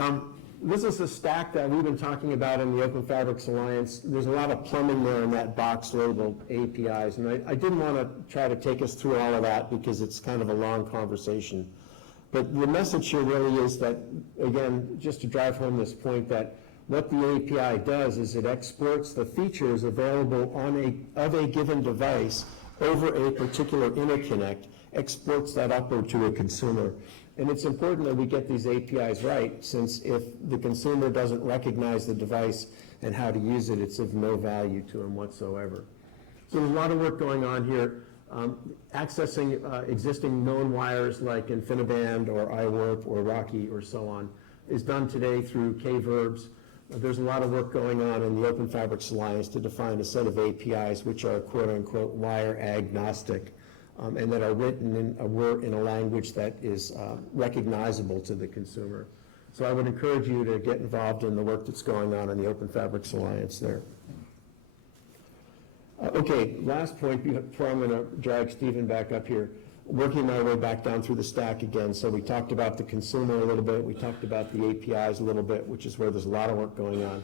this is a stack that we've been talking about in the Open Fabrics Alliance. There's a lot of plumbing there in that box labeled APIs, and I didn't want to try to take us through all of that because it's kind of a long conversation. But the message here really is that, again, just to drive home this point, that what the API does is it exports the features available of a given device over a particular interconnect, exports that upward to a consumer. And it's important that we get these APIs right, since if the consumer doesn't recognize the device and how to use it, it's of no value to them whatsoever. So there's a lot of work going on here. Accessing existing known wires like InfiniBand or iWarp or Rocky or so on is done today through K-verbs. There's a lot of work going on in the Open Fabrics Alliance to define a set of APIs which are quote-unquote wire agnostic and that are written in a language that is recognizable to the consumer. So I would encourage you to get involved in the work that's going on in the Open Fabrics Alliance there. Okay, last point before I'm going to drag Stephen back up here. Working my way back down through the stack again. So we talked about the consumer a little bit. We talked about the APIs a little bit, which is where there's a lot of work going on.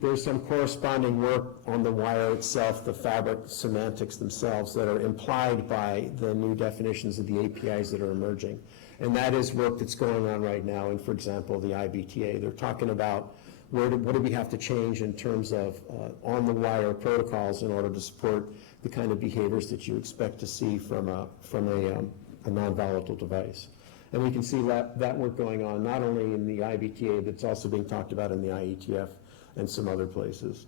There's some corresponding work on the wire itself, the fabric semantics themselves that are implied by the new definitions of the APIs that are emerging. And that is work that's going on right now in, for example, the IBTA. They're talking about what do we have to change in terms of on-the-wire protocols in order to support the kind of behaviors that you expect to see from a non-volatile device. And we can see that work going on not only in the IBTA, but it's also being talked about in the IETF and some other places.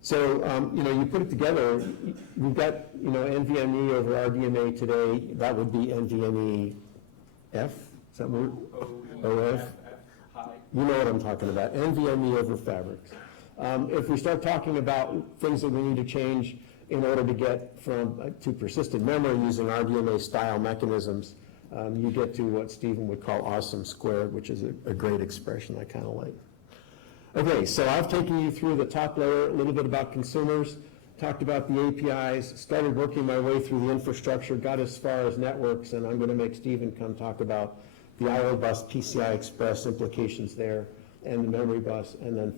So, you put it together, we've got, NVMe over RDMA today. That would be NVMe F, is that word? OF? You know what I'm talking about, NVMe over fabrics. If we start talking about things that we need to change in order to get from to persistent memory using RDMA style mechanisms, you get to what Stephen would call awesome squared, which is a great expression I kind of like. Okay, so I've taken you through the top layer, a little bit about consumers, talked about the APIs, started working my way through the infrastructure, got as far as networks, and I'm going to make Stephen come talk about the I/O bus, PCI Express implications there, and the memory bus, and then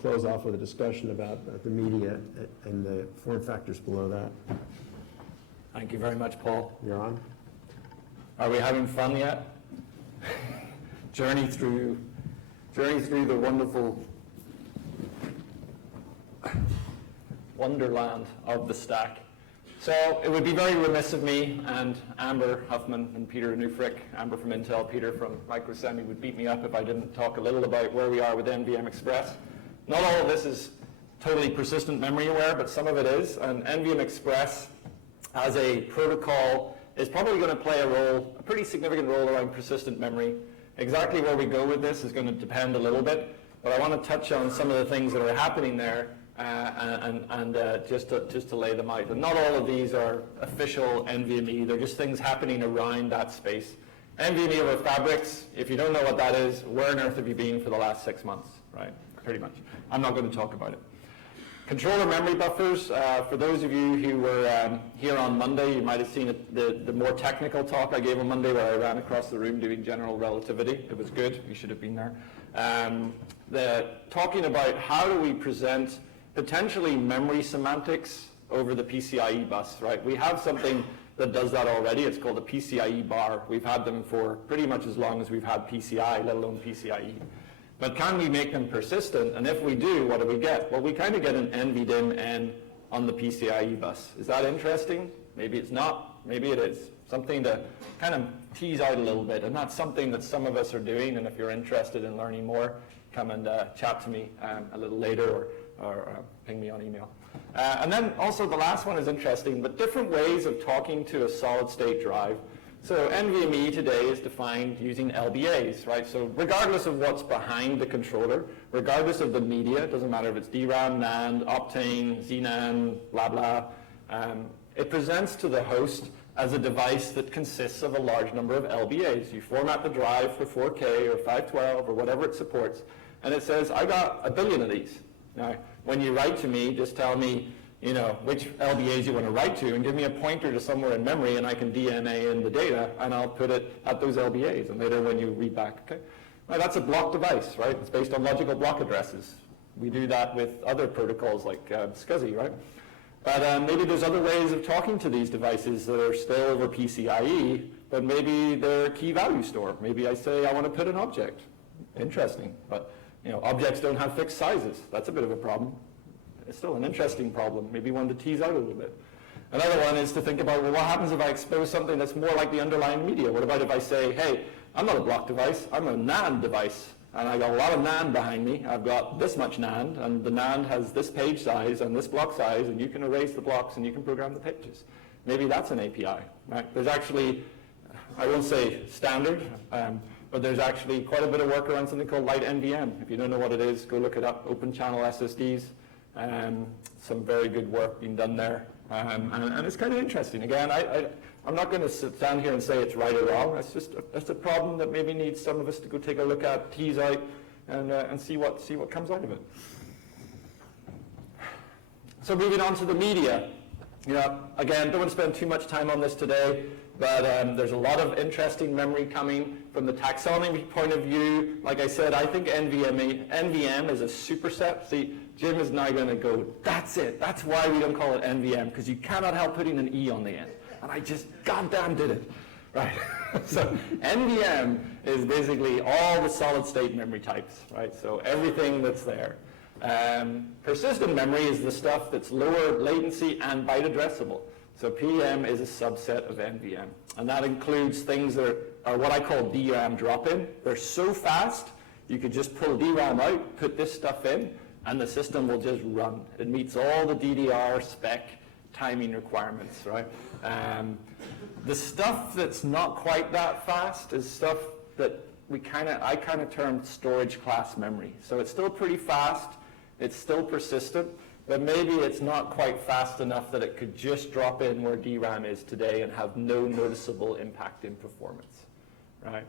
close off with a discussion about the media and the form factors below that. Thank you very much, Paul. You're on. Are we having fun yet? Journey through the wonderful wonderland of the stack. So it would be very remiss of me, and Amber Huffman and Peter Newfrick, Amber from Intel, Peter from Microsemi, would beat me up if I didn't talk a little about where we are with NVM Express. Not all of this is totally persistent memory aware, but some of it is, and NVM Express as a protocol is probably going to play a pretty significant role around persistent memory. Exactly where we go with this is going to depend a little bit, but I want to touch on some of the things that are happening there just to lay them out. And not all of these are official NVMe, they're just things happening around that space. NVMe over fabrics, if you don't know what that is, where on earth have you been for the last 6 months, right? Pretty much. I'm not going to talk about it. Controller memory buffers, for those of you who were here on Monday, you might have seen the more technical talk I gave on Monday where I ran across the room doing general relativity. It was good, you should have been there. Talking about how do we present potentially memory semantics over the PCIe bus, right? We have something that does that already. It's called a PCIe bar. We've had them for pretty much as long as we've had PCI, let alone PCIe. But can we make them persistent? And if we do, what do we get? Well, we kind of get an NVDIMN on the PCIe bus. Is that interesting? Maybe it's not. Maybe it is. Something to kind of tease out a little bit. And that's something that some of us are doing. And if you're interested in learning more, come and chat to me a little later or ping me on email. And then also the last one is interesting, but different ways of talking to a solid state drive. So NVMe today is defined using LBAs, right? So regardless of what's behind the controller, regardless of the media, it doesn't matter if it's DRAM, NAND, Optane, ZNAND, blah, blah, it presents to the host as a device that consists of a large number of LBAs. You format the drive for 4K or 512 or whatever it supports, and it says, I got 1 billion of these. Now, when you write to me, just tell me, you know, which LBAs you want to write to and give me a pointer to somewhere in memory and I can DMA in the data and I'll put it at those LBAs and later when you read back, okay? Now that's a block device, right? It's based on logical block addresses. We do that with other protocols like SCSI, right? But maybe there's other ways of talking to these devices that are still over PCIe, but maybe they're key value store. Maybe I say I want to put an object. Interesting, but you know, objects don't have fixed sizes. That's a bit of a problem. It's still an interesting problem, maybe one to tease out a little bit. Another one is to think about, well, what happens if I expose something that's more like the underlying media? What about if I say, hey, I'm not a block device, I'm a NAND device, and I got a lot of NAND behind me. I've got this much NAND, and the NAND has this page size and this block size, and you can erase the blocks and you can program the pages. Maybe that's an API, right? There's actually, I won't say standard, but there's actually quite a bit of work around something called light NVM. If you don't know what it is, go look it up. Open channel SSDs. Some very good work being done there. And it's kind of interesting. Again, I'm not going to sit down here and say it's right or wrong. That's a problem that maybe needs some of us to go take a look at, tease out, and see what comes out of it. So moving on to the media. You know, again, don't want to spend too much time on this today, but there's a lot of interesting memory coming from the taxonomy point of view. Like I said, I think NVM is a superset. See, Jim is now going to go, that's it. That's why we don't call it NVM, because you cannot help putting an E on the end. And I just goddamn did it. Right? So NVM is basically all the solid state memory types, right? So everything that's there. Persistent memory is the stuff that's lower latency and byte addressable. So PM is a subset of NVM. And that includes things that are what I call DRAM drop-in. They're so fast, you could just pull DRAM out, put this stuff in, and the system will just run. It meets all the DDR spec timing requirements, right? The stuff that's not quite that fast is stuff that I kind of termed storage class memory. So it's still pretty fast, it's still persistent, but maybe it's not quite fast enough that it could just drop in where DRAM is today and have no noticeable impact in performance, right?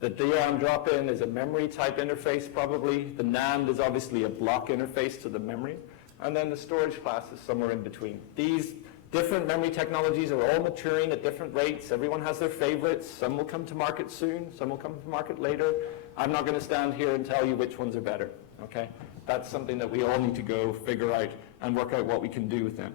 The DRAM drop-in is a memory type interface probably. The NAND is obviously a block interface to the memory. And then the storage class is somewhere in between. These different memory technologies are all maturing at different rates. Everyone has their favorites. Some will come to market soon. Some will come to market later. I'm not going to stand here and tell you which ones are better, okay? That's something that we all need to go figure out and work out what we can do with them.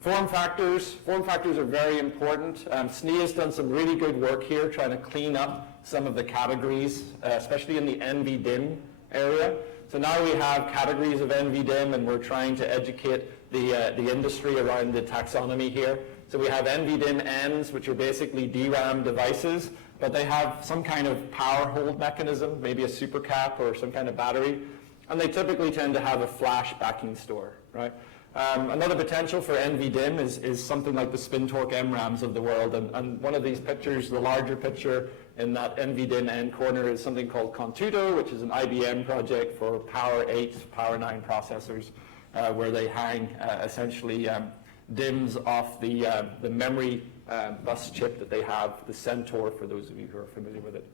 Form factors are very important. SNE has done some really good work here trying to clean up some of the categories, especially in the NVDIMM area. So now we have categories of NVDIMM, and we're trying to educate the industry around the taxonomy here. So we have NVDIMM-Ns, which are basically DRAM devices, but they have some kind of power hold mechanism, maybe a supercap or some kind of battery, and they typically tend to have a flash backing store, right? Another potential for NVDIMM is something like the spin torque MRAMs of the world, and one of these pictures, the larger picture in that NVDIMM end corner, is something called Contudo, which is an IBM project for Power 8, Power 9 processors, where they hang essentially DIMMs off the memory bus chip that they have, the Centaur, for those of you who are familiar with it.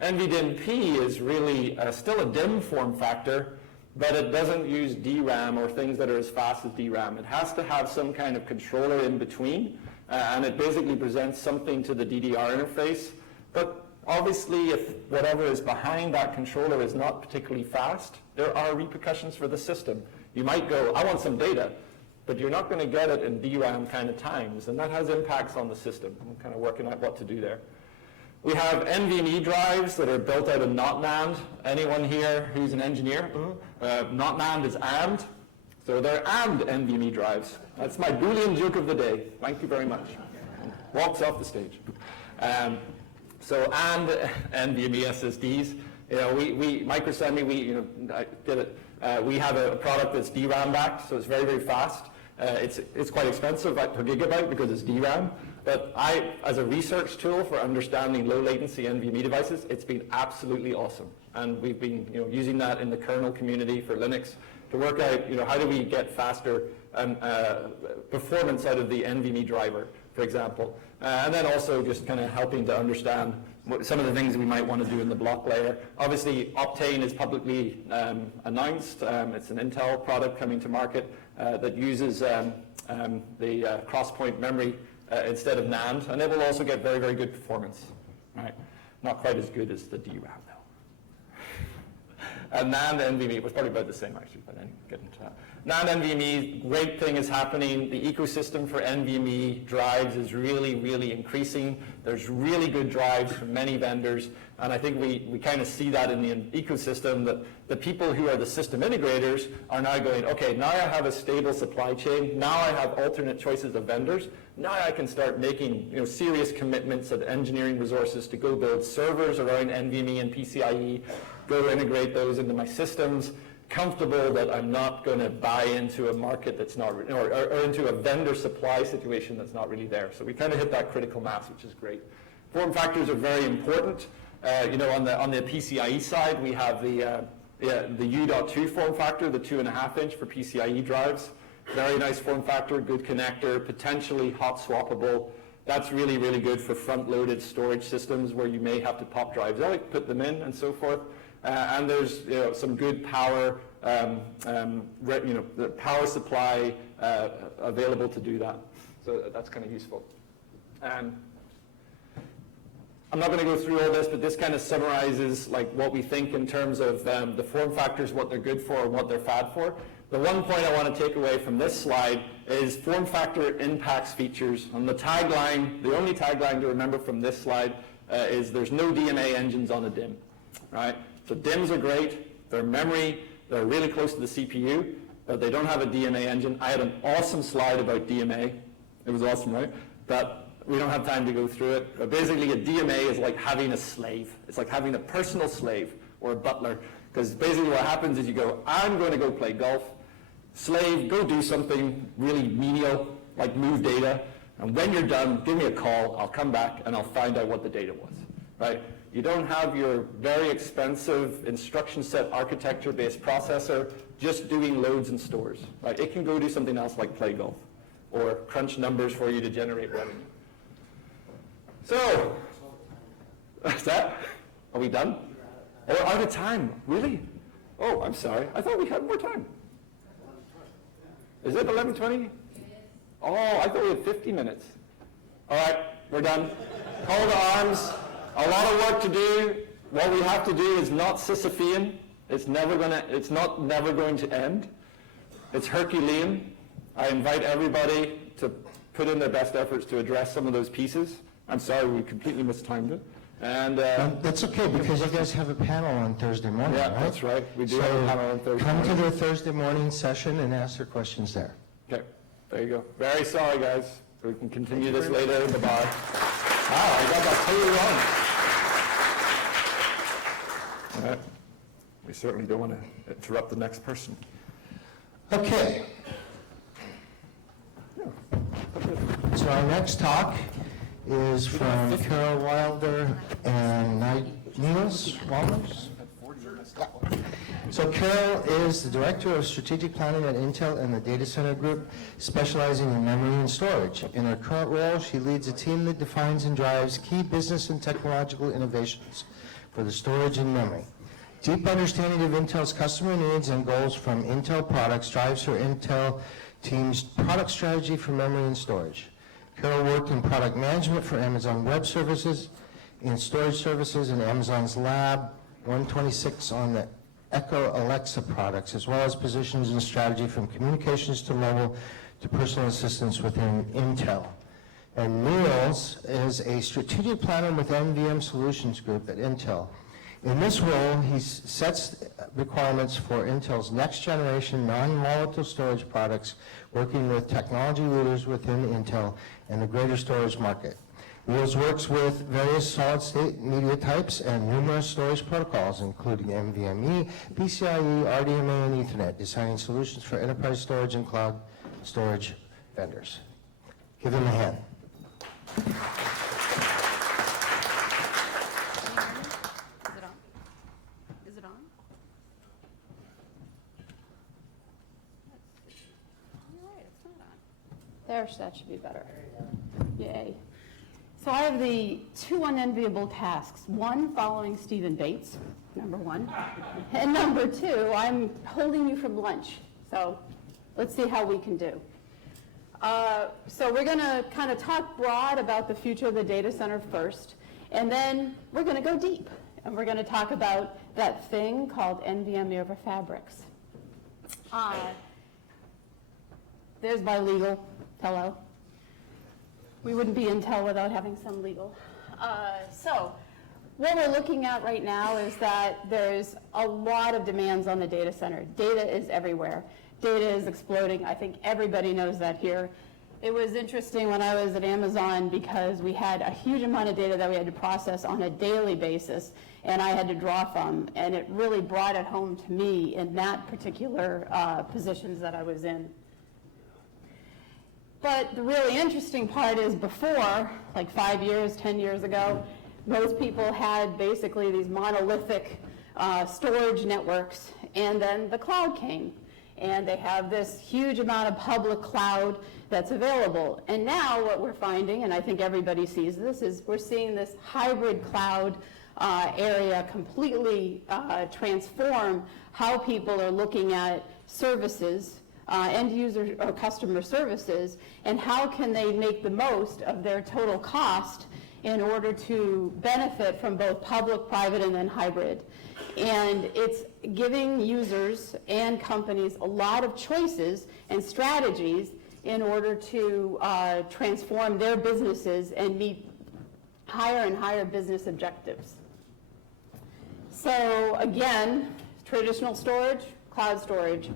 NVDIMM-P is really still a DIMM form factor, but it doesn't use DRAM or things that are as fast as DRAM. It has to have some kind of controller in between, and it basically presents something to the DDR interface. But obviously, if whatever is behind that controller is not particularly fast, there are repercussions for the system. You might go, I want some data, but you're not going to get it in DRAM kind of times, and that has impacts on the system. I'm kind of working out what to do there. We have NVMe drives that are built out of not NAND. Anyone here who's an engineer? Not NAND is AND, so they're AND NVMe drives. That's my Boolean joke of the day. Thank you very much. Walks off the stage. So AND NVMe SSDs. You know, we Microsemi, I did it. We have a product that's DRAM backed, so it's very, very fast. It's quite expensive per gigabyte because it's DRAM. But as a research tool for understanding low latency NVMe devices, it's been absolutely awesome. And we've been using that in the kernel community for Linux to work out how do we get faster performance out of the NVMe driver, for example. And then also just kind of helping to understand some of the things we might want to do in the block layer. Obviously, Optane is publicly announced. It's an Intel product coming to market that uses the cross-point memory instead of NAND, and it will also get very, very good performance. Right? Not quite as good as the DRAM, though. And NAND NVMe was probably about the same, actually, but I didn't get into that. NAND NVMe, great thing is happening. The ecosystem for NVMe drives is really, really increasing. There's really good drives from many vendors, and I think we kind of see that in the ecosystem, that the people who are the system integrators are now going, okay, now I have a stable supply chain. Now I have alternate choices of vendors. Now I can start making serious commitments of engineering resources to go build servers around NVMe and PCIe, go integrate those into my systems, comfortable that I'm not going to buy into a market that's not, or into a vendor supply situation that's not really there. So we kind of hit that critical mass, which is great. Form factors are very important. On the PCIe side, we have the U.2 form factor, the 2.5-inch for PCIe drives. Very nice form factor, good connector, potentially hot swappable. That's really, really good for front-loaded storage systems where you may have to pop drives out, put them in, and so forth. And there's some good power, the power supply available to do that. So that's kind of useful. I'm not going to go through all this, but this kind of summarizes like what we think in terms of the form factors, what they're good for, and what they're bad for. The one point I want to take away from this slide is form factor impacts features. On the tagline, the only tagline to remember from this slide is there's no DMA engines on a DIMM, right? So DIMMs are great, they're memory, they're really close to the CPU, but they don't have a DMA engine. I had an awesome slide about DMA. It was awesome, right? But we don't have time to go through it. But basically, a DMA is like having a slave. It's like having a personal slave or a butler. Because basically what happens is you go, I'm going to go play golf. Slave, go do something really menial, like move data. And when you're done, give me a call. I'll come back and I'll find out what the data was, right? You don't have your very expensive instruction set architecture-based processor just doing loads and stores. Right? It can go do something else like play golf or crunch numbers for you to generate revenue. So, is that? Are we done? Oh, we're out of time. Really? Oh, I'm sorry. I thought we had more time. Is it 11:20? Oh, I thought we had 50 minutes. All right, we're done. Call to arms. A lot of work to do. What we have to do is not Sisyphean. It's never going to end. It's Herculean. I invite everybody to put in their best efforts to address some of those pieces. I'm sorry, we completely mistimed it. And that's okay, because you guys have a panel on Thursday morning, yeah, right? that's right. We do have a panel on Thursday Come morning. to the Thursday morning session and ask their questions there. Okay, there you go. Very sorry, guys. We can continue this later in the bar. Wow, I got that totally wrong. All right. We certainly don't want to interrupt the next person. Okay. So our next talk is from Carol Wilder and Niels Walmers. So Carol is the Director of Strategic Planning at Intel and the Data Center Group, specializing in memory and storage. In her current role, she leads a team that defines and drives key business and technological innovations for the storage and memory. Deep understanding of Intel's customer needs and goals from Intel products drives her Intel team's product strategy for memory and storage. Carol worked in product management for Amazon Web Services, in storage services in Amazon's Lab 126 on the Echo Alexa products, as well as positions in strategy from communications to mobile to personal assistance within Intel. And Niels is a strategic planner with NVMe Solutions Group at Intel. In this role, he sets requirements for Intel's next generation non-volatile storage products, working with technology leaders within Intel and the greater storage market. Niels works with various solid-state media types and numerous storage protocols, including NVMe, PCIe, RDMA, and Ethernet, designing solutions for enterprise storage and cloud storage vendors. Give him a hand. That should be better. Yay. So I have the two unenviable tasks. One, following Stephen Bates, number one. And number two, I'm holding you from lunch. So let's see how we can do. So we're going to kind of talk broad about the future of the data center first. And then we're going to go deep. And we're going to talk about that thing called NVMe over fabrics. There's my legal. Hello. We wouldn't be Intel without having some legal. So what we're looking at right now is that there's a lot of demands on the data center. Data is everywhere. Data is exploding. I think everybody knows that here. It was interesting when I was at Amazon because we had a huge amount of data that we had to process on a daily basis, and I had to draw from, and it really brought it home to me in that particular positions that I was in. But the really interesting part is before, like 5 years, 10 years ago, most people had basically these monolithic storage networks, and then the cloud came. And they have this huge amount of public cloud that's available. And now what we're finding, and I think everybody sees this, is we're seeing this hybrid cloud area completely transform how people are looking at services, end user or customer services, and how can they make the most of their total cost in order to benefit from both public, private, and then hybrid. And it's giving users and companies a lot of choices and strategies in order to transform their businesses and meet higher and higher business objectives. So again, traditional storage, cloud storage,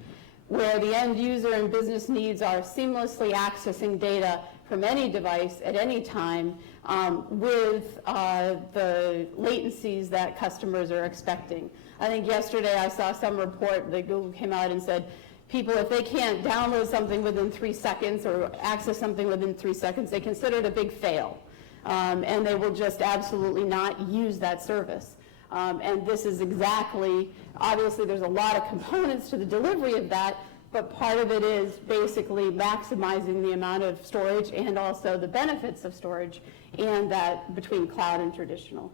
where the end user and business needs are seamlessly accessing data from any device at any time with the latencies that customers are expecting. I think yesterday I saw some report that Google came out and said people, if they can't download something within 3 seconds or access something within 3 seconds, they consider it a big fail. And they will just absolutely not use that service. And this is exactly, obviously there's a lot of components to the delivery of that, but part of it is basically maximizing the amount of storage and also the benefits of storage, and that between cloud and traditional.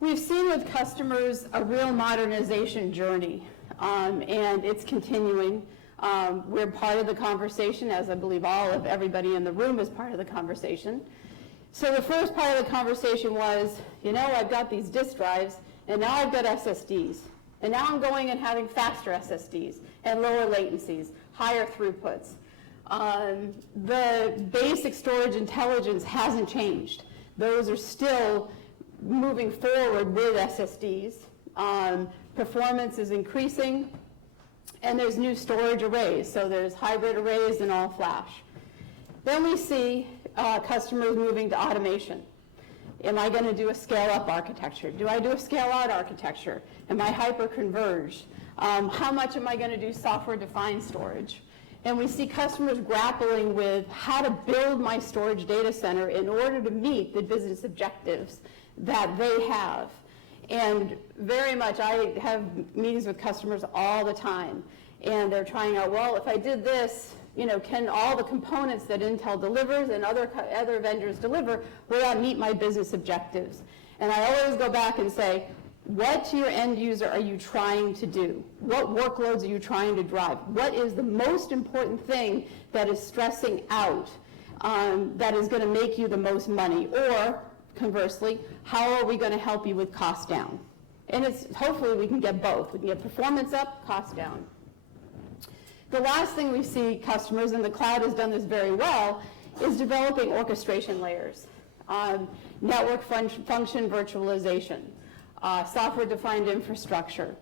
We've seen with customers a real modernization journey, and it's continuing. We're part of the conversation, as I believe all of everybody in the room is part of the conversation. So the first part of the conversation was, you know, I've got these disk drives, and now I've got SSDs. And now I'm going and having faster SSDs and lower latencies, higher throughputs. The basic storage intelligence hasn't changed. Those are still moving forward with SSDs. Performance is increasing, and there's new storage arrays. So there's hybrid arrays and all flash. Then we see customers moving to automation. Am I going to do a scale-up architecture? Do I do a scale-out architecture? Am I hyper-converged? How much am I going to do software-defined storage? And we see customers grappling with how to build my storage data center in order to meet the business objectives that they have. And very much, I have meetings with customers all the time, and they're trying out, well, if I did this, you know, can all the components that Intel delivers and other vendors deliver, will that meet my business objectives? And I always go back and say, what to your end user are you trying to do? What workloads are you trying to drive? What is the most important thing that is stressing out that is going to make you the most money? Or conversely, how are we going to help you with cost down? And it's hopefully we can get both. We can get performance up, cost down. The last thing we see customers, and the cloud has done this very well, is developing orchestration layers, network function virtualization, software-defined infrastructure,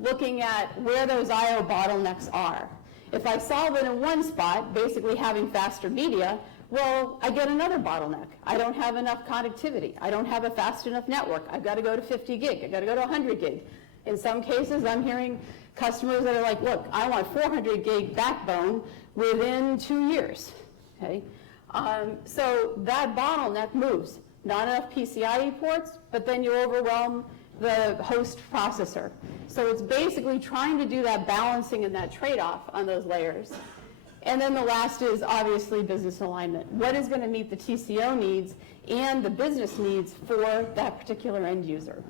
looking at where those I/O bottlenecks are. If I solve it in one spot, basically having faster media, well, I get another bottleneck. I don't have enough connectivity. I don't have a fast enough network. I've got to go to 50 gig. I've got to go to 100 gig. In some cases, I'm hearing customers that are like, look, I want 400 gig backbone within 2 years. Okay? So that bottleneck moves. Not enough PCIe ports, but then you overwhelm the host processor. So it's basically trying to do that balancing and that trade-off on those layers. And then the last is obviously business alignment. What is going to meet the TCO needs and the business needs for that particular end user?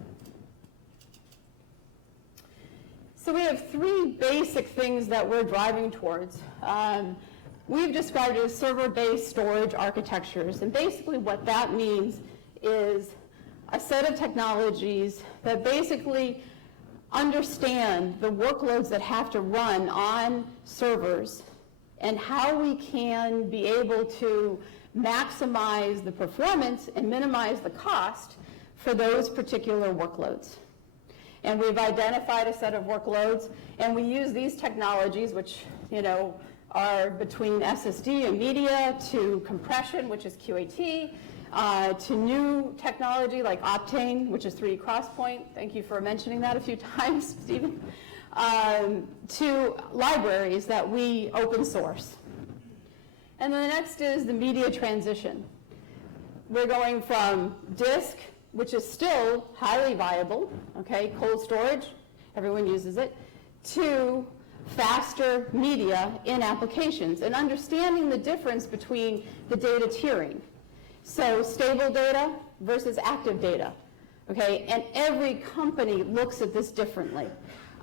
So we have three basic things that we're driving towards. We've described it as server-based storage architectures, and basically what that means is a set of technologies that basically understand the workloads that have to run on servers and how we can be able to maximize the performance and minimize the cost for those particular workloads. And we've identified a set of workloads, and we use these technologies, which, you know, are between SSD and media to compression, which is QAT, to new technology like Optane, which is 3D Crosspoint. Thank you for mentioning that a few times, Stephen. To libraries that we open source. And then the next is the media transition. We're going from disk, which is still highly viable, okay, cold storage, everyone uses it, to faster media in applications, and understanding the difference between the data tiering. So stable data versus active data, okay, and every company looks at this differently.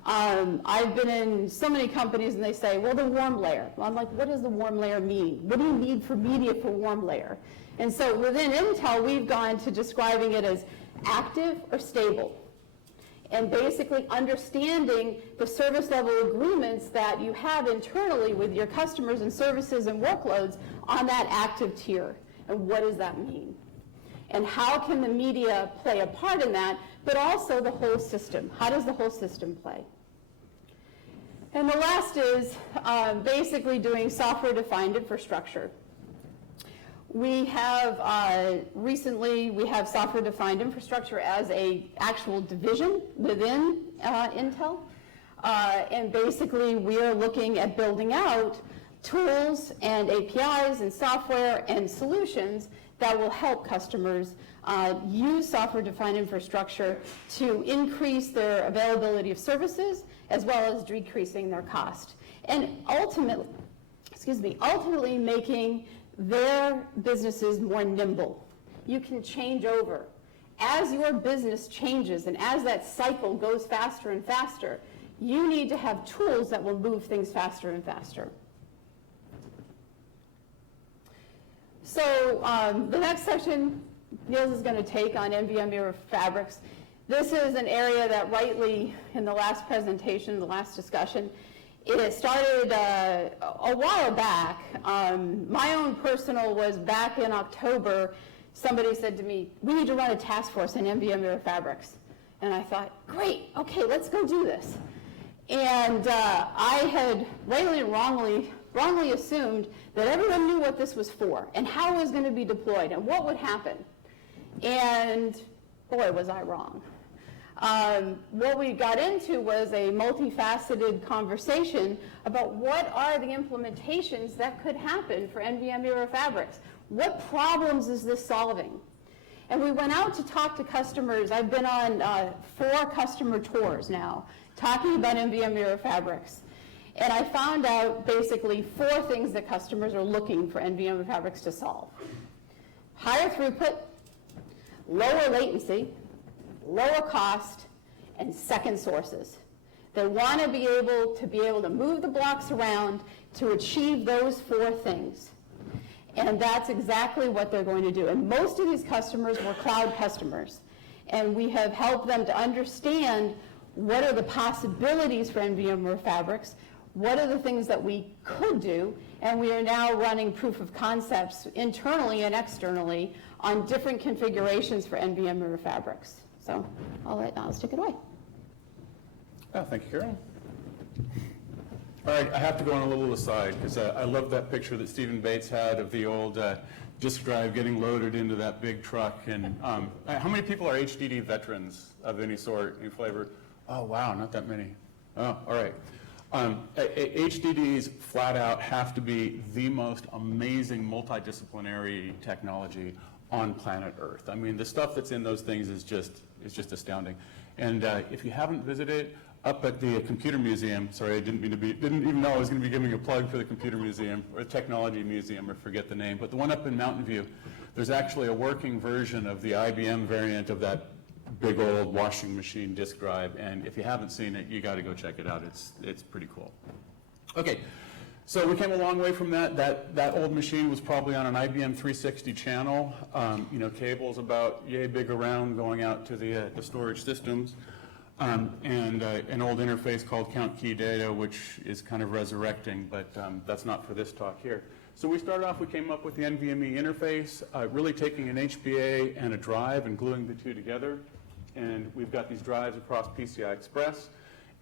I've been in so many companies and they say, well, the warm layer. Well, I'm like, what does the warm layer mean? What do you need for media for warm layer? And so within Intel, we've gone to describing it as active or stable. And basically understanding the service level agreements that you have internally with your customers and services and workloads on that active tier. And what does that mean? And how can the media play a part in that, but also the whole system? How does the whole system play? And the last is basically doing software-defined infrastructure. We have recently, we have software-defined infrastructure as a actual division within Intel. And basically, we are looking at building out tools and APIs and software and solutions that will help customers use software-defined infrastructure to increase their availability of services as well as decreasing their cost. And ultimately making their businesses more nimble. You can change over. As your business changes and as that cycle goes faster and faster, you need to have tools that will move things faster and faster. So the next section Niels is going to take on NVMe fabrics. This is an area that rightly, in the last presentation, the last discussion, it started a while back. My own personal was back in October. Somebody said to me, we need to run a task force on NVMe fabrics. And I thought, great, okay, let's go do this. And I had rightly and wrongly assumed that everyone knew what this was for and how it was going to be deployed and what would happen. And boy, was I wrong. What we got into was a multifaceted conversation about what are the implementations that could happen for NVMe fabrics. What problems is this solving? And we went out to talk to customers. I've been on 4 customer tours now, talking about NVMe fabrics. And I found out basically 4 things that customers are looking for NVMe fabrics to solve. Higher throughput, lower latency, lower cost, and second sources. They want to be able to move the blocks around to achieve those 4 things. And that's exactly what they're going to do. And most of these customers were cloud customers. And we have helped them to understand what are the possibilities for NVMe fabrics, what are the things that we could do, and we are now running proof of concepts internally and externally on different configurations for NVMe fabrics. So I'll let Niles take it away. Oh, thank you, Carol. All right, I have to go on a little aside because I love that picture that Stephen Bates had of the old disk drive getting loaded into that big truck. And how many people are HDD veterans of any sort, any flavor? Oh, wow, not that many. Oh, all right. HDDs flat out have to be the most amazing multidisciplinary technology on planet Earth. I mean, the stuff that's in those things is just astounding. And if you haven't visited, up at the Computer Museum, sorry, I didn't even know I was going to be giving a plug for the Computer Museum or the Technology Museum, or forget the name, but the one up in Mountain View, there's actually a working version of the IBM variant of that big old washing machine disk drive, and if you haven't seen it, you got to go check it out. It's pretty cool. Okay, so we came a long way from that. That old machine was probably on an IBM 360 channel, cables about yay big around going out to the storage systems. And an old interface called Count Key Data, which is kind of resurrecting, but that's not for this talk here. So we came up with the NVMe interface, really taking an HBA and a drive and gluing the two together. And we've got these drives across PCI Express.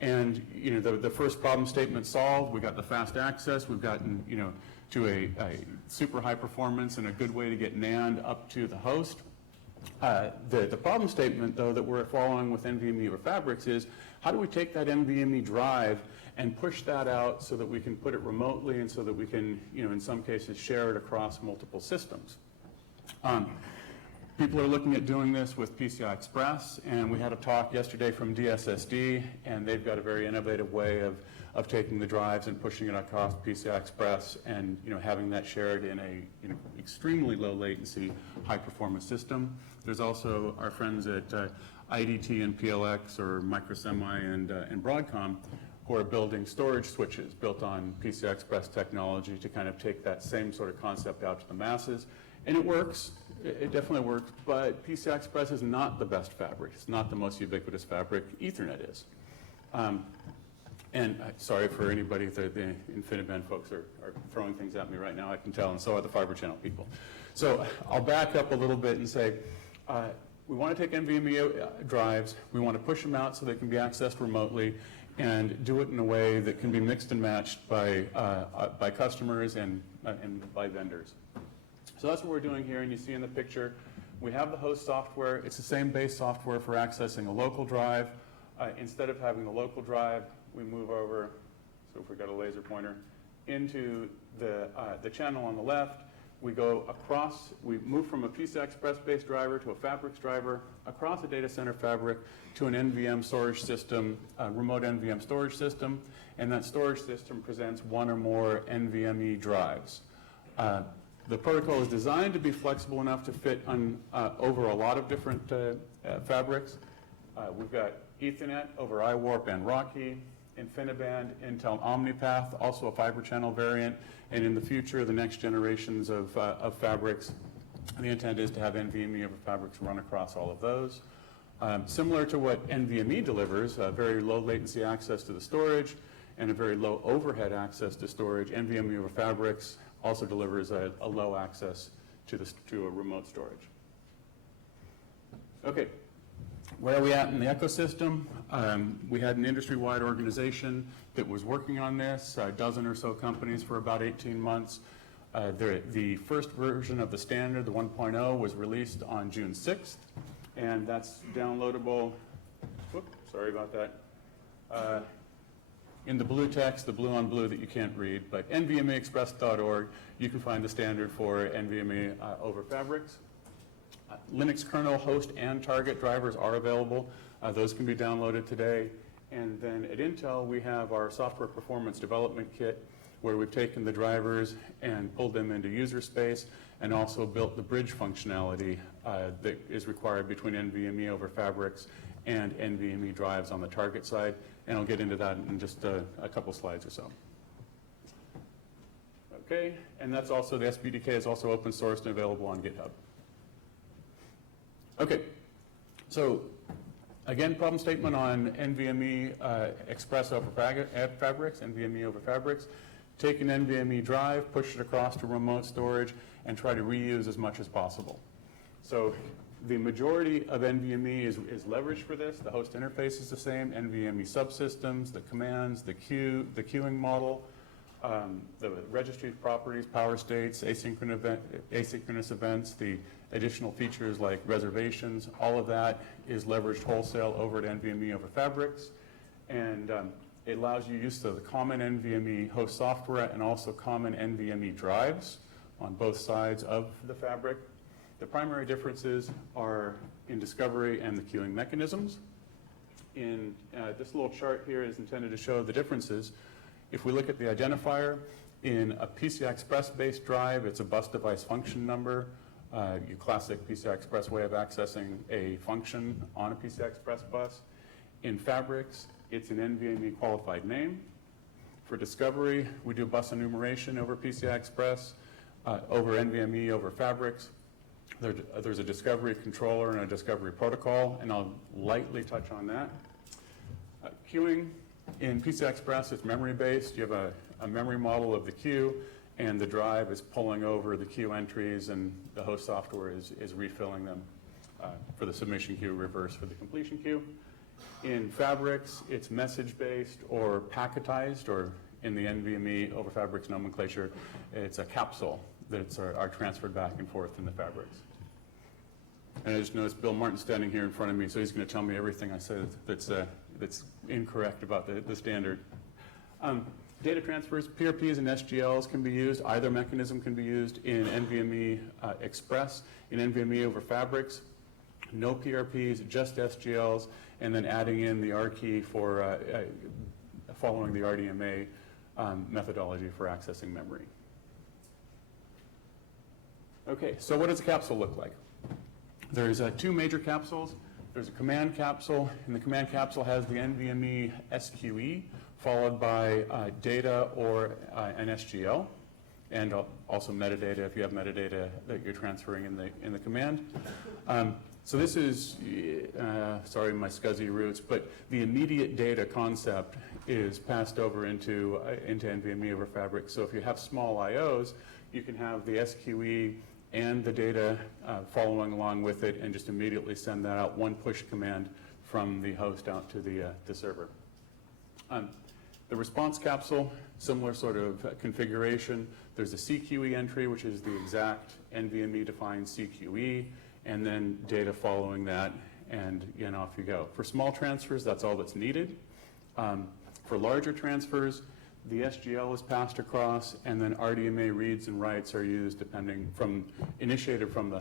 And the first problem statement solved. We got the fast access. We've gotten to a super high performance and a good way to get NAND up to the host. The problem statement, though, that we're following with NVMe fabrics is, how do we take that NVMe drive and push that out so that we can put it remotely and so that we can, in some cases, share it across multiple systems? People are looking at doing this with PCI Express, and we had a talk yesterday from DSSD, and they've got a very innovative way of taking the drives and pushing it across PCI Express and having that shared in a extremely low latency, high performance system. There's also our friends at IDT and PLX, or Microsemi and Broadcom, who are building storage switches built on PCI Express technology to kind of take that same sort of concept out to the masses. And it works. It definitely works, but PCI Express is not the best fabric. It's not the most ubiquitous fabric. Ethernet is. And sorry for anybody, the InfiniBand folks are throwing things at me right now, I can tell, and so are the Fiber Channel people. So I'll back up a little bit and say, we want to take NVMe drives, we want to push them out so they can be accessed remotely, and do it in a way that can be mixed and matched by customers and by vendors. So that's what we're doing here, and you see in the picture, we have the host software. It's the same base software for accessing a local drive. Instead of having the local drive, we move over, so if we've got a laser pointer, into the channel on the left. we move from a PCI Express-based driver to a Fabrics driver, across a data center fabric to an NVM storage system, a remote NVM storage system, and that storage system presents one or more NVMe drives. The protocol is designed to be flexible enough to fit over a lot of different fabrics. We've got Ethernet over iWarp and Rocky, InfiniBand, Intel OmniPath, also a fiber channel variant, and in the future, the next generations of fabrics. The intent is to have NVMe over fabrics run across all of those. Similar to what NVMe delivers, very low latency access to the storage and a very low overhead access to storage, NVMe over fabrics also delivers a low access to a remote storage. Okay, where are we at in the ecosystem? We had an industry-wide organization that was working on this, a dozen or so companies for about 18 months. The first version of the standard, the 1.0, was released on June 6th, and that's downloadable, sorry about that, in the blue text, the blue on blue that you can't read, but nvmeexpress.org, you can find the standard for NVMe over fabrics. Linux kernel host and target drivers are available. Those can be downloaded today. And then at Intel, we have our software performance development kit, where we've taken the drivers and pulled them into user space and also built the bridge functionality that is required between NVMe over fabrics and NVMe drives on the target side. And I'll get into that in just a couple slides or so. Okay, and that's also, the SBDK is also open sourced and available on GitHub. Okay, so again, problem statement on NVMe Express over fabrics, NVMe over fabrics. Take an NVMe drive, push it across to remote storage, and try to reuse as much as possible. So the majority of NVMe is leveraged for this. The host interface is the same, NVMe subsystems, the commands, the queuing model, the registry properties, power states, asynchronous events, the additional features like reservations, all of that is leveraged wholesale over at NVMe over fabrics. And it allows you use of the common NVMe host software and also common NVMe drives on both sides of the fabric. The primary differences are in discovery and the queuing mechanisms. In this little chart here is intended to show the differences. If we look at the identifier, in a PCI Express-based drive, it's a bus device function number. Your classic PCI Express way of accessing a function on a PCI Express bus. In fabrics, it's an NVMe qualified name. For discovery, we do bus enumeration over PCI Express, over NVMe over fabrics. There's a discovery controller and a discovery protocol, and I'll lightly touch on that. Queuing, in PCI Express, it's memory-based. You have a memory model of the queue, and the drive is pulling over the queue entries, and the host software is refilling them for the submission queue, reverse for the completion queue. In fabrics, it's message-based or packetized, or in the NVMe over fabrics nomenclature, it's a capsule that are transferred back and forth in the fabrics. And I just noticed Bill Martin standing here in front of me, so he's going to tell me everything I said that's incorrect about the standard. Data transfers, PRPs and SGLs can be used. Either mechanism can be used in NVMe Express, in NVMe over fabrics. No PRPs, just SGLs, and then adding in the R key for following the RDMA methodology for accessing memory. Okay, so what does a capsule look like? There's two major capsules. There's a command capsule, and the command capsule has the NVMe SQE, followed by data or an SGL, and also metadata if you have metadata that you're transferring in the command. So this is, sorry, my SCSI roots, but the immediate data concept is passed over into NVMe over fabric. So if you have small IOs, you can have the SQE and the data following along with it, and just immediately send that out, one push command from the host out to the server. The response capsule, similar sort of configuration. There's a CQE entry, which is the exact NVMe-defined CQE, and then data following that, and off you go. For small transfers, that's all that's needed. For larger transfers, the SGL is passed across, and then RDMA reads and writes are used initiated from the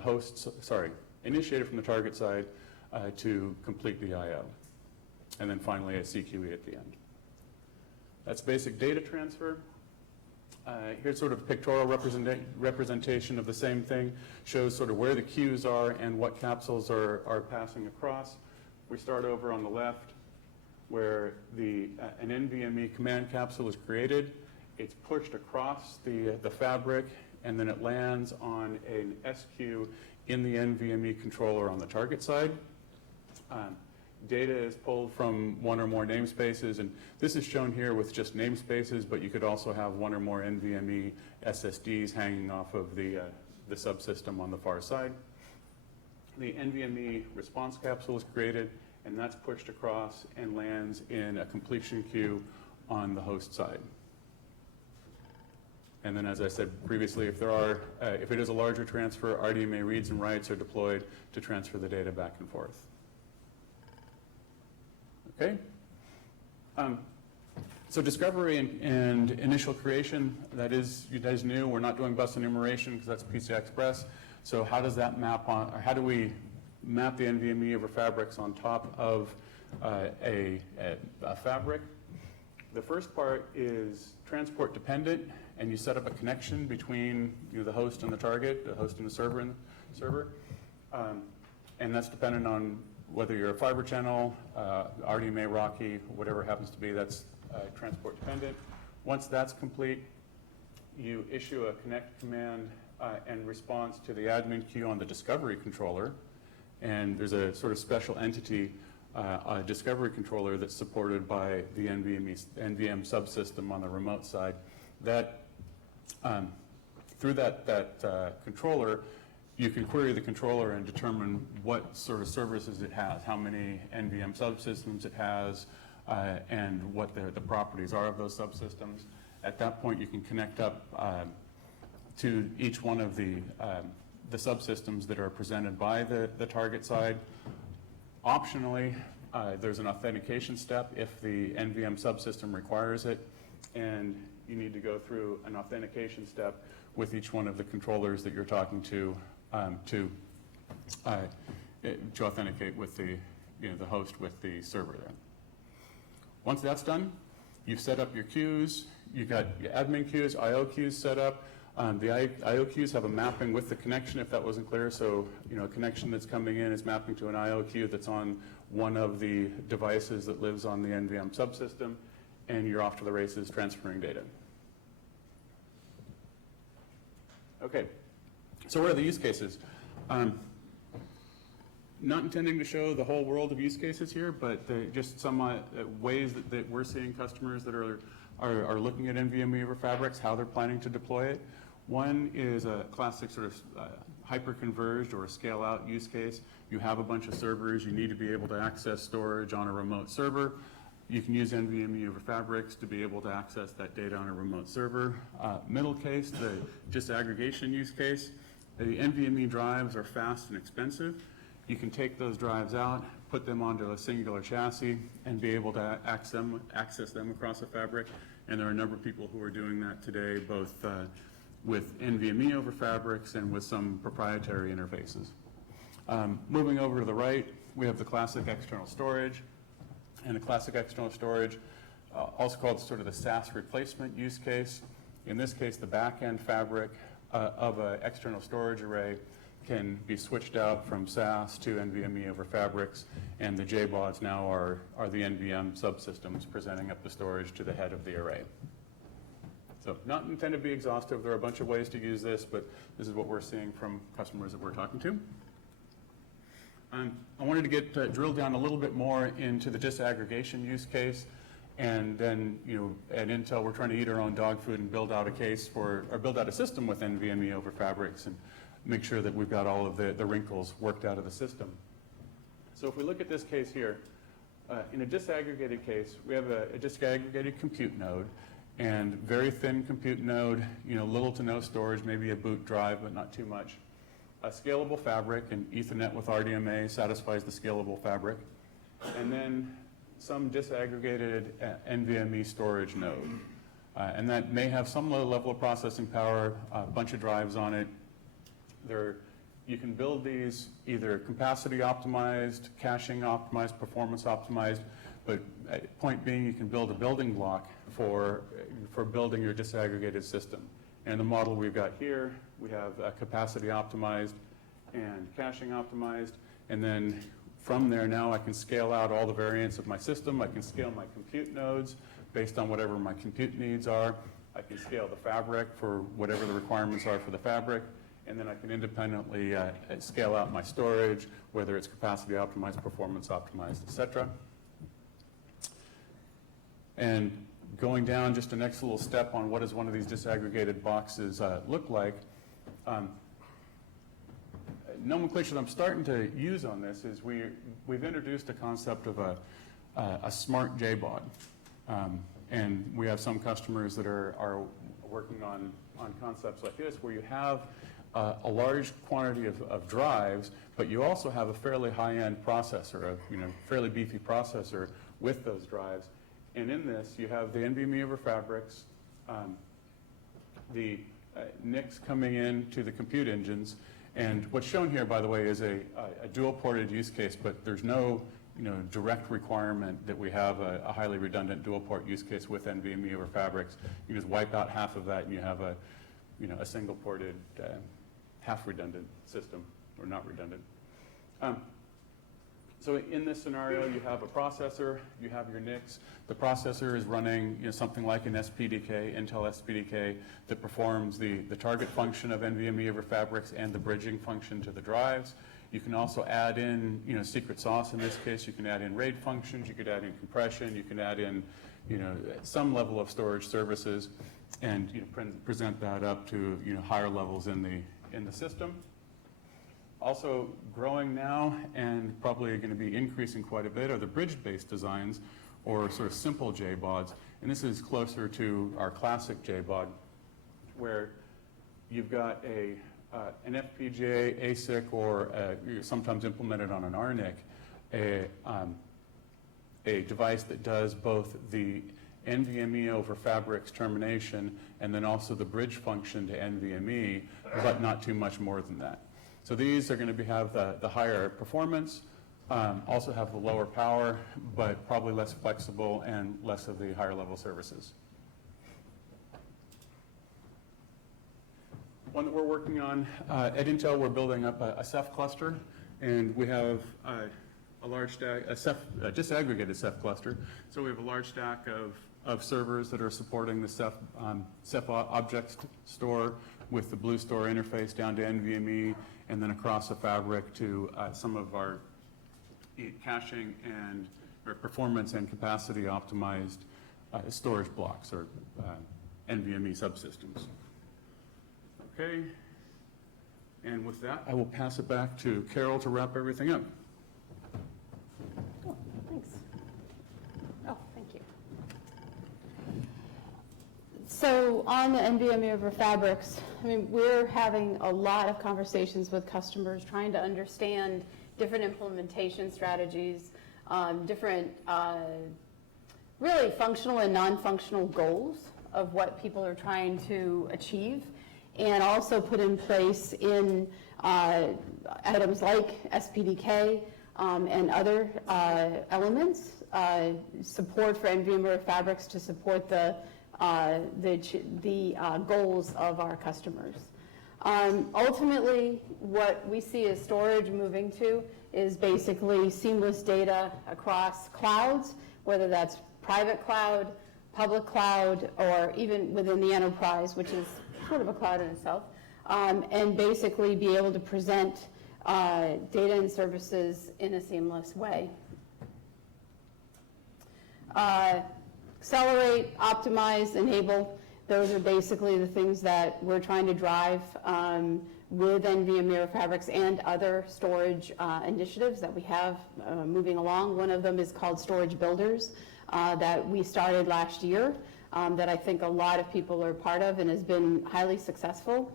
target side to complete the I/O. And then finally a CQE at the end. That's basic data transfer. Here's sort of a pictorial representation of the same thing. Shows sort of where the queues are and what capsules are passing across. We start over on the left where an NVMe command capsule is created. It's pushed across the fabric, and then it lands on an SQ in the NVMe controller on the target side. Data is pulled from one or more namespaces, and this is shown here with just namespaces, but you could also have one or more NVMe SSDs hanging off of the subsystem on the far side. The NVMe response capsule is created, and that's pushed across and lands in a completion queue on the host side. And then, as I said previously, if it is a larger transfer, RDMA reads and writes are deployed to transfer the data back and forth. Okay? So discovery and initial creation, that is new. We're not doing bus enumeration because that's PCI Express. So how does that map on, or how do we map the NVMe over fabrics on top of a fabric? The first part is transport dependent, and you set up a connection between the host and the target, the host and the server, and that's dependent on whether you're a fiber channel, RDMA, Rocky, whatever it happens to be. That's transport dependent. Once that's complete, you issue a connect command and response to the admin queue on the discovery controller. And there's a sort of special entity, a discovery controller that's supported by the NVM subsystem on the remote side. That through that controller, you can query the controller and determine what sort of services it has, how many NVM subsystems it has, and what the properties are of those subsystems. At that point, you can connect up to each one of the subsystems that are presented by the target side. Optionally, there's an authentication step if the NVM subsystem requires it, and you need to go through an authentication step with each one of the controllers that you're talking to authenticate with the host with the server there. Once that's done, you've set up your queues. You've got your admin queues, IO queues set up. The IO queues have a mapping with the connection, if that wasn't clear. So, a connection that's coming in is mapping to an IO queue that's on one of the devices that lives on the NVM subsystem, and you're off to the races transferring data. Okay, so what are the use cases? Not intending to show the whole world of use cases here, but just some ways that we're seeing customers that are looking at NVMe over fabrics, how they're planning to deploy it. One is a classic sort of hyper-converged or scale-out use case. You have a bunch of servers. You need to be able to access storage on a remote server. You can use NVMe over fabrics to be able to access that data on a remote server. Middle case, the disaggregation use case. The NVMe drives are fast and expensive. You can take those drives out, put them onto a singular chassis, and be able to access them across a fabric. And there are a number of people who are doing that today, both with NVMe over fabrics and with some proprietary interfaces. Moving over to the right, we have the classic external storage. And the classic external storage, also called sort of the SAS replacement use case. In this case, the back-end fabric of an external storage array can be switched out from SAS to NVMe over fabrics, and the JBODs now are the NVM subsystems presenting up the storage to the head of the array. So not intended to be exhaustive. There are a bunch of ways to use this, but this is what we're seeing from customers that we're talking to. I wanted to get drilled down a little bit more into the disaggregation use case, and then at Intel we're trying to eat our own dog food and build out a system with NVMe over fabrics and make sure that we've got all of the wrinkles worked out of the system. So if we look at this case here, in a disaggregated case, we have a disaggregated compute node, and very thin compute node, little to no storage, maybe a boot drive, but not too much. A scalable fabric, and Ethernet with RDMA satisfies the scalable fabric. And then some disaggregated NVMe storage node. And that may have some low level of processing power, a bunch of drives on it. You can build these either capacity optimized, caching optimized, performance optimized, but point being, you can build a building block for building your disaggregated system. And the model we've got here, we have capacity optimized and caching optimized, and then from there now I can scale out all the variants of my system. I can scale my compute nodes based on whatever my compute needs are. I can scale the fabric for whatever the requirements are for the fabric, and then I can independently scale out my storage, whether it's capacity optimized, performance optimized, et cetera. And going down just the next little step on what does one of these disaggregated boxes look like, nomenclature that I'm starting to use on this is we've introduced a concept of a smart JBOD. And we have some customers that are working on concepts like this, where you have a large quantity of drives, but you also have a fairly high-end processor, a fairly beefy processor with those drives. And in this, you have the NVMe over fabrics, the NICs coming in to the compute engines. And what's shown here, by the way, is a dual-ported use case, but there's no direct requirement that we have a highly redundant dual-port use case with NVMe over fabrics. You just wipe out half of that, and you have a single-ported, half-redundant system, or not redundant. So in this scenario, you have a processor, you have your NICs. The processor is running something like an SPDK, Intel SPDK, that performs the target function of NVMe over fabrics and the bridging function to the drives. You can also add in secret sauce in this case. You can add in RAID functions, you could add in compression, you can add in some level of storage services, and present that up to higher levels in the system. Also growing now, and probably going to be increasing quite a bit, are the bridge-based designs, or sort of simple JBODs. And this is closer to our classic JBOD, where you've got an FPGA, ASIC, or sometimes implemented on an RNIC, a device that does both the NVMe over fabrics termination and then also the bridge function to NVMe, but not too much more than that. So these are going to have the higher performance, also have the lower power, but probably less flexible and less of the higher level services. One that we're working on, at Intel, we're building up a Ceph cluster, and we have a large stack, a disaggregated Ceph cluster. So we have a large stack of servers that are supporting the Ceph object store with the Blue Store interface down to NVMe, and then across the fabric to some of our caching and performance and capacity optimized storage blocks, or NVMe subsystems. Okay, and with that, I will pass it back to Carol to wrap everything up. Cool, thanks. Oh, thank you. So on the NVMe over fabrics, we're having a lot of conversations with customers trying to understand different implementation strategies, different really functional and non-functional goals of what people are trying to achieve, and also put in place in items like SPDK and other elements, support for NVMe over fabrics to support the goals of our customers. Ultimately, what we see as storage moving to is basically seamless data across clouds, whether that's private cloud, public cloud, or even within the enterprise, which is sort of a cloud in itself, and basically be able to present data and services in a seamless way. Accelerate, optimize, enable, those are basically the things that we're trying to drive with NVMe over fabrics and other storage initiatives that we have moving along. One of them is called Storage Builders that we started last year that I think a lot of people are part of and has been highly successful.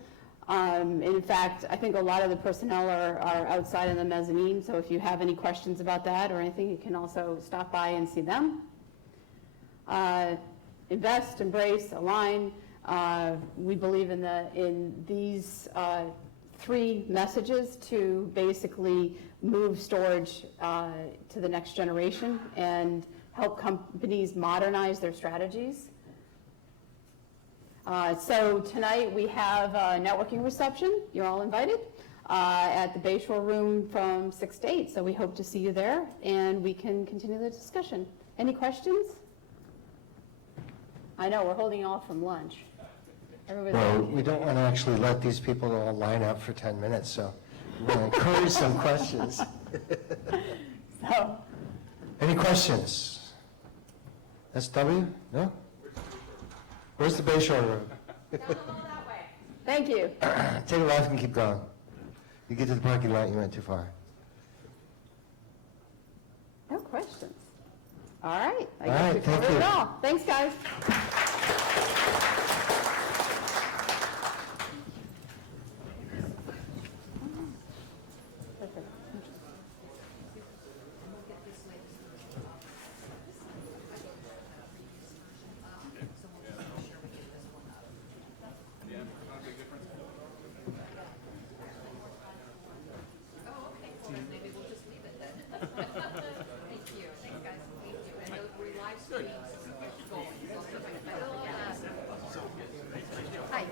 In fact, I think a lot of the personnel are outside in the mezzanine, so if you have any questions about that or anything, you can also stop by and see them. invest, embrace, align. We believe in these three messages to basically move storage to the next generation and help companies modernize their strategies. So tonight we have a networking reception. You're all invited at the Bayshore Room from 6 to 8. So we hope to see you there and we can continue the discussion. Any questions? I know, we're holding off from lunch. Well, we don't want to actually let these people all line up for 10 minutes, so we're going to encourage some questions. So, any questions? SW? No? Where's the Bayshore Room? thank you. Take a left and keep going. You get to the parking lot, you went too far. No questions. All right. I All guess right, we thank covered you. it all. Thanks, guys. Hi.